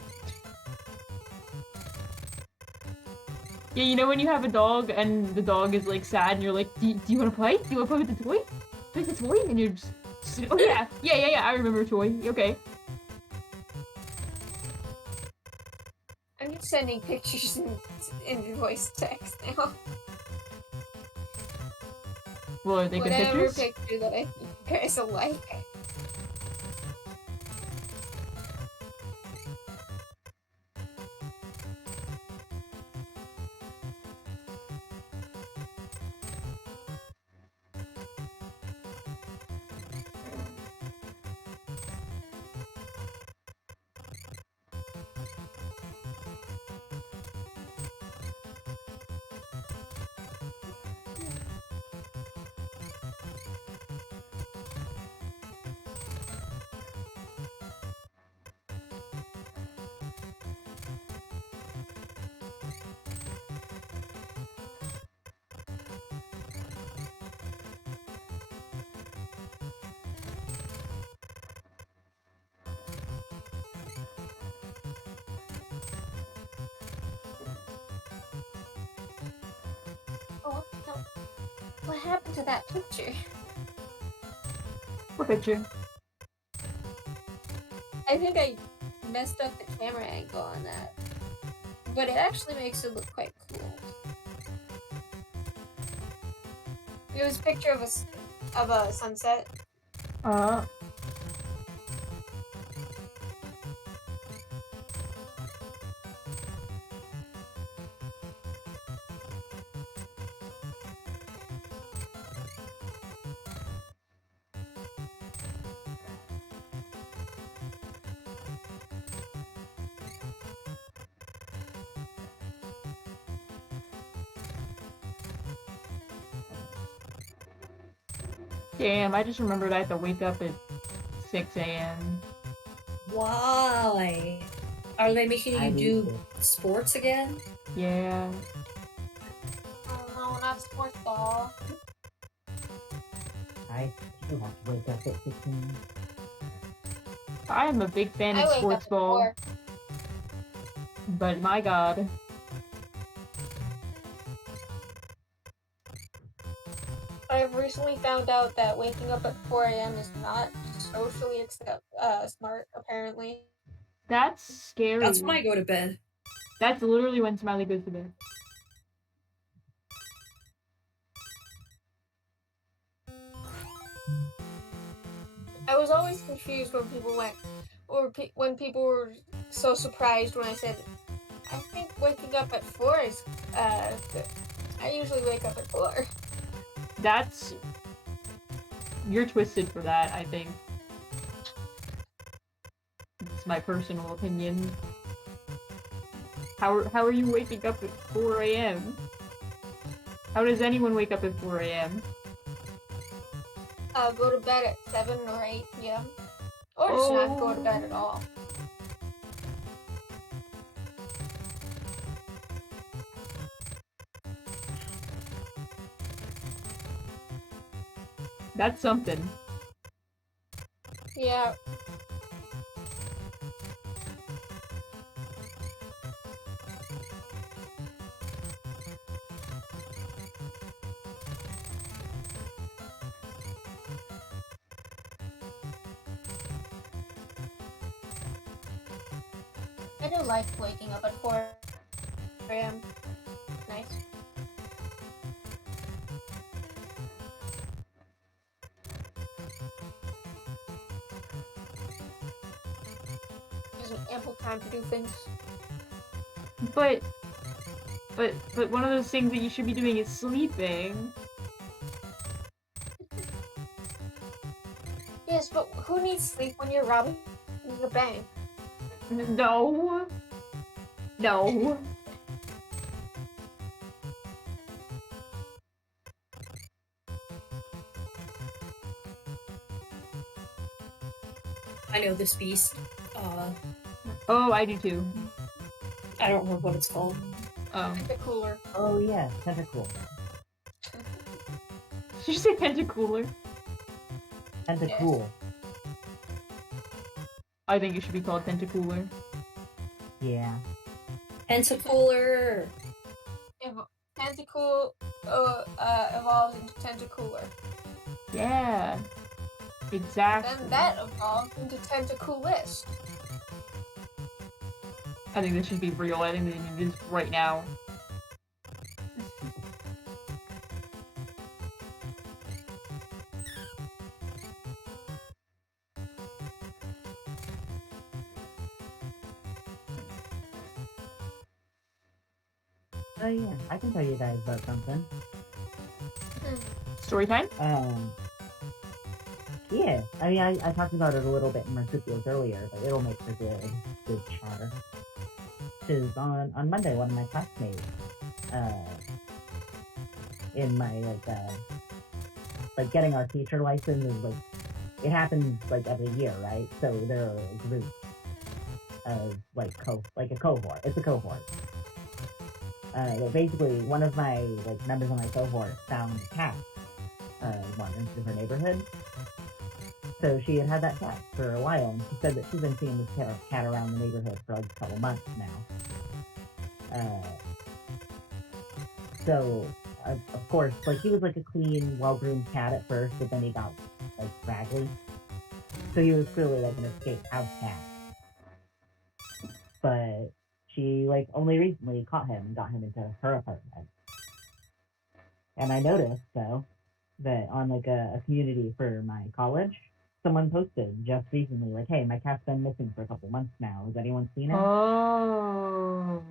Yeah, you know when you have a dog and the dog is like sad and you're like, do you want to play? Do you want to play with the toy? Play with the toy? And you're just oh yeah, I remember toy. Okay. I'm just sending pictures in voice text now. Well, are they good Whatever pictures? picture that I think you guys will like. Oh no! What happened to that picture? What picture? I think I messed up the camera angle on that, but it actually makes it look quite cool. It was a picture of a sunset. Damn, I just remembered I have to wake up at 6 a.m. Why? Are they making I you need do to. sports again? Yeah. Oh no, not sports ball. I still have to wake up at 15. I am a big fan I of wake up sports at ball, 4. but my god. I've recently found out that waking up at 4 a.m. is not socially smart, apparently. That's scary. That's when I go to bed. That's literally when Smiley goes to bed. I was always confused when people went, or when people were so surprised when I said, I think waking up at 4 is, good. I usually wake up at 4. That's... You're twisted for that, I think. It's my personal opinion. How are you waking up at 4 a.m.? How does anyone wake up at 4 a.m.? Go to bed at 7 or 8 p.m. Or just not go to bed at all. That's something. Yeah. I do like waking up at 4 a.m. Nice. Gives me ample time to do things. But one of those things that you should be doing is sleeping. Yes, but who needs sleep when you're robbing a bank? No. No. I know this beast. Oh, I do too. I don't remember what it's called. The cooler. Oh yeah, tentacle. Did you say Pentacooler? Tentacool. I think it should be called Pentacooler. Yeah. Pentacooler. Tentacool evolves into Tentacooler. Yeah. Exactly. Then that evolves into Tentacoolist. I think this should be real. I think they need this right now. Oh yeah, I can tell you guys about something. Story time? Yeah, I mean, I talked about it a little bit in Marsupials earlier, but it'll make for good chatter. Because on Monday, one of my classmates, in my, like getting our teacher license is, like, it happens, like, every year, right? So there are groups of, like, a cohort. It's a cohort. But basically, one of my, like, members of my cohort found a cat, wandering through her neighborhood. So she had that cat for a while, and she said that she's been seeing this cat around the neighborhood for like a couple months now. So, of course, like he was like a clean, well-groomed cat at first, but then he got like scraggly. So he was clearly like an escaped house cat. But she like only recently caught him and got him into her apartment. And I noticed though that on like a community for my college, someone posted just recently, like, "Hey, my cat's been missing for a couple months now. Has anyone seen it?" Oh.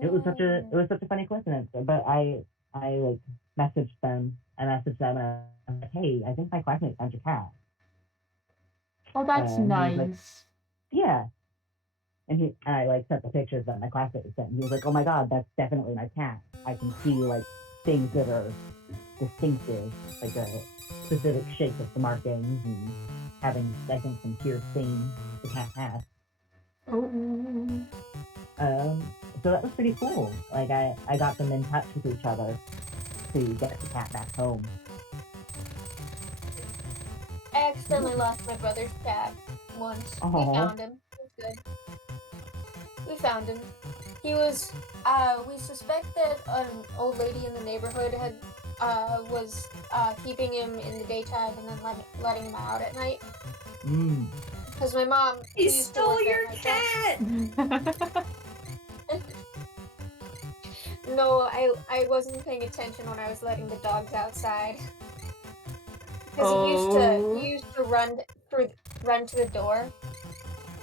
It was such a funny coincidence. But I like messaged them. I messaged them. I'm like, "Hey, I think my classmate found your cat." Oh, that's And he was nice. like, "Yeah." And I like sent the pictures that my classmate sent. And he was like, "Oh my god, that's definitely my cat. I can see like things that distinctive, like a specific shape of the markings and having, I think, some pure stains the cat has. Oh. So that was pretty cool. Like I got them in touch with each other to get the cat back home. I accidentally lost my brother's cat once. Aw. We found him. It was good. We found him. He was, we suspect that an old lady in the neighborhood had, was, keeping him in the daytime and then letting him out at night. Because my mom He used to stole work your at night. cat! No, I wasn't paying attention when I was letting the dogs outside. Because he used to run to the door,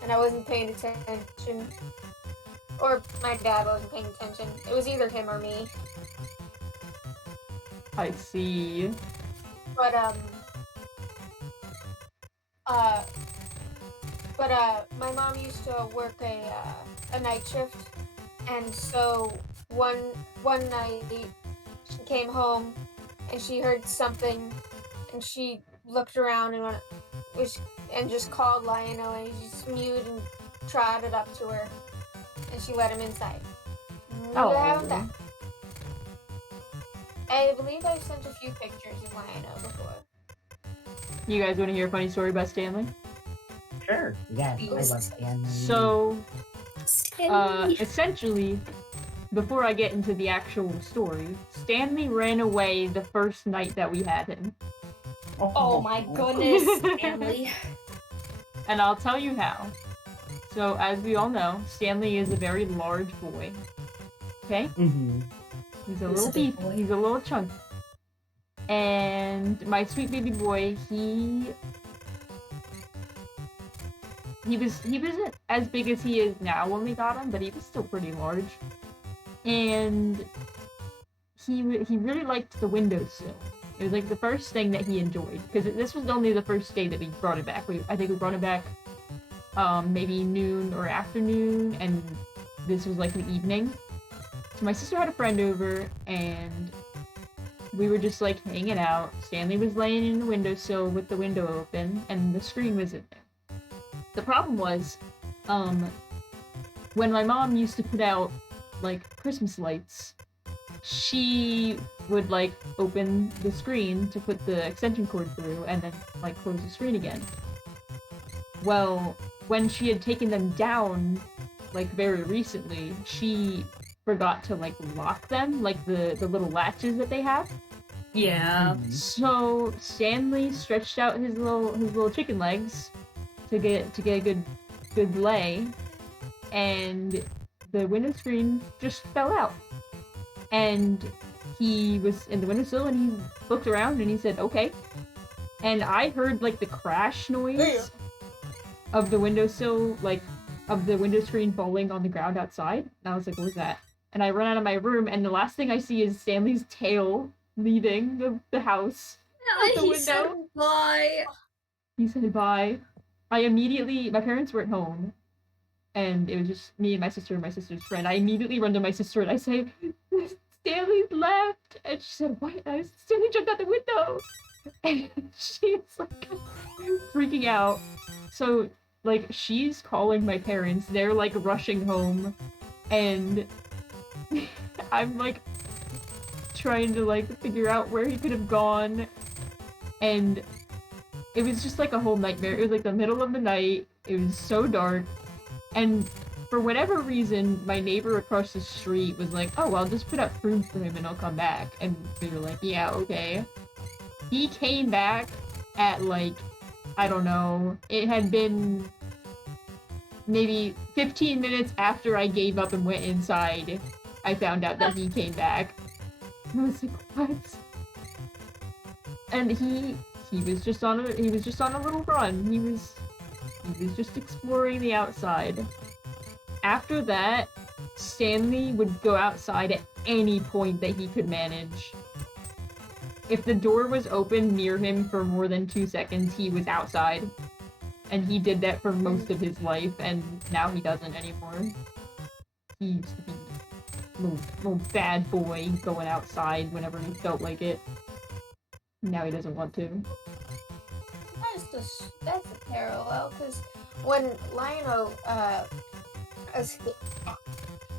and I wasn't paying attention. Or my dad wasn't paying attention. It was either him or me. I see. But my mom used to work a night shift, and so one night she came home and she heard something, and she looked around and just called Lionel, and he just mewed and trotted up to her, and she let him inside. Never have him back. I believe I've sent a few pictures of Lionel before. You guys want to hear a funny story about Stanley? Sure. Yeah, I Yes. love Stanley. So, Stanley. essentially, before I get into the actual story, Stanley ran away the first night that we had him. Oh my goodness, Stanley. And I'll tell you how. So, as we all know, Stanley is a very large boy. Okay? Mm-hmm. He's a He's little a big beef. boy. He's a little chunky. And my sweet baby boy, he wasn't as big as he is now when we got him, but he was still pretty large. And he really liked the windowsill. It was like the first thing that he enjoyed, because this was only the first day that we brought it back. I think we brought it back maybe noon or afternoon, and this was like the evening. So my sister had a friend over, and we were just like hanging out. Stanley was laying in the windowsill with the window open, and the screen was in there. The problem was, when my mom used to put out like Christmas lights, she would like open the screen to put the extension cord through and then like close the screen again. Well, when she had taken them down like very recently, she forgot to like lock them, like the little latches that they have. Yeah. So Stanley stretched out his little chicken legs to get a good lay, and the window screen just fell out. And he was in the windowsill, and he looked around and he said, "Okay." And I heard like the crash noise of the windowsill, like of the window screen falling on the ground outside. And I was like, "What was that?" And I run out of my room, and the last thing I see is Stanley's tail leaving the house. Out the He window. said bye. He said bye. My parents weren't home, and it was just me and my sister and my sister's friend. I immediately run to my sister and I say, "Stanley's left!" And she said, "What?" And I said, "Stanley jumped out the window!" And she's like freaking out. So, like, she's calling my parents. They're like rushing home, and I'm like trying to like figure out where he could have gone, and it was just like a whole nightmare. It was like the middle of the night. It was so dark, and for whatever reason, my neighbor across the street was like, "Oh, I'll just put out food for him and he'll come back." And we were like, "Yeah, okay." He came back at like, I don't know, it had been maybe 15 minutes after I gave up and went inside. I found out that he came back. I was like, "What?" And he was just on a little run. He was just exploring the outside. After that, Stanley would go outside at any point that he could manage. If the door was open near him for more than 2 seconds, he was outside. And he did that for most of his life, and now he doesn't anymore. He used to be a little bad boy going outside whenever he felt like it. Now he doesn't want to. That's a parallel, because when Lionel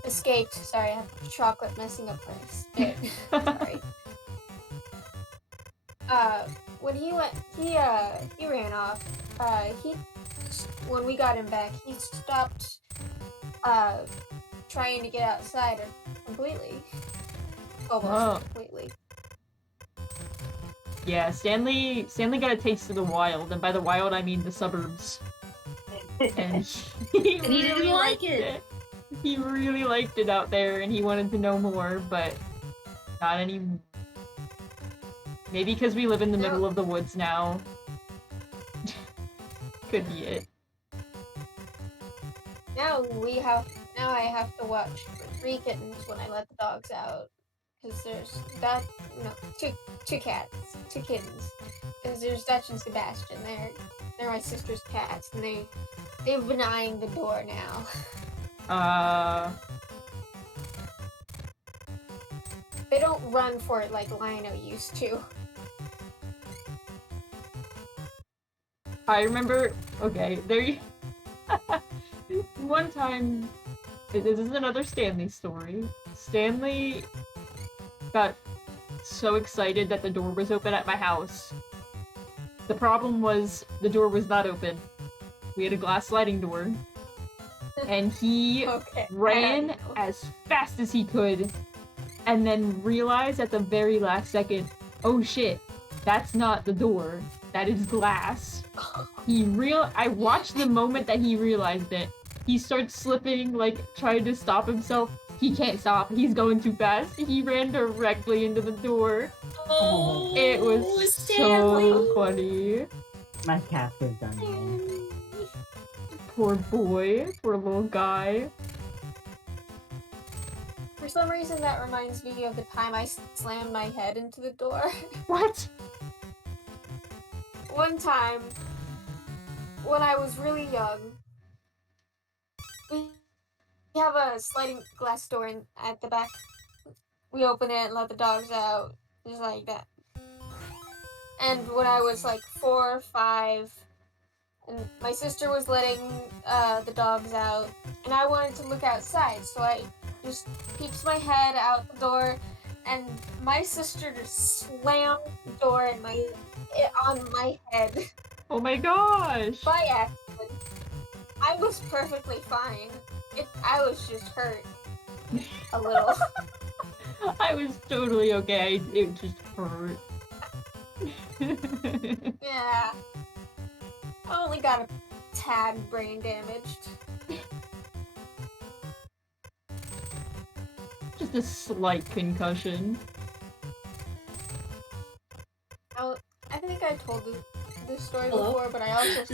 escaped, sorry, I have chocolate messing up my spit. Sorry. When he ran off. When we got him back, he stopped trying to get outside completely. Almost completely. Yeah, Stanley got a taste of the wild, and by the wild I mean the suburbs. And he didn't like it. He really liked it out there, and he wanted to know more, but not anymore. Maybe because we live in the middle of the woods now. Could be it. Now I have to watch 3 kittens when I let the dogs out. Because there's two kittens. Because there's Dutch and Sebastian. They're my sister's cats, and they've been eyeing the door now. They don't run for it like Lionel used to. I remember. Okay, one time. This is another Stanley story. Stanley got so excited that the door was open at my house. The problem was the door was not open. We had a glass sliding door. And he ran as fast as he could, and then realized at the very last second, oh shit, that's not the door. That is glass. I watched the moment that he realized it. He starts slipping, like, trying to stop himself. He can't stop. He's going too fast. He ran directly into the door. Oh, it was Stanley. So funny. My cat was done. Poor boy. Poor little guy. For some reason, that reminds me of the time I slammed my head into the door. What? One time, when I was really young, we have a sliding glass door at the back. We open it and let the dogs out, just like that. And when I was like 4 or 5, and my sister was letting the dogs out, and I wanted to look outside, so I just peeked my head out the door, and my sister just slammed the door on my head. Oh my gosh! By accident. I was perfectly fine. I was just hurt. A little. I was totally okay. It just hurt. Yeah. I only got a tad brain damaged. Just a slight concussion. I think I told this story before, but I also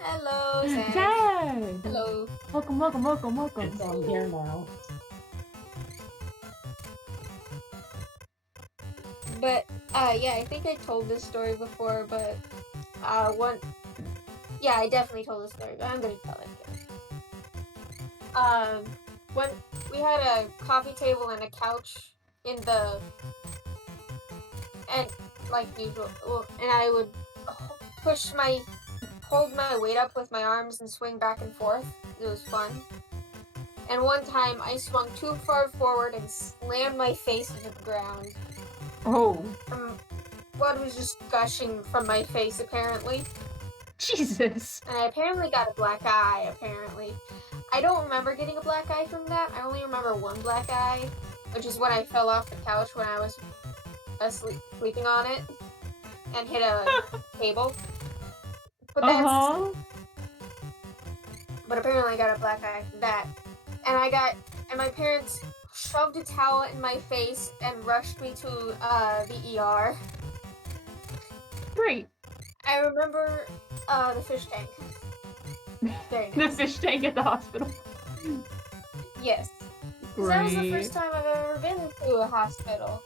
Hello, Zach. Zach! Hello. Welcome. It's on here now. But yeah, I think I told this story before, but I definitely told this story, but I'm gonna tell it again. When we had a coffee table and a couch and like usual, and I would hold my weight up with my arms and swing back and forth. It was fun. And one time I swung too far forward and slammed my face into the ground. Oh. Blood was just gushing from my face, apparently. Jesus. And I apparently got a black eye, apparently. I don't remember getting a black eye from that. I only remember one black eye, which is when I fell off the couch when I was sleeping on it and hit a table. But But apparently I got a black eye from that. And my parents shoved a towel in my face and rushed me to the ER. Great. I remember the fish tank. Very nice. The fish tank at the hospital. Yes. Great. That was the first time I've ever been to a hospital.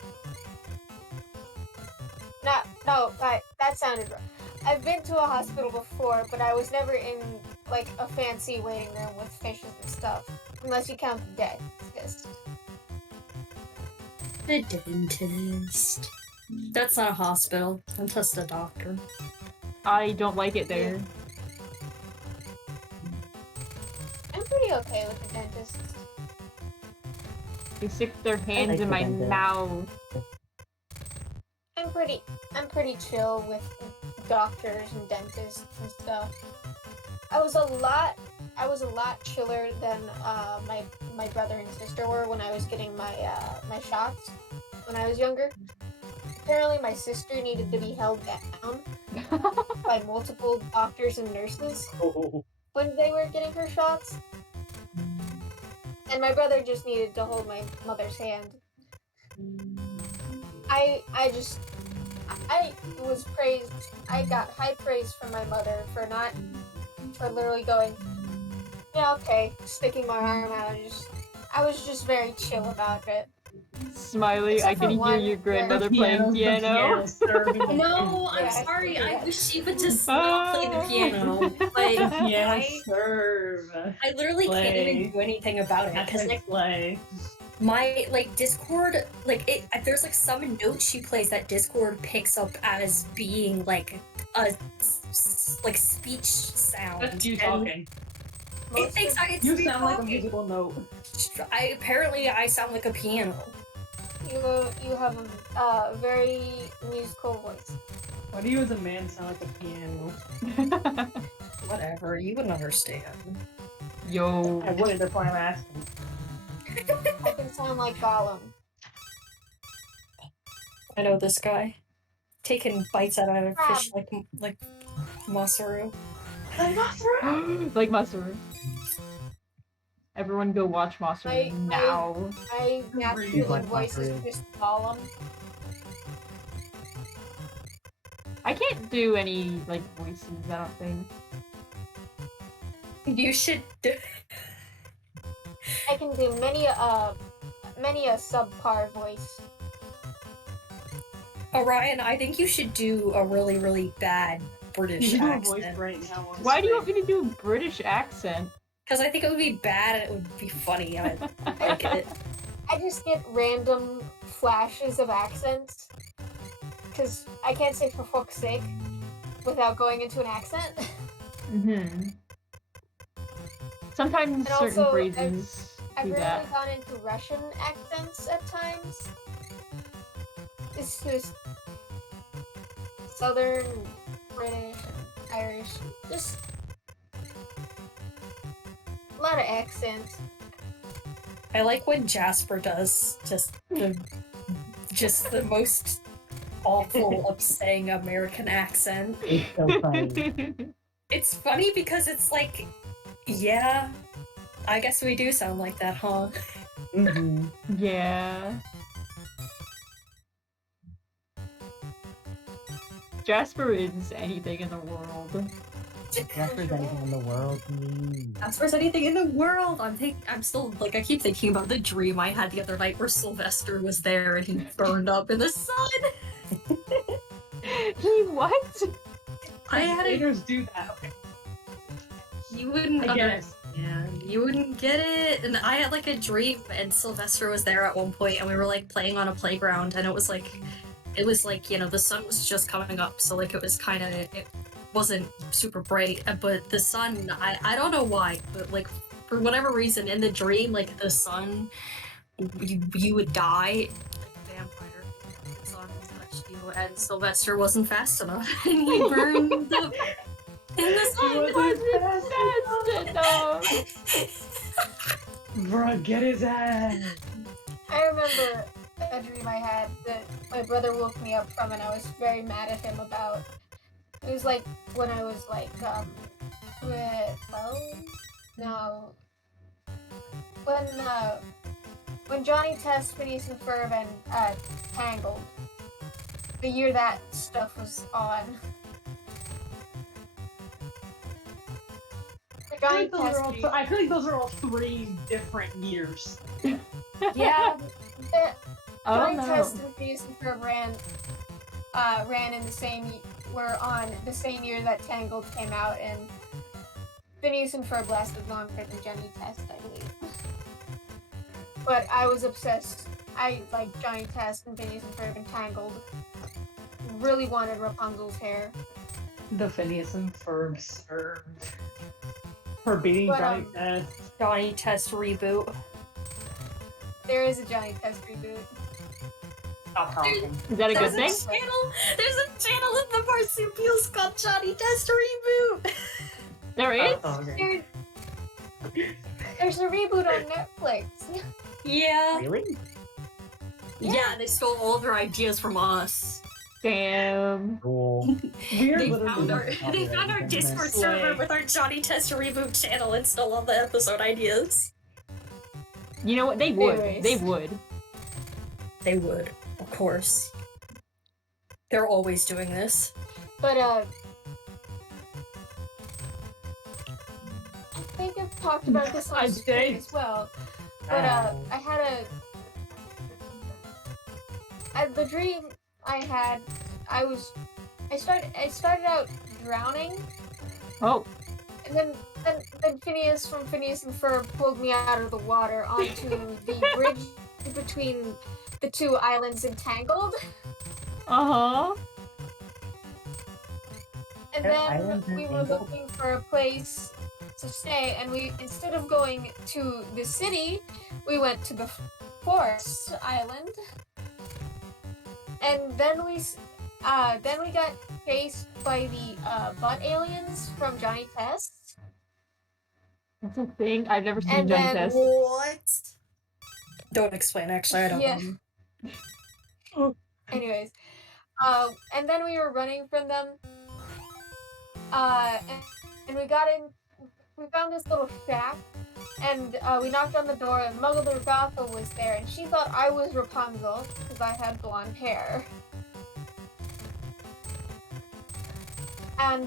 No, that sounded wrong. I've been to a hospital before, but I was never in like a fancy waiting room with fishes and stuff. Unless you count the dead. Yes. The dentist. That's not a hospital. That's just a doctor. I don't like it there. I'm pretty okay with the dentist. They stick their hands like in the my dentist. mouth. I'm pretty chill with doctors and dentists and stuff. I was a lot chiller than my brother and sister were when I was getting my shots when I was younger. Apparently, my sister needed to be held down by multiple doctors and nurses when they were getting her shots, and my brother just needed to hold my mother's hand. I was praised. I got high praise from my mother for literally going, yeah, okay, sticking my arm out. I was just very chill about it. Smiley, Except I can for hear one your grandmother where- playing piano. No, I'm Yeah, sorry. I I wish she would just not play the piano. Like, Piano I serve. literally can't even Play. do anything about it because Hashtag play. my Discord, there's some notes she plays that Discord picks up as being like a speech sound. That's you and talking. It thinks it's You me sound like a talking. musical note. I sound like a piano. You have a very musical voice. Why do you as a man sound like a piano? Whatever, you wouldn't understand. Yo. I wouldn't, that's why I'm asking. I can sound like Gollum. I know this guy. Taking bites out of a Crab. fish like Masaru. Like Masaru. Everyone go watch Masaru now. My masculine like voice is Masaru. just Gollum. I can't do any voices, I don't think. You should do. I can do many a subpar voice. Orion, I think you should do a really, really bad British You do a voice accent. right now. on Why do you want screen. me to do a British accent? Because I think it would be bad and it would be funny. I like it. I just get random flashes of accents. Because I can't say for fuck's sake without going into an accent. Mm-hmm. Sometimes And certain also, phrases I've do really that. gone into Russian accents at times. It's just Southern, British, and Irish. Just a lot of accents. I like when Jasper does just the most awful, upsetting American accent. It's so funny. It's funny because it's like, yeah, I guess we do sound like that, huh? Mm-hmm. Yeah. Jasper is anything in the world. Representing in the world. As far as anything in the world, I'm still I keep thinking about the dream I had the other night where Sylvester was there and he burned up in the sun. He what? I had a Haters do that. Okay. you wouldn't I guess. yeah, you wouldn't get it. And I had a dream and Sylvester was there at one point and we were playing on a playground and it was the sun was just coming up, so it was kind of it wasn't super bright, but the sun I don't know why, but for whatever reason in the dream the sun you would die like a vampire. The sun touched you and Sylvester wasn't fast enough and he burned up in the sun. Fast enough. Bruh, get his ass. I remember a dream I had that my brother woke me up from and I was very mad at him about. It was when I was 12? No. When Johnny Test, Phineas and Ferb, and Tangled. The year that stuff was on. Johnny Test, I feel like those are all 3 different years. yeah. Oh Johnny no. Test and Phineas and Ferb ran in the same were on the same year that Tangled came out, and Phineas and Ferb lasted longer than Johnny Test, I believe. But I was obsessed I like Johnny Test and Phineas and Ferb and Tangled. Really wanted Rapunzel's hair. The Phineas and Ferb serve for beating But, Johnny Test. Johnny Test reboot. There is a Johnny Test reboot. Stop talking. Is that a good There's thing? There's a channel in the marsupials called Johnny Test Reboot. There is? Stop talking. There's a reboot on Netflix. Yeah. Really? Yeah, they stole all their ideas from us. Damn. Cool. We're They literally found our Discord Slay. server with our Johnny Test Reboot channel and stole all the episode ideas. You know what? They would. Anyways. They would. They would, of course. They're always doing this. But I think I've talked about this on I stream did. as well. But I had the dream I had. I started out drowning, Oh. and then Phineas from Phineas and Ferb pulled me out of the water onto the bridge between the two islands entangled. Uh-huh. And Their then islands we were entangled? looking for a place to stay, and we, instead of going to the city, we went to the forest island. And then we got chased by the butt aliens from Johnny Test. That's a thing. I've never seen And Johnny then- Test. What? Don't explain, actually, I don't Yeah. know. Anyways, and then we were running from them. And we got in. We found this little shack, and we knocked on the door, and Muggle Regatha was there, and she thought I was Rapunzel because I had blonde hair. And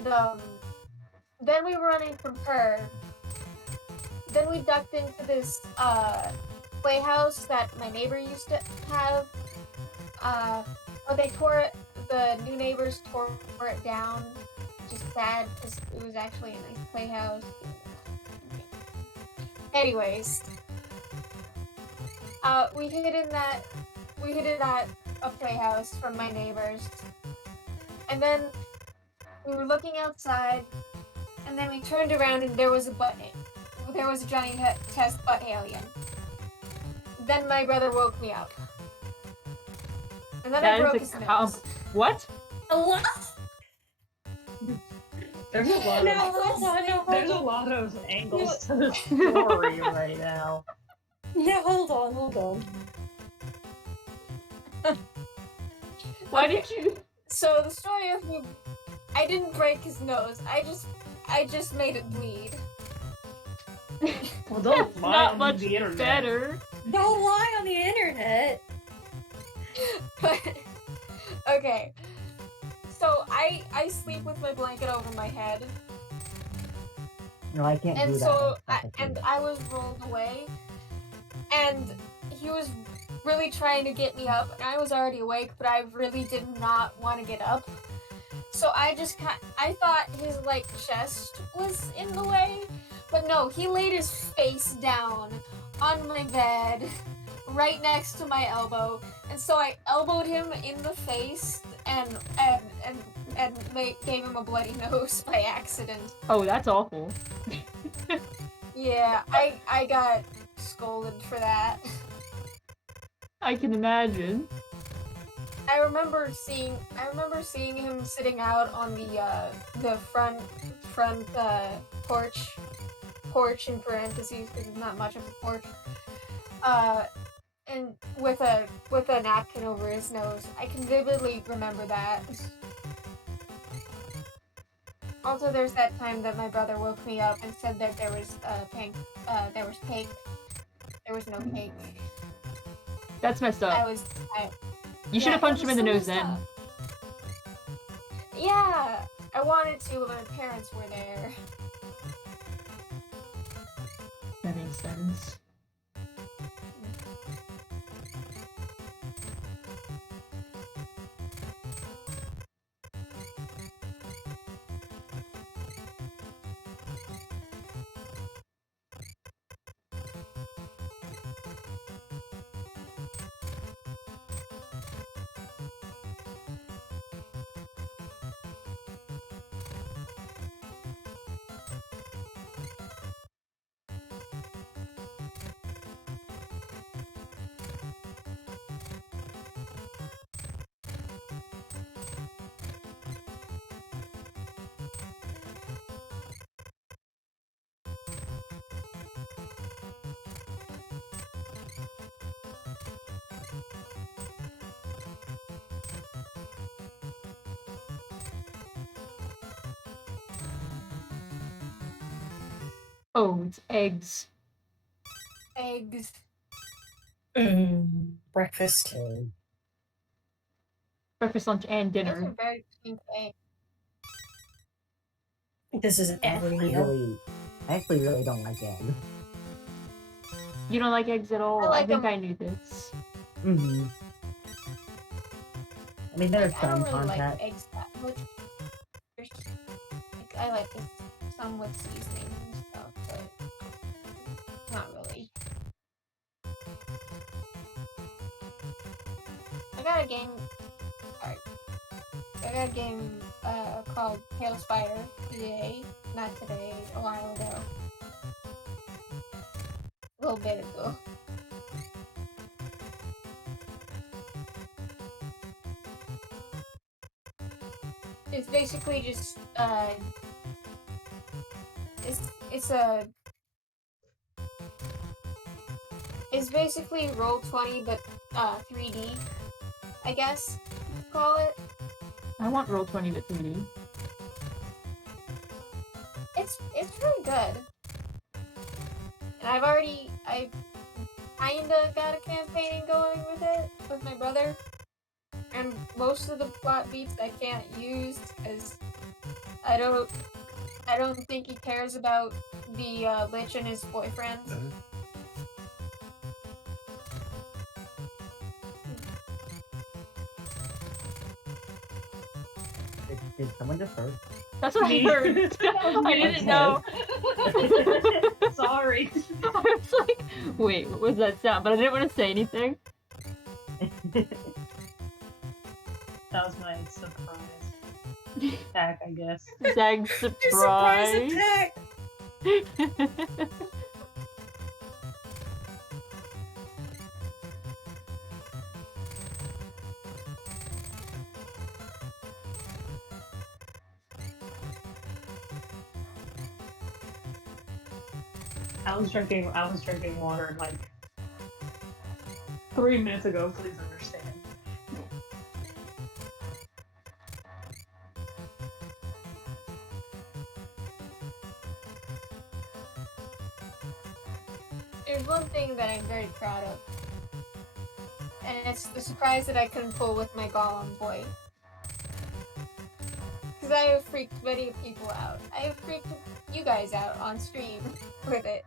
then we were running from her. Then we ducked into this playhouse that my neighbor used to have. They tore it. The new neighbors tore it down, which is sad because it was actually a nice playhouse. Anyways, we hid in that a playhouse from my neighbors, and then we were looking outside, and then we turned around and there was a Johnny Test butt alien. Then my brother woke me up, and then I That broke is his a nose. What? What? There's a lot No, of hold on, no, there's a hold on. lot of angles to the story right now. No, hold on. Why did you? So the story of me, I didn't break his nose. I just made it bleed. Well, don't lie Not on much the internet. better. Don't lie on the internet. Okay. So I sleep with my blanket over my head, No, I can't and do so that. I was rolled away, and he was really trying to get me up, and I was already awake, but I really did not want to get up. So I thought his like chest was in the way, but no, he laid his face down on my bed, right next to my elbow, and so I elbowed him in the face and gave him a bloody nose by accident. Oh, that's awful. Yeah, I got scolded for that. I can imagine. I remember seeing him sitting out on the front porch in parentheses because it's not much of a porch. And with a napkin over his nose. I can vividly remember that. Also, there's that time that my brother woke me up and said that there was cake. There was no cake. That's messed up. You should have punched him in the nose then. Yeah, I wanted to, but my parents were there. That makes sense. Oh, it's eggs. Eggs. Breakfast. Breakfast, lunch, and Those dinner. are very pink eggs. This is an I every actually meal. really don't like eggs. You don't like eggs at all? I like think them. I knew this. Mm-hmm. I mean, there's Like, I don't some really like contact. eggs that much. Like, I like this some with seasoning and stuff, but not really. I got a game. Alright. I got a game called Tail Spider today. Not today, a while ago. A little bit ago. It's basically just it's basically Roll20 but 3D, I guess you could call it. I want Roll20 with 3D. It's really good. And I've kinda got a campaign going with it with my brother. And most of the plot beats I can't use because I don't think he cares about the Lich and his boyfriend. Did someone just burp? That's what I Me. heard. That was I me. didn't know. Sorry. I was like, wait, what was that sound? But I didn't want to say anything. That was my surprise attack, I guess. Zag's surprise. attack! I was drinking water like 3 minutes ago, please understand. There's one thing that I'm very proud of. And it's the surprise that I couldn't pull with my Golem boy. Because I have freaked many people out. I have freaked you guys out on stream with it.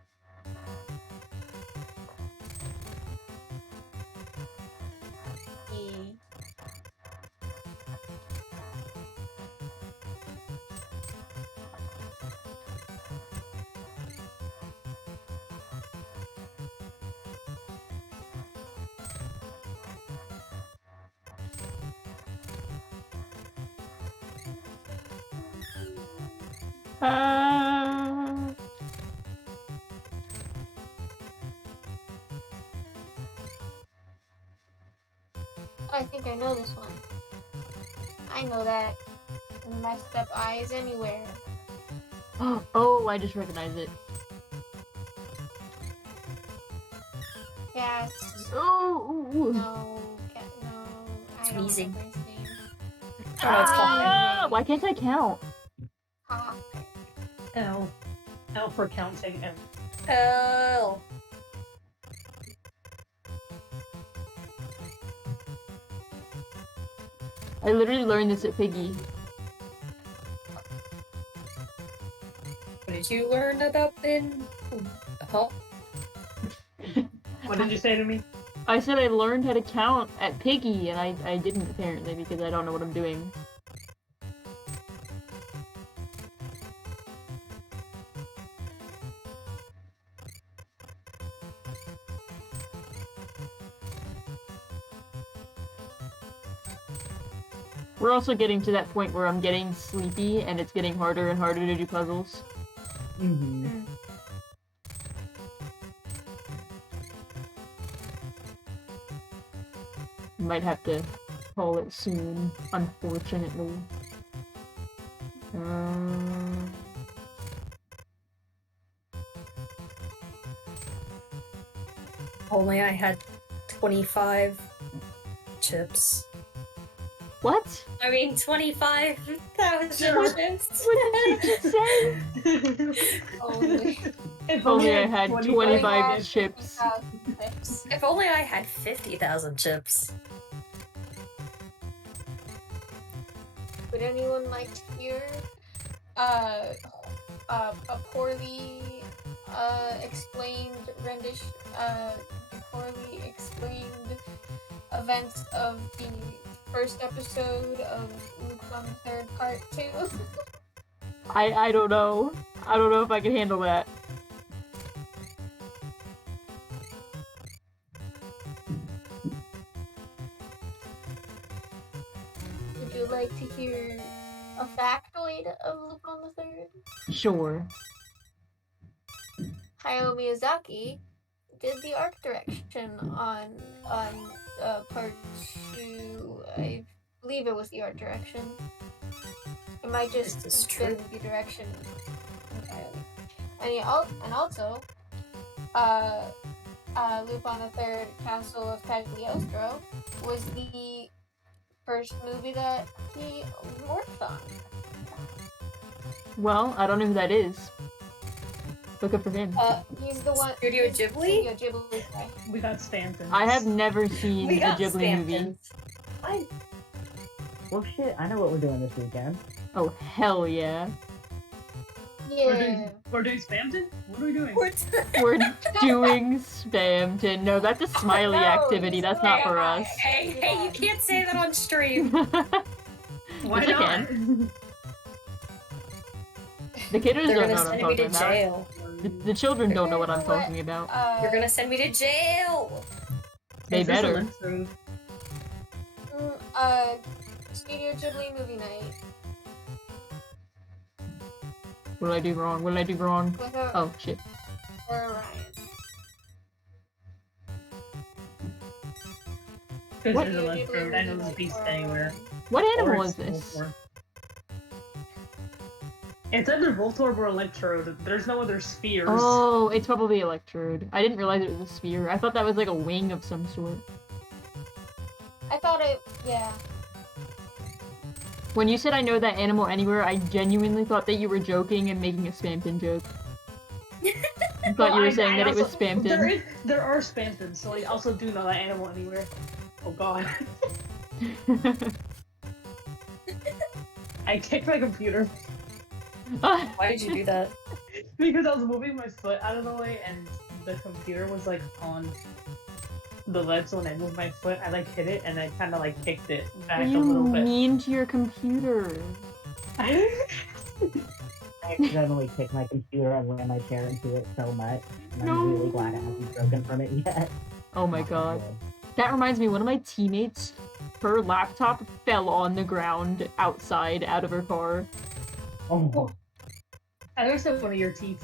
E. I think I know this one. I know that. Messed up eyes anywhere. Oh, I just recognize it. Yes. Oh, ooh. No. No. I don't Sneezing. remember his name. Oh, it's Ah, why can't I count? Hawk. L. L for counting and L. I literally learned this at Piggy. What did you learn about in? Oh, what did you say to me? I said I learned how to count at Piggy, and I didn't apparently because I don't know what I'm doing. We're also getting to that point where I'm getting sleepy and it's getting harder and harder to do puzzles. Mm-hmm. Might have to call it soon, unfortunately. only I had 25 chips. What? I mean, 25,000 What? chips. What did you just say? Only. If only I had 25 chips. chips. 50,000 chips. If only I had 50,000 chips. Would anyone like to hear a poorly explained rendition, poorly explained events of the first episode of Luke on the Third Part 2? I don't know. I don't know if I can handle that. Would you like to hear a factoid of Luke on the Third? Sure. Hayao Miyazaki did the art direction on part 2. I believe it was the art direction. It might just This is have been true. the direction entirely. And also, Lupin the Third: Castle of Cagliostro was the first movie that he worked on. Well, I don't know who that is. Look up for him. He's the one. Studio he's the Ghibli? Studio Ghibli guy. We got Stanton. I have never seen We a got Ghibli movie. Spamptons. I... Well, shit, I know what we're doing this weekend. Oh, hell yeah. Yeah. We're doing Spampton? What are we doing? We're doing Spamton. No, that's a smiley No, activity. That's not for us. Hey, you can't say that on stream. Why Yes, I not? The kiddos They're don't know gonna what I'm send me to talking about. jail. The children don't know what I'm You know what? talking about. You're gonna send me to jail. They Is this better. electrode? Studio Ghibli movie night What did I do wrong? What did I do wrong? with a Oh, shit. for Orion. Because What? there's an electrode. I know there's a beast anywhere. What Or animal is it's this? Voltorb. It's either Voltorb or Electrode. There's no other spheres. Oh, it's probably Electrode. I didn't realize it was a sphere. I thought that was like a wing of some sort. I thought it. Yeah. When you said I know that animal anywhere, I genuinely thought that you were joking and making a Spampton joke. I thought you were saying that it was Spampton. There are Spamptons, so I also do know that animal anywhere. Oh god. I kicked my computer Why did you do that? because I was moving my foot out of the way and the computer was like on the ledge, so when I moved my foot, I like hit it and I kind of like kicked it back a You little bit. mean to your computer. I accidentally kicked my computer and ran my chair into it so much. And No. I'm really glad I haven't broken from it yet. Oh my god. That reminds me, one of my teammates, her laptop fell on the ground outside out of her car. Oh, I think it's one of your teeth.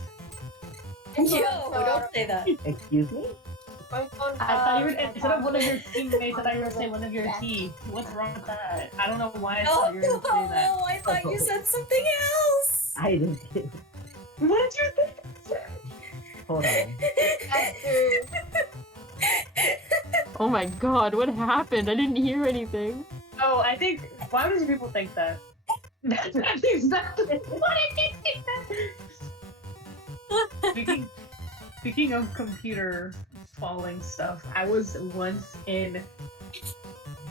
Yo, don't say that. excuse me? My phone. I thought you were my instead of one of your phone- teammates, I thought you were gonna say one of your teeth. What's wrong with that? I don't know why I Oh, thought you were gonna say that. no, I thought you said something else. I did too. What did you think? Hold on. After Oh my god, what happened? I didn't hear anything. Oh, I think. Why would people think that? That's exactly what I think. Speaking of computer falling stuff, I was once in.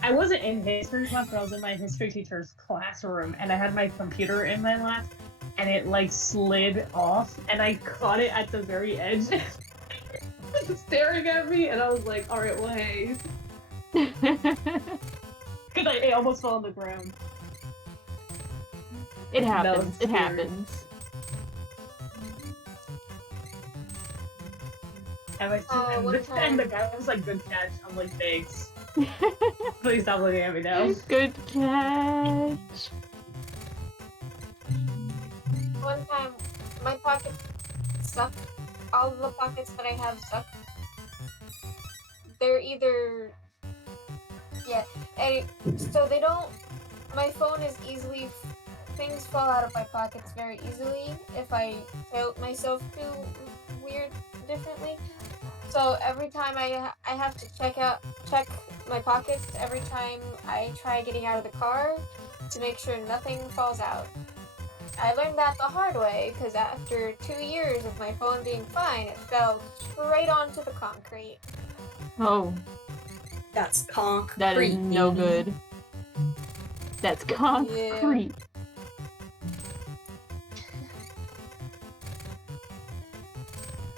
I wasn't in history class, but I was in my history teacher's classroom, and I had my computer in my lap, and it like slid off, and I caught it at the very edge. It was staring at me, and I was like, "All right, well, hey," because it almost fell on the ground. It That happens. was It scary. happens. And, I, one and time- the guy was like, "Good catch." I'm like, "Thanks." Please stop looking at me now. Good catch. one time, my pocket suck. All of the pockets that I have suck. They're either. Yeah. So they don't. My phone is easily. Things fall out of my pockets very easily if I tilt myself too weird differently. So every time I have to check my pockets every time I try getting out of the car to make sure nothing falls out. I learned that the hard way, because after 2 years of my phone being fine, it fell straight onto the concrete. Oh, That's concrete. that is no good. That's concrete.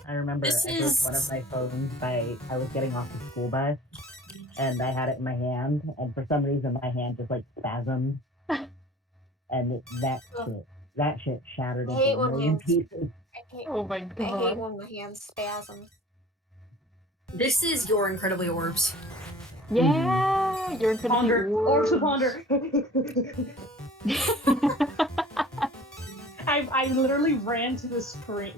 I remember This I broke one of is- my phones I was getting off the school bus, and I had it in my hand, and for some reason my hand just like spasmed, and that shit shattered I into hate a when million hands- pieces. Oh my I hate god. when my hand spasms. This is your incredibly orbs. Yeah, you're incredibly Ponder. Orbs of Ponder. I literally ran to the stream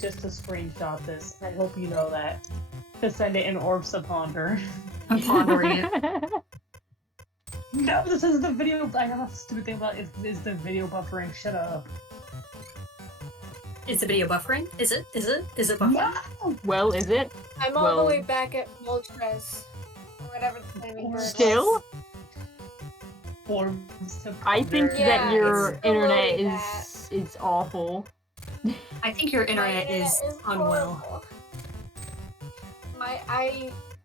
just to screenshot this. I hope you know that. To send it in Orbs of Ponder. I'm pondering it. No, this is the video. I have a stupid thing about is the video buffering. Shut up. Is the video buffering? Is it? Is it buffering? No! Well, is it? I'm all Well- the way back at Moltres. Or whatever the flaming bird Still? was. Orbs of I think Ponder. that Yeah, your it's still internet loading is awful. I think your internet is unwell. horrible.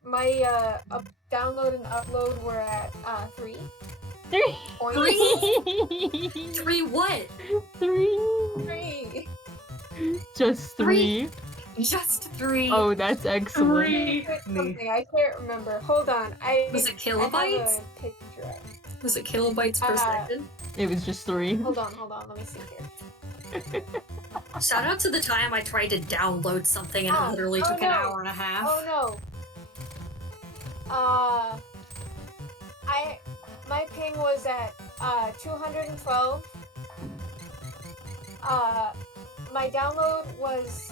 My download and upload were at 3. Three. 3 what? 3. 3. Just 3. Just 3. Oh, that's excellent. Three. Something I can't remember. Hold on. Was it I have kilobytes? a picture of it. Was it kilobytes per second? It was just 3. Hold on. Let me see here. Shout out to the time I tried to download something and it literally took an no. hour and a half. Oh no. My ping was at 212. My download was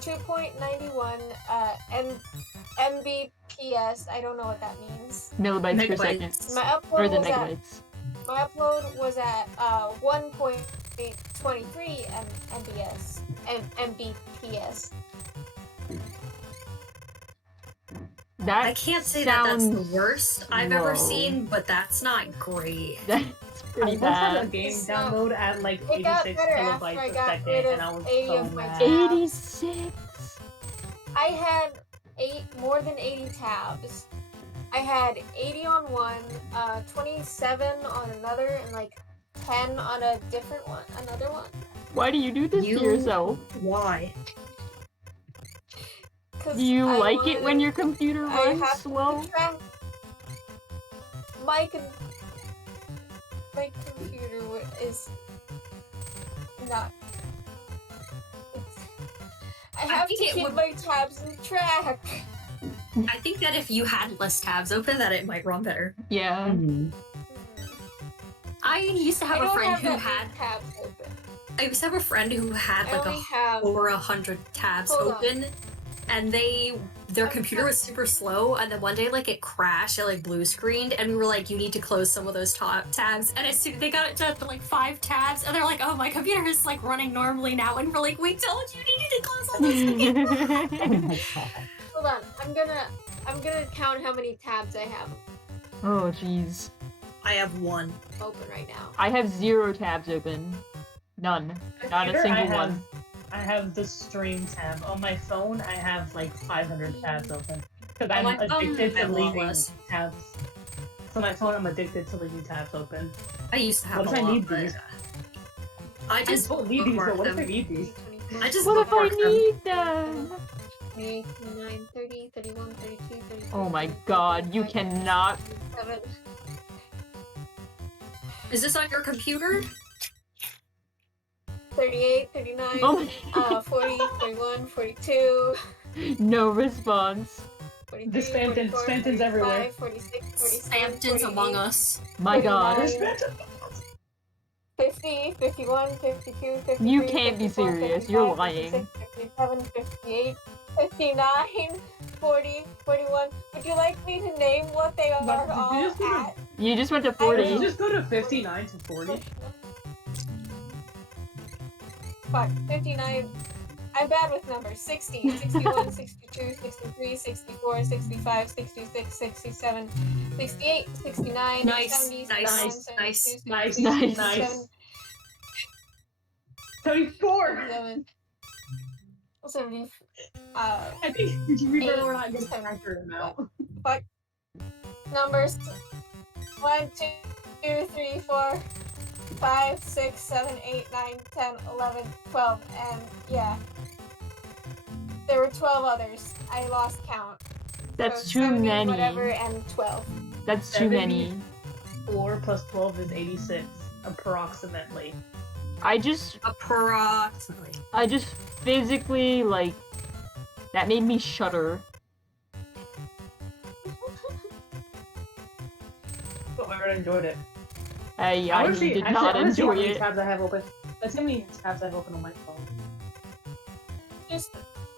2.91 Mbps. I don't know what that means. Millibytes per second. Megabytes. My Or the upload was at megabytes. 1.23 Mbps. That I can't say that that's the sounds worst I've ever low. seen, but that's not great. That's I pretty once had a bad. game So, download at like it got 86 better after kilobytes I a got second, rid of and I was 80 so of my mad. tabs. 86. I had more than 80 tabs. I had 80 on one, 27 on another, and like 10 on a different one, another one. Why do you do this to yourself? Why? 'Cause Do you I like it when wanted- your computer I runs have slow? to track my computer is not. I have think to it keep would- my tabs in track. I think that if you had less tabs open, that it might run better. Yeah. Mhm. I used to I have a don't friend have who that had. many tabs open. I used to have a friend who had I like only have. over 100 tabs Hold on. open, and their computer was super slow. And then one day, like it crashed, it like blue screened, and we were like, "You need to close some of those tabs." And as soon they got it down to like 5 tabs, and they're like, "Oh, my computer is like running normally now." And we're like, "We told you needed to close all those tabs." Oh my god. Hold on. I'm gonna count how many tabs I have Oh, jeez. I have 1. open right now. I have 0 tabs open. None. Not a Computer, single I have, one. I have the stream tab. On my phone, I have like 500 tabs open. Because On I'm my phone, addicted I to have a lot leaving less. tabs. So my phone, I'm addicted to leaving tabs open. I used to have What a if I lot, need but these? I I just don't need these, but bookmarked what if I them. need these? I just What if I bookmarked them. need them? 28, 29, 30, 31, 32, 33, Oh my 34, god, you 35, cannot. 37. Is this on your computer? 38, 39, Oh 40, 41, 42, No response. 43, The Spamptons- 44, Spamptons 45, everywhere. 46, 47, Spamptons 48, among us. My god. 49, 50, 51, 52, 53, You can't be 54, serious, you're 55, lying. 56, 57, 58, 59, 40, 41. Would you like me to name what they are But did you all just go to- at? You just went to I Did you 40. just go to 59 to 40? Fuck, 59. I'm bad with numbers. 60, 61, 62, 63, 64, 65, 66, 67, 68, 69, Nice, 70, nice, 71, nice, 72, nice, 73, nice. 77, 74! 77. 70. I think we're not getting an accurate amount. Fuck. Numbers. 1, 2, 3, 4, 5, 6, 7, 8, 9, 10, 11, 12, and yeah. There were 12 others. I lost count. That's So too 70 many. Whatever, and 12. That's too many. 4 plus 12 is 86, approximately. I just Approximately. physically, like, that made me shudder. But I really enjoyed it. I did not see enjoy how many it. tabs I have open. Let's see how many tabs I have open on my phone. Just,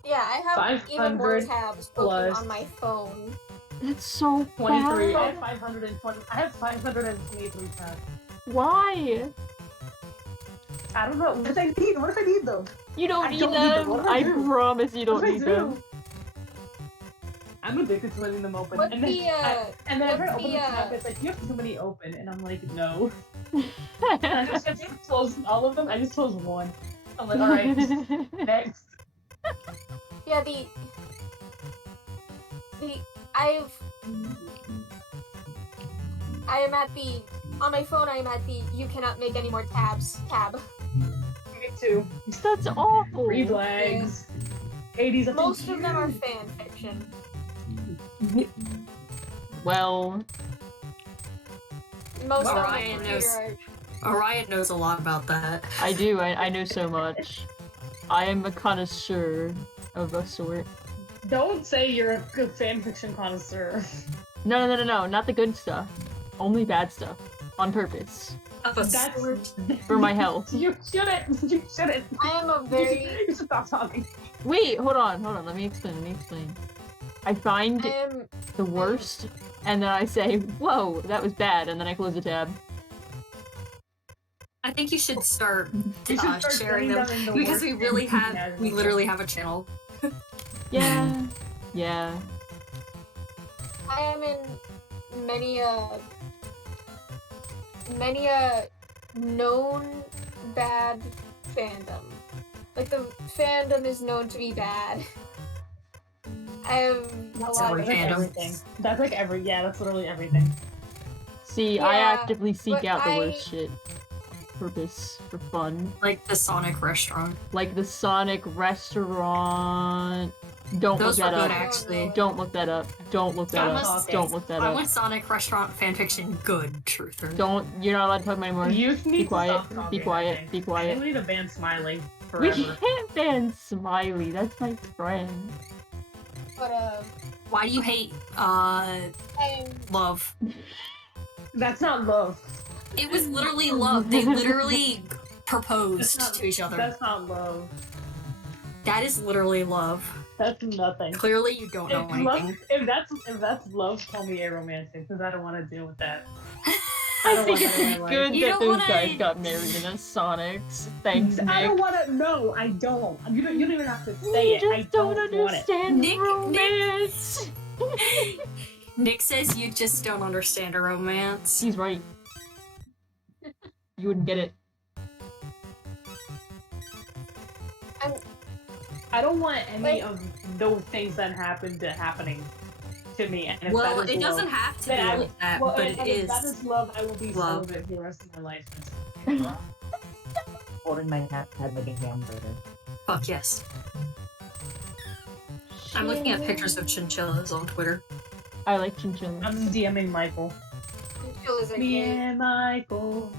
yeah, I have even more 500 tabs open plus on my phone. That's so 23. I bad. have 520. I have 523 tabs. Why? I don't know. What if I need? What if I need them? You don't I need don't need them. them. What do I I do? promise you don't What do I need do? them. I'm addicted to letting them open. What's and then the, I try to what's open the the, tab. It's like you have too many open, and I'm like, no. And I just I didn't close all of them. I just closed one. I'm like, all right, next. yeah, I am at the, on my phone I am at the, you cannot make any more tabs, tab. Me too. That's awful. Free flags. 80s up to Most of them are here. fan fiction. Well, Most of them Orion are knows. computer Orion knows a lot about that. I do. I know so much. I am a connoisseur of a sort. Don't say you're a good fanfiction connoisseur. No, not the good stuff. Only bad stuff. On purpose. Of a That's sort. For my health. You shouldn't. You shouldn't. I am a very, You should stop talking. Wait, hold on. Let me explain. I find I am, the worst, and then I say, whoa, that was bad, and then I close the tab. I think you should start, You should start sharing sending them them in the because worst we really fanfiction have, as we well. literally have a channel. Yeah. Yeah. I am in many a known bad fandom. Like the fandom is known to be bad. I have That's a lot every of That's like fandom. everything. That's like that's literally everything. See, I Yeah, actively seek but out the I- worst shit. Purpose, for fun. Like the Sonic restaurant. Like the Sonic restaurant. Don't Those look were that good, up. actually. Don't look that up. Don't look that Unless- up. Don't look that I up. want Sonic restaurant fanfiction good, truther. Don't. You're not allowed to talk about anymore. Youth need Be to quiet. stop talking, Be quiet. I think. Be I think quiet. we need to ban Smiley We forever. can't ban Smiley. That's my friend. but Why do you hate, I'm love? That's not love. It was literally love. They literally That's proposed not, to each other. That's not love. That is literally love. That's nothing. Clearly you don't know anything. If that's love, call me aromantic, because I don't want to deal with that. I don't think want that in it's my good life. You that don't those wanna- guys got married in a Sonics. Thanks, I don't Nick. want to. No, I don't. You don't even have to say You it. just I don't don't want it. understand Nick- romance. Nick says you just don't understand a romance. He's right. You wouldn't get it. I don't want any Like- of those things that happened to happening to me. And if Well, that is it love, doesn't have to then I be will- like that, well, but and it if that is. is love, I will be love. celibate for the rest of my life. Holding my hat like a hamburger. Fuck yes. I'm looking at pictures of chinchillas on Twitter. I like chinchillas. I'm DMing Michael. Chillas are Me great. and Michael.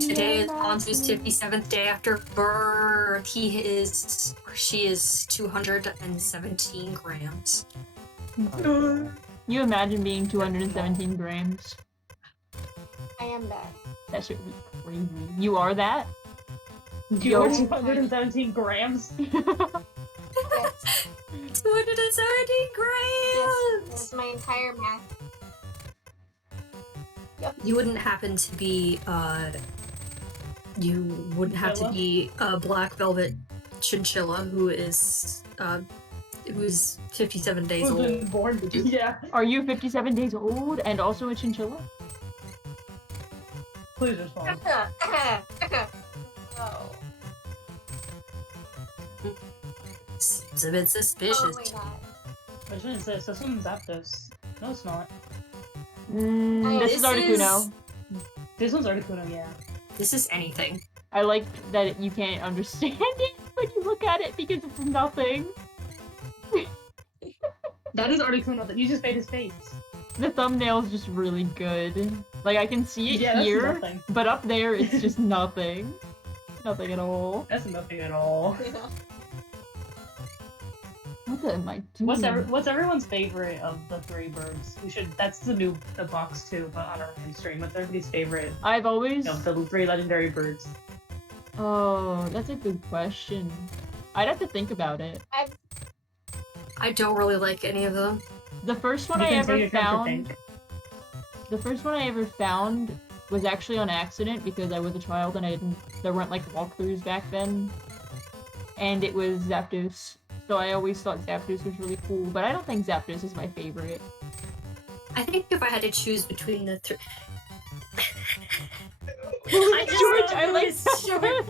Today is Anzu's 57th day after birth. He is, or she is 217 grams. You imagine being 217 grams? I am that. That should be crazy. You are that? You're Yo. 217 grams. Yes, 217 grams! that's my entire math. You wouldn't happen to be, you wouldn't have to Chinchilla? be a black velvet chinchilla who's 57 days Who's old. been born? Yeah. Are you 57 days old and also a chinchilla? Please respond. No. Seems a bit Oh suspicious. my god. Which one is this? This one's Zapdos. No, it's not. This is Articuno. This one's Articuno, yeah. This is anything. I like that you can't understand it when you look at it because it's nothing. That is Articuno. You just made his face. The thumbnail's just really good. Like, I can see it Yeah, that's here, nothing. but up there it's just nothing. Nothing at all. That's nothing at all. Yeah. What am I doing? What's everyone's favorite of the three birds? That's the box too, but on our main stream. What's everybody's favorite I've always... of the three legendary birds? Oh, that's a good question. I'd have to think about it. I don't really like any of them. The first one You I can ever take your time to found... think. The first one I ever found was actually on accident because I was a child and there weren't like walkthroughs back then. And it was Zapdos. So I always thought Zapdos was really cool, but I don't think Zapdos is my favorite. I think if I had to choose between the three... George, I like George.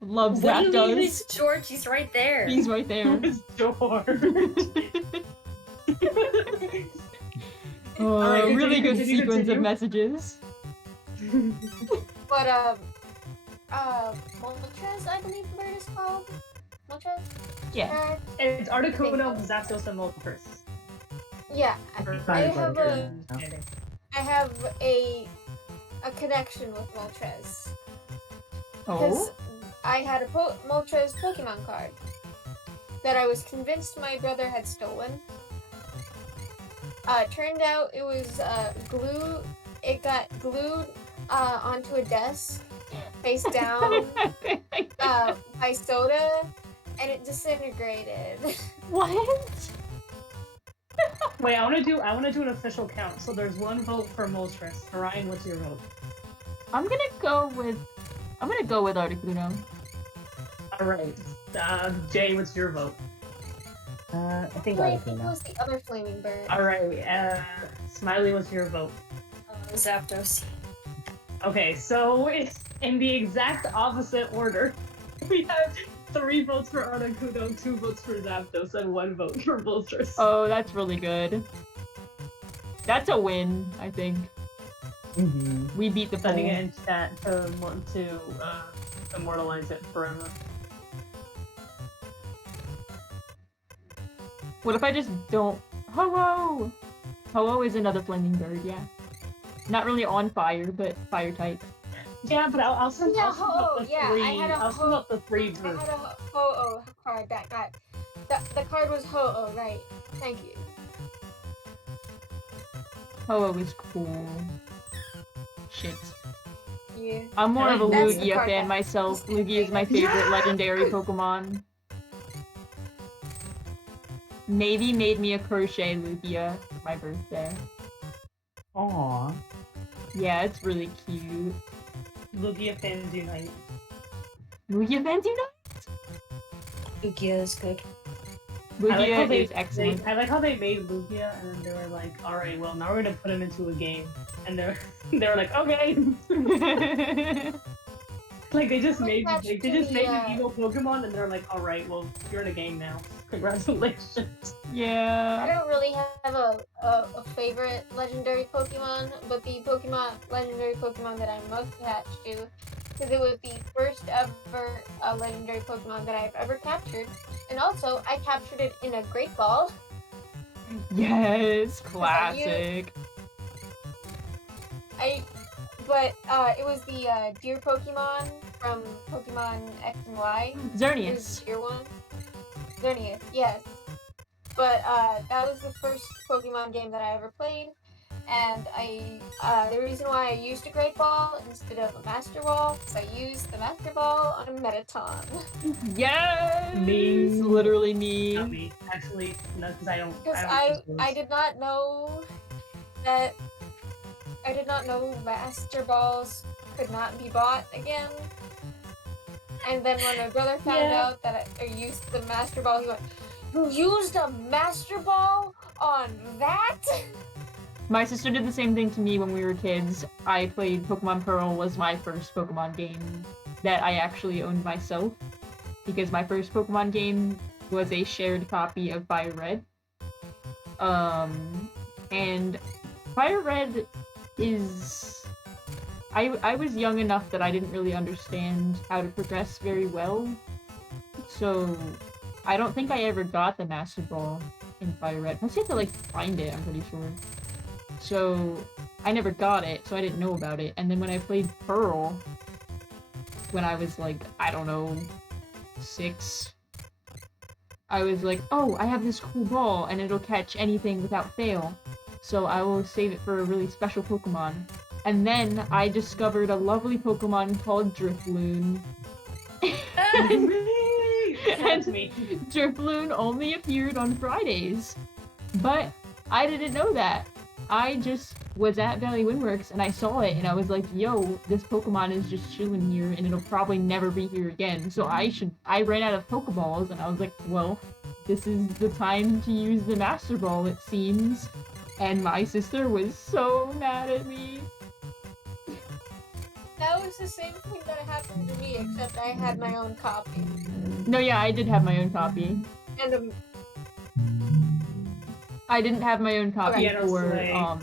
Love What do you mean Zapdos. it's George? He's right there. He's right there. It's George. Oh, Alright, really good continue, sequence of continue. messages. But Moltres, I believe the bird is called. Moltres? Yeah. It's Articuno, Zapdos, and Moltres. Yeah. I have a Okay. I have a connection with Moltres. Oh? Because I had a Moltres Pokemon card that I was convinced my brother had stolen. Turned out it was glue. It got glued onto a desk, face down, by soda, and it disintegrated. What? Wait, I want to do an official count. So there's one vote for Moltres. Ryan, what's your vote? I'm gonna go with Articuno. All right. Jay, what's your vote? I think Wait, it Articuno. was the other flaming bird. All right. Smiley, what's your vote? Zapdos. Okay, so it's in the exact opposite order. We have 3 votes for Articuno, 2 votes for Zapdos, and 1 vote for Moltres. Oh, that's really good. That's a win, I think. Mm-hmm. We beat the Sending it poll. in chat to immortalize it forever. What if I just don't... Ho-Oh! Ho-Oh is another flaming bird, yeah. Not really on fire, but fire type. Yeah, but I'll send Yeah, I'll send Ho-Oh, up the yeah, three. I had a I'll send up the 3 I birds. had a Ho-Oh card that got. The card was Ho-Oh, right? Thank you. Ho-Oh is cool. Shit. Yeah. I'm more of a That's the Lugia part fan that- myself. Lugia is my favorite legendary Pokemon. Navy made me a crochet Lugia for my birthday. Aww. Yeah, it's really cute. Lugia fans unite. Lugia fans, you know? Lugia is good. Lugia is excellent. I like how they made Lugia, and then they were like, "All right, well, now we're gonna put him into a game," and they were like, "Okay." Like they just made That's they to just the, made an evil Pokemon, and they're like, "All right, well, you're in a game now. Congratulations." I Yeah. don't really have a favorite legendary Pokemon, but the legendary Pokemon that I'm most attached to, because it was the first ever legendary Pokemon that I've ever captured, and also I captured it in a Great Ball. Yes. Classic. It was the deer Pokemon from Pokemon X and Y. It was Xerneas. the deer one. Xerneas, yes. But that was the first Pokemon game that I ever played, and the reason why I used a Great Ball instead of a Master Ball is I used the Master Ball on a Metaton. Yes. Me. Literally me. Not me, actually, no, because I don't. Because I don't use I those. did not know that Master Balls could not be bought again. And then when my brother found Yeah. out that I used the Master Ball, he went, "You used a Master Ball on that?" My sister did the same thing to me when we were kids. I played Pokemon Pearl was my first Pokemon game that I actually owned myself. because my first Pokemon game was a shared copy of Fire Red. And Fire Red is... I was young enough that I didn't really understand how to progress very well, so I don't think I ever got the Master Ball in Fire Red. Plus you have to, like, find it, I'm pretty sure. So, I never got it, so I didn't know about it. And then when I played Pearl, when I was, like, I don't know, 6, I was like, oh, I have this cool ball, and it'll catch anything without fail. So I will save it for a really special Pokemon. And then I discovered a lovely Pokemon called Drifloon. That's me. Drifloon only appeared on Fridays. But I didn't know that. I just was at Valley Windworks and I saw it and I was like, yo, this Pokemon is just chilling here and it'll probably never be here again. So I ran out of Pokeballs and I was like, well, this is the time to use the Master Ball, it seems. And my sister was so mad at me. That was the same thing that happened to me, except I had my own copy. No, yeah, I did have my own copy. And I didn't have my own copy Yeah, no for slay.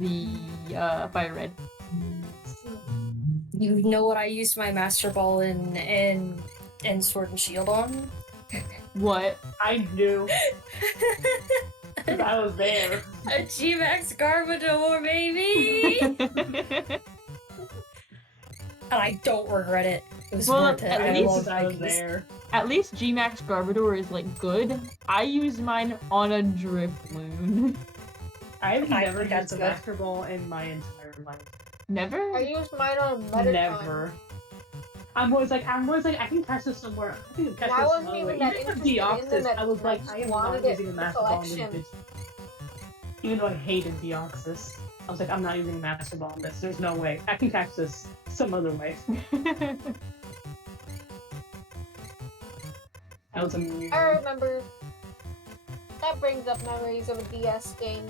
the Fire Red. You know what I used my Master Ball in Sword and Shield on? What? I do. 'Cause I was there. A G-Max Garbodor, baby! And I don't regret it. It was Well, worth it. at I least love I was Nikes. there. At least G-Max Garbodor is, like, good. I used mine on a Drifloon. I've I never think used that's a good. Master Ball in my entire life. Never? I used mine on Metacon. Never. I'm always like, I can catch this somewhere. I can catch And I this wasn't some other even way. that Even with interested in them Deoxys, I was like, I I just am wanted not it using a for Master Ball on this collection. bitch. Even though I hated Deoxys. I was like, I'm not using a Master Ball on this. There's no way. I can catch this some other way. That was amazing. I remember that brings up memories of a DS game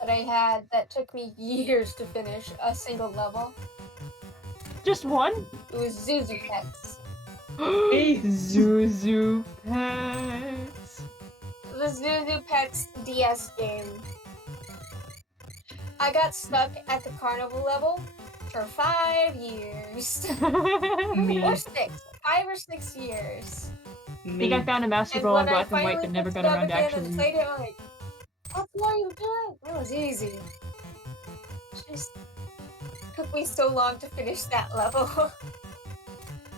that I had that took me years to finish a single level. Just one? It was Zuzu Pets. Zuzu Pets. The Zuzu Pets DS game. I got stuck at the carnival level for 5 years. Me. Or 6. 5 or 6 years. I think I found a Master And Ball in when I black and white, finally but never picked got it up around to again and actually. played it, I'm like, that's what you did. It was easy. Just took me so long to finish that level.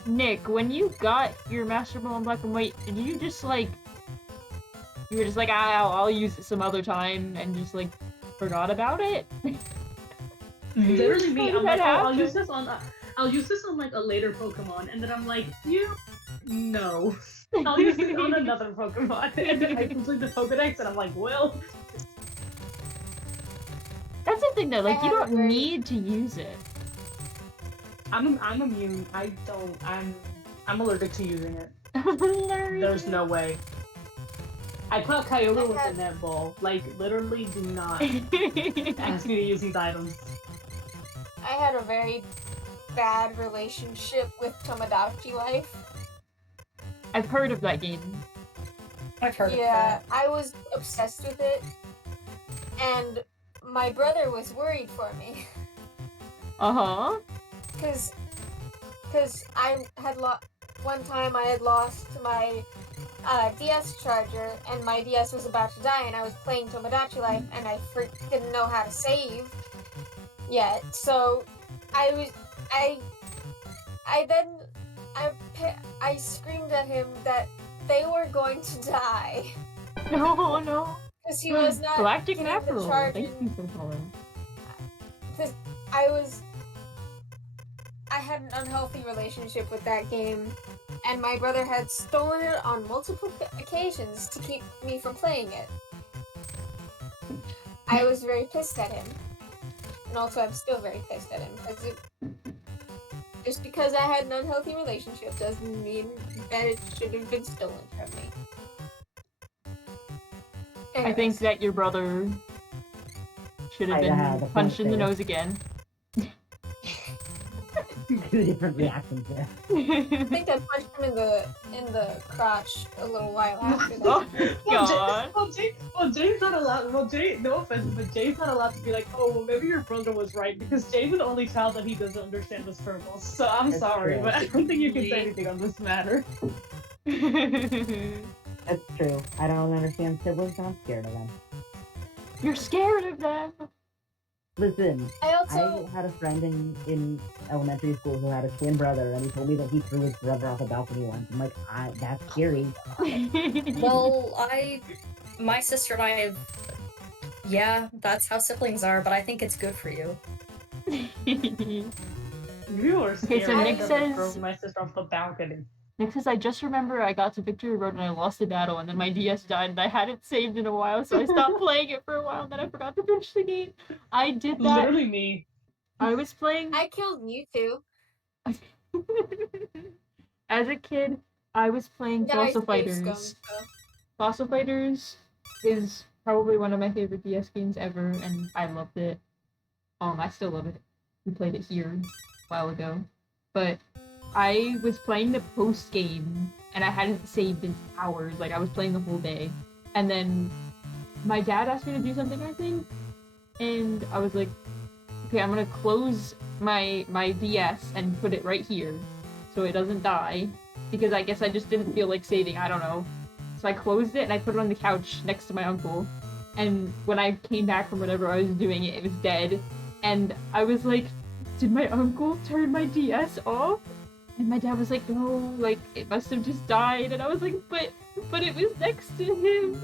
Nick, when you got your Master Ball in black and white, did you just like... You were just like, I'll use it some other time, and just like, forgot about it? Literally me. How I'm did like, that I'll happen? use this on. I'll use this on like a later Pokemon, and then I'm like, no. I'll use it on another Pokemon, and then I complete the Pokedex, and I'm like, well, That's the thing though, like, you I have don't a very- need to use it. I'm immune. I'm allergic to using it. There's There's no way. I caught Kyogre I with have- a netball. Like, literally, do not ask me to use these items. I had a very bad relationship with Tomodachi Life. I've heard of that game. I've heard of Yeah, that. I was obsessed with it. And my brother was worried for me. Uh-huh. Because I had one time I had lost my DS charger and my DS was about to die and I was playing Tomodachi Life and I didn't know how to save yet. So I screamed at him that they were going to die No, no. because he was not Galactic getting the Mackerel. charge. Thank you for following. Because I had an unhealthy relationship with that game, and my brother had stolen it on multiple occasions to keep me from playing it. I was very pissed at him. And also, I'm still very pissed at him, because just because I had an unhealthy relationship doesn't mean that it should have been stolen from me. I think Anyways, that your brother should have I had been a punched in the point there. nose again. Two different reactions there. I think I punched him in the crotch a little while after that. Oh, Well, God. Jay's not allowed. Well, Jay, no offense, but Jay's not allowed to be like, oh, well, maybe your brother was right because Jay's an only child that he doesn't understand the circles. So I'm That's sorry, true. but I don't think you can say anything on this matter. That's true. I don't understand siblings, and I'm scared of them. You're scared of them. Listen, I also I had a friend in elementary school who had a twin brother, and he told me that he threw his brother off a balcony once. I'm like, that's scary. Well, my sister and I have, yeah, that's how siblings are, but I think it's good for you. You are scary. so Nick I says- throw my sister off the balcony. Because I just remember I got to Victory Road and I lost the battle, and then my DS died, and I hadn't saved in a while, so I stopped playing it for a while, and then I forgot to finish the game. I did that. Literally me. I was playing. I killed Mewtwo. As a kid, I was playing Yeah, I Fossil saved Fighters. Scum, so. Fossil Fighters is probably one of my favorite DS games ever, and I loved it. I still love it. We played it here a while ago, but I was playing the post game, and I hadn't saved in hours. Like I was playing the whole day, and then my dad asked me to do something, I think, and I was like, okay, I'm gonna close my DS and put it right here, so it doesn't die, because I guess I just didn't feel like saving. I don't know. So I closed it and I put it on the couch next to my uncle. And when I came back from whatever I was doing, it was dead. And I was like, did my uncle turn my DS off? And my dad was like, no, like, it must have just died. And I was like, but it was next to him.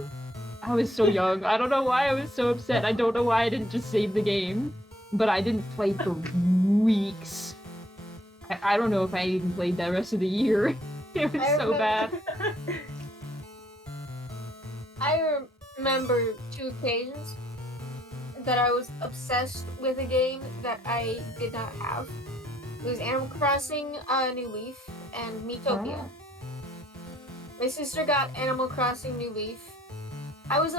I was so young. I don't know why I was so upset. I don't know why I didn't just save the game. But I didn't play for weeks. I don't know if I even played that rest of the year. It was I so bad. I remember 2 occasions that I was obsessed with a game that I did not have. It was Animal Crossing New Leaf and Miitopia. Oh. My sister got Animal Crossing New Leaf. I was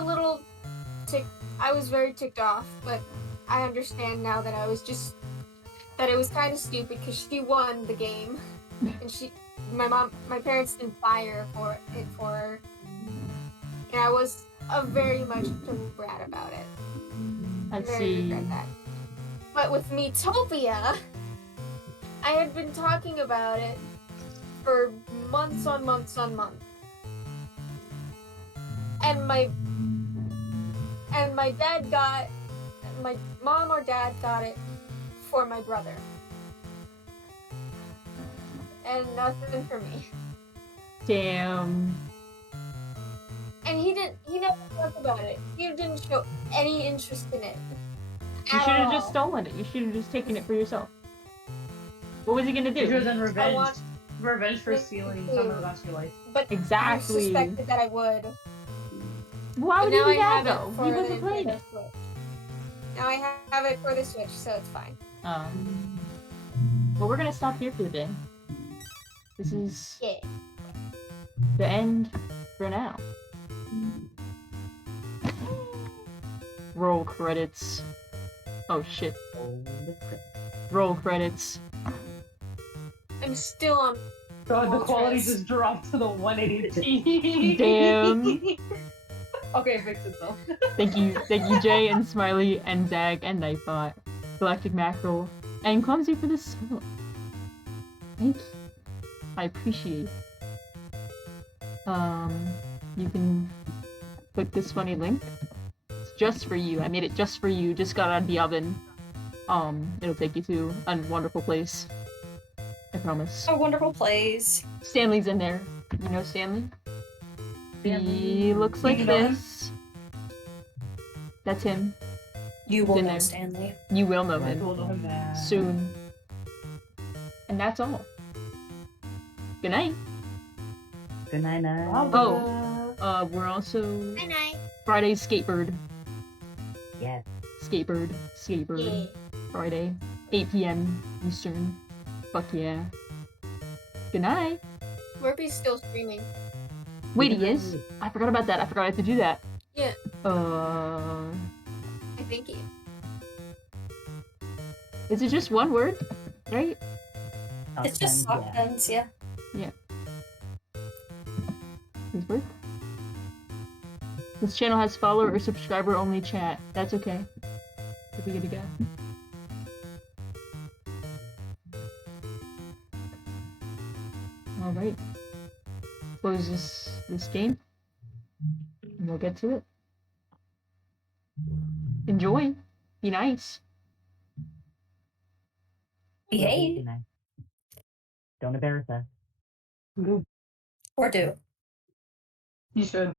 very ticked off, but I understand now that it was kind of stupid because she won the game, and my parents didn't buy it for her, and I was very much a brat about it. Let's Very see. regret that. But with Miitopia, I had been talking about it for months on months on months. And my mom or dad got it for my brother. And nothing for me. Damn. And he never talked about it. He didn't show any interest in it. You at should have all. just stolen it. You should have just taken it for yourself. What was he gonna If you're do? then I revenge. want Revenge for it stealing to- someone else's life. But Exactly. I suspected that I would. Why But would he now do I that have though? it for He the wasn't playing Nintendo it. Switch. Now I have it for the Switch, so it's fine. Well, we're gonna stop here for the day. This is Yeah. the end for now. Roll credits. Oh shit. Roll credits. I'm still on. God, the Oh, quality Trace. just dropped to the 180p. Damn. Okay, fix itself. Thank you, Jay and Smiley and Zag and Nightbot, Galactic Mackerel, and Clumsy for this song. Thank you. I appreciate it. You can click this funny link. It's just for you. I made it just for you. Just got out of the oven. It'll take you to a wonderful place. I promise. A wonderful place. Stanley's in there. You know Stanley? He Stanley. looks like You know him? this. That's him. You will in know there. Stanley. You will know I him told him that. soon. And that's all. Good night. Good night, night. Oh. We're also Good night. Friday Skatebird. Yes. Skatebird. Yeah. Friday. 8 p.m. Eastern. Fuck yeah. Good night. Murphy's still streaming. Wait, Good he is? night. I forgot about that. I forgot I had to do that. Yeah. I think he. Is it just one word? Right? It's just Sock sock pens, pens, yeah. Please work. This channel has follower or subscriber only chat. That's okay. If we get a go. Alright. Close this game. And we'll get to it. Enjoy. Be nice. Yeah. Behave. Be nice. Don't embarrass us. Or do. You should.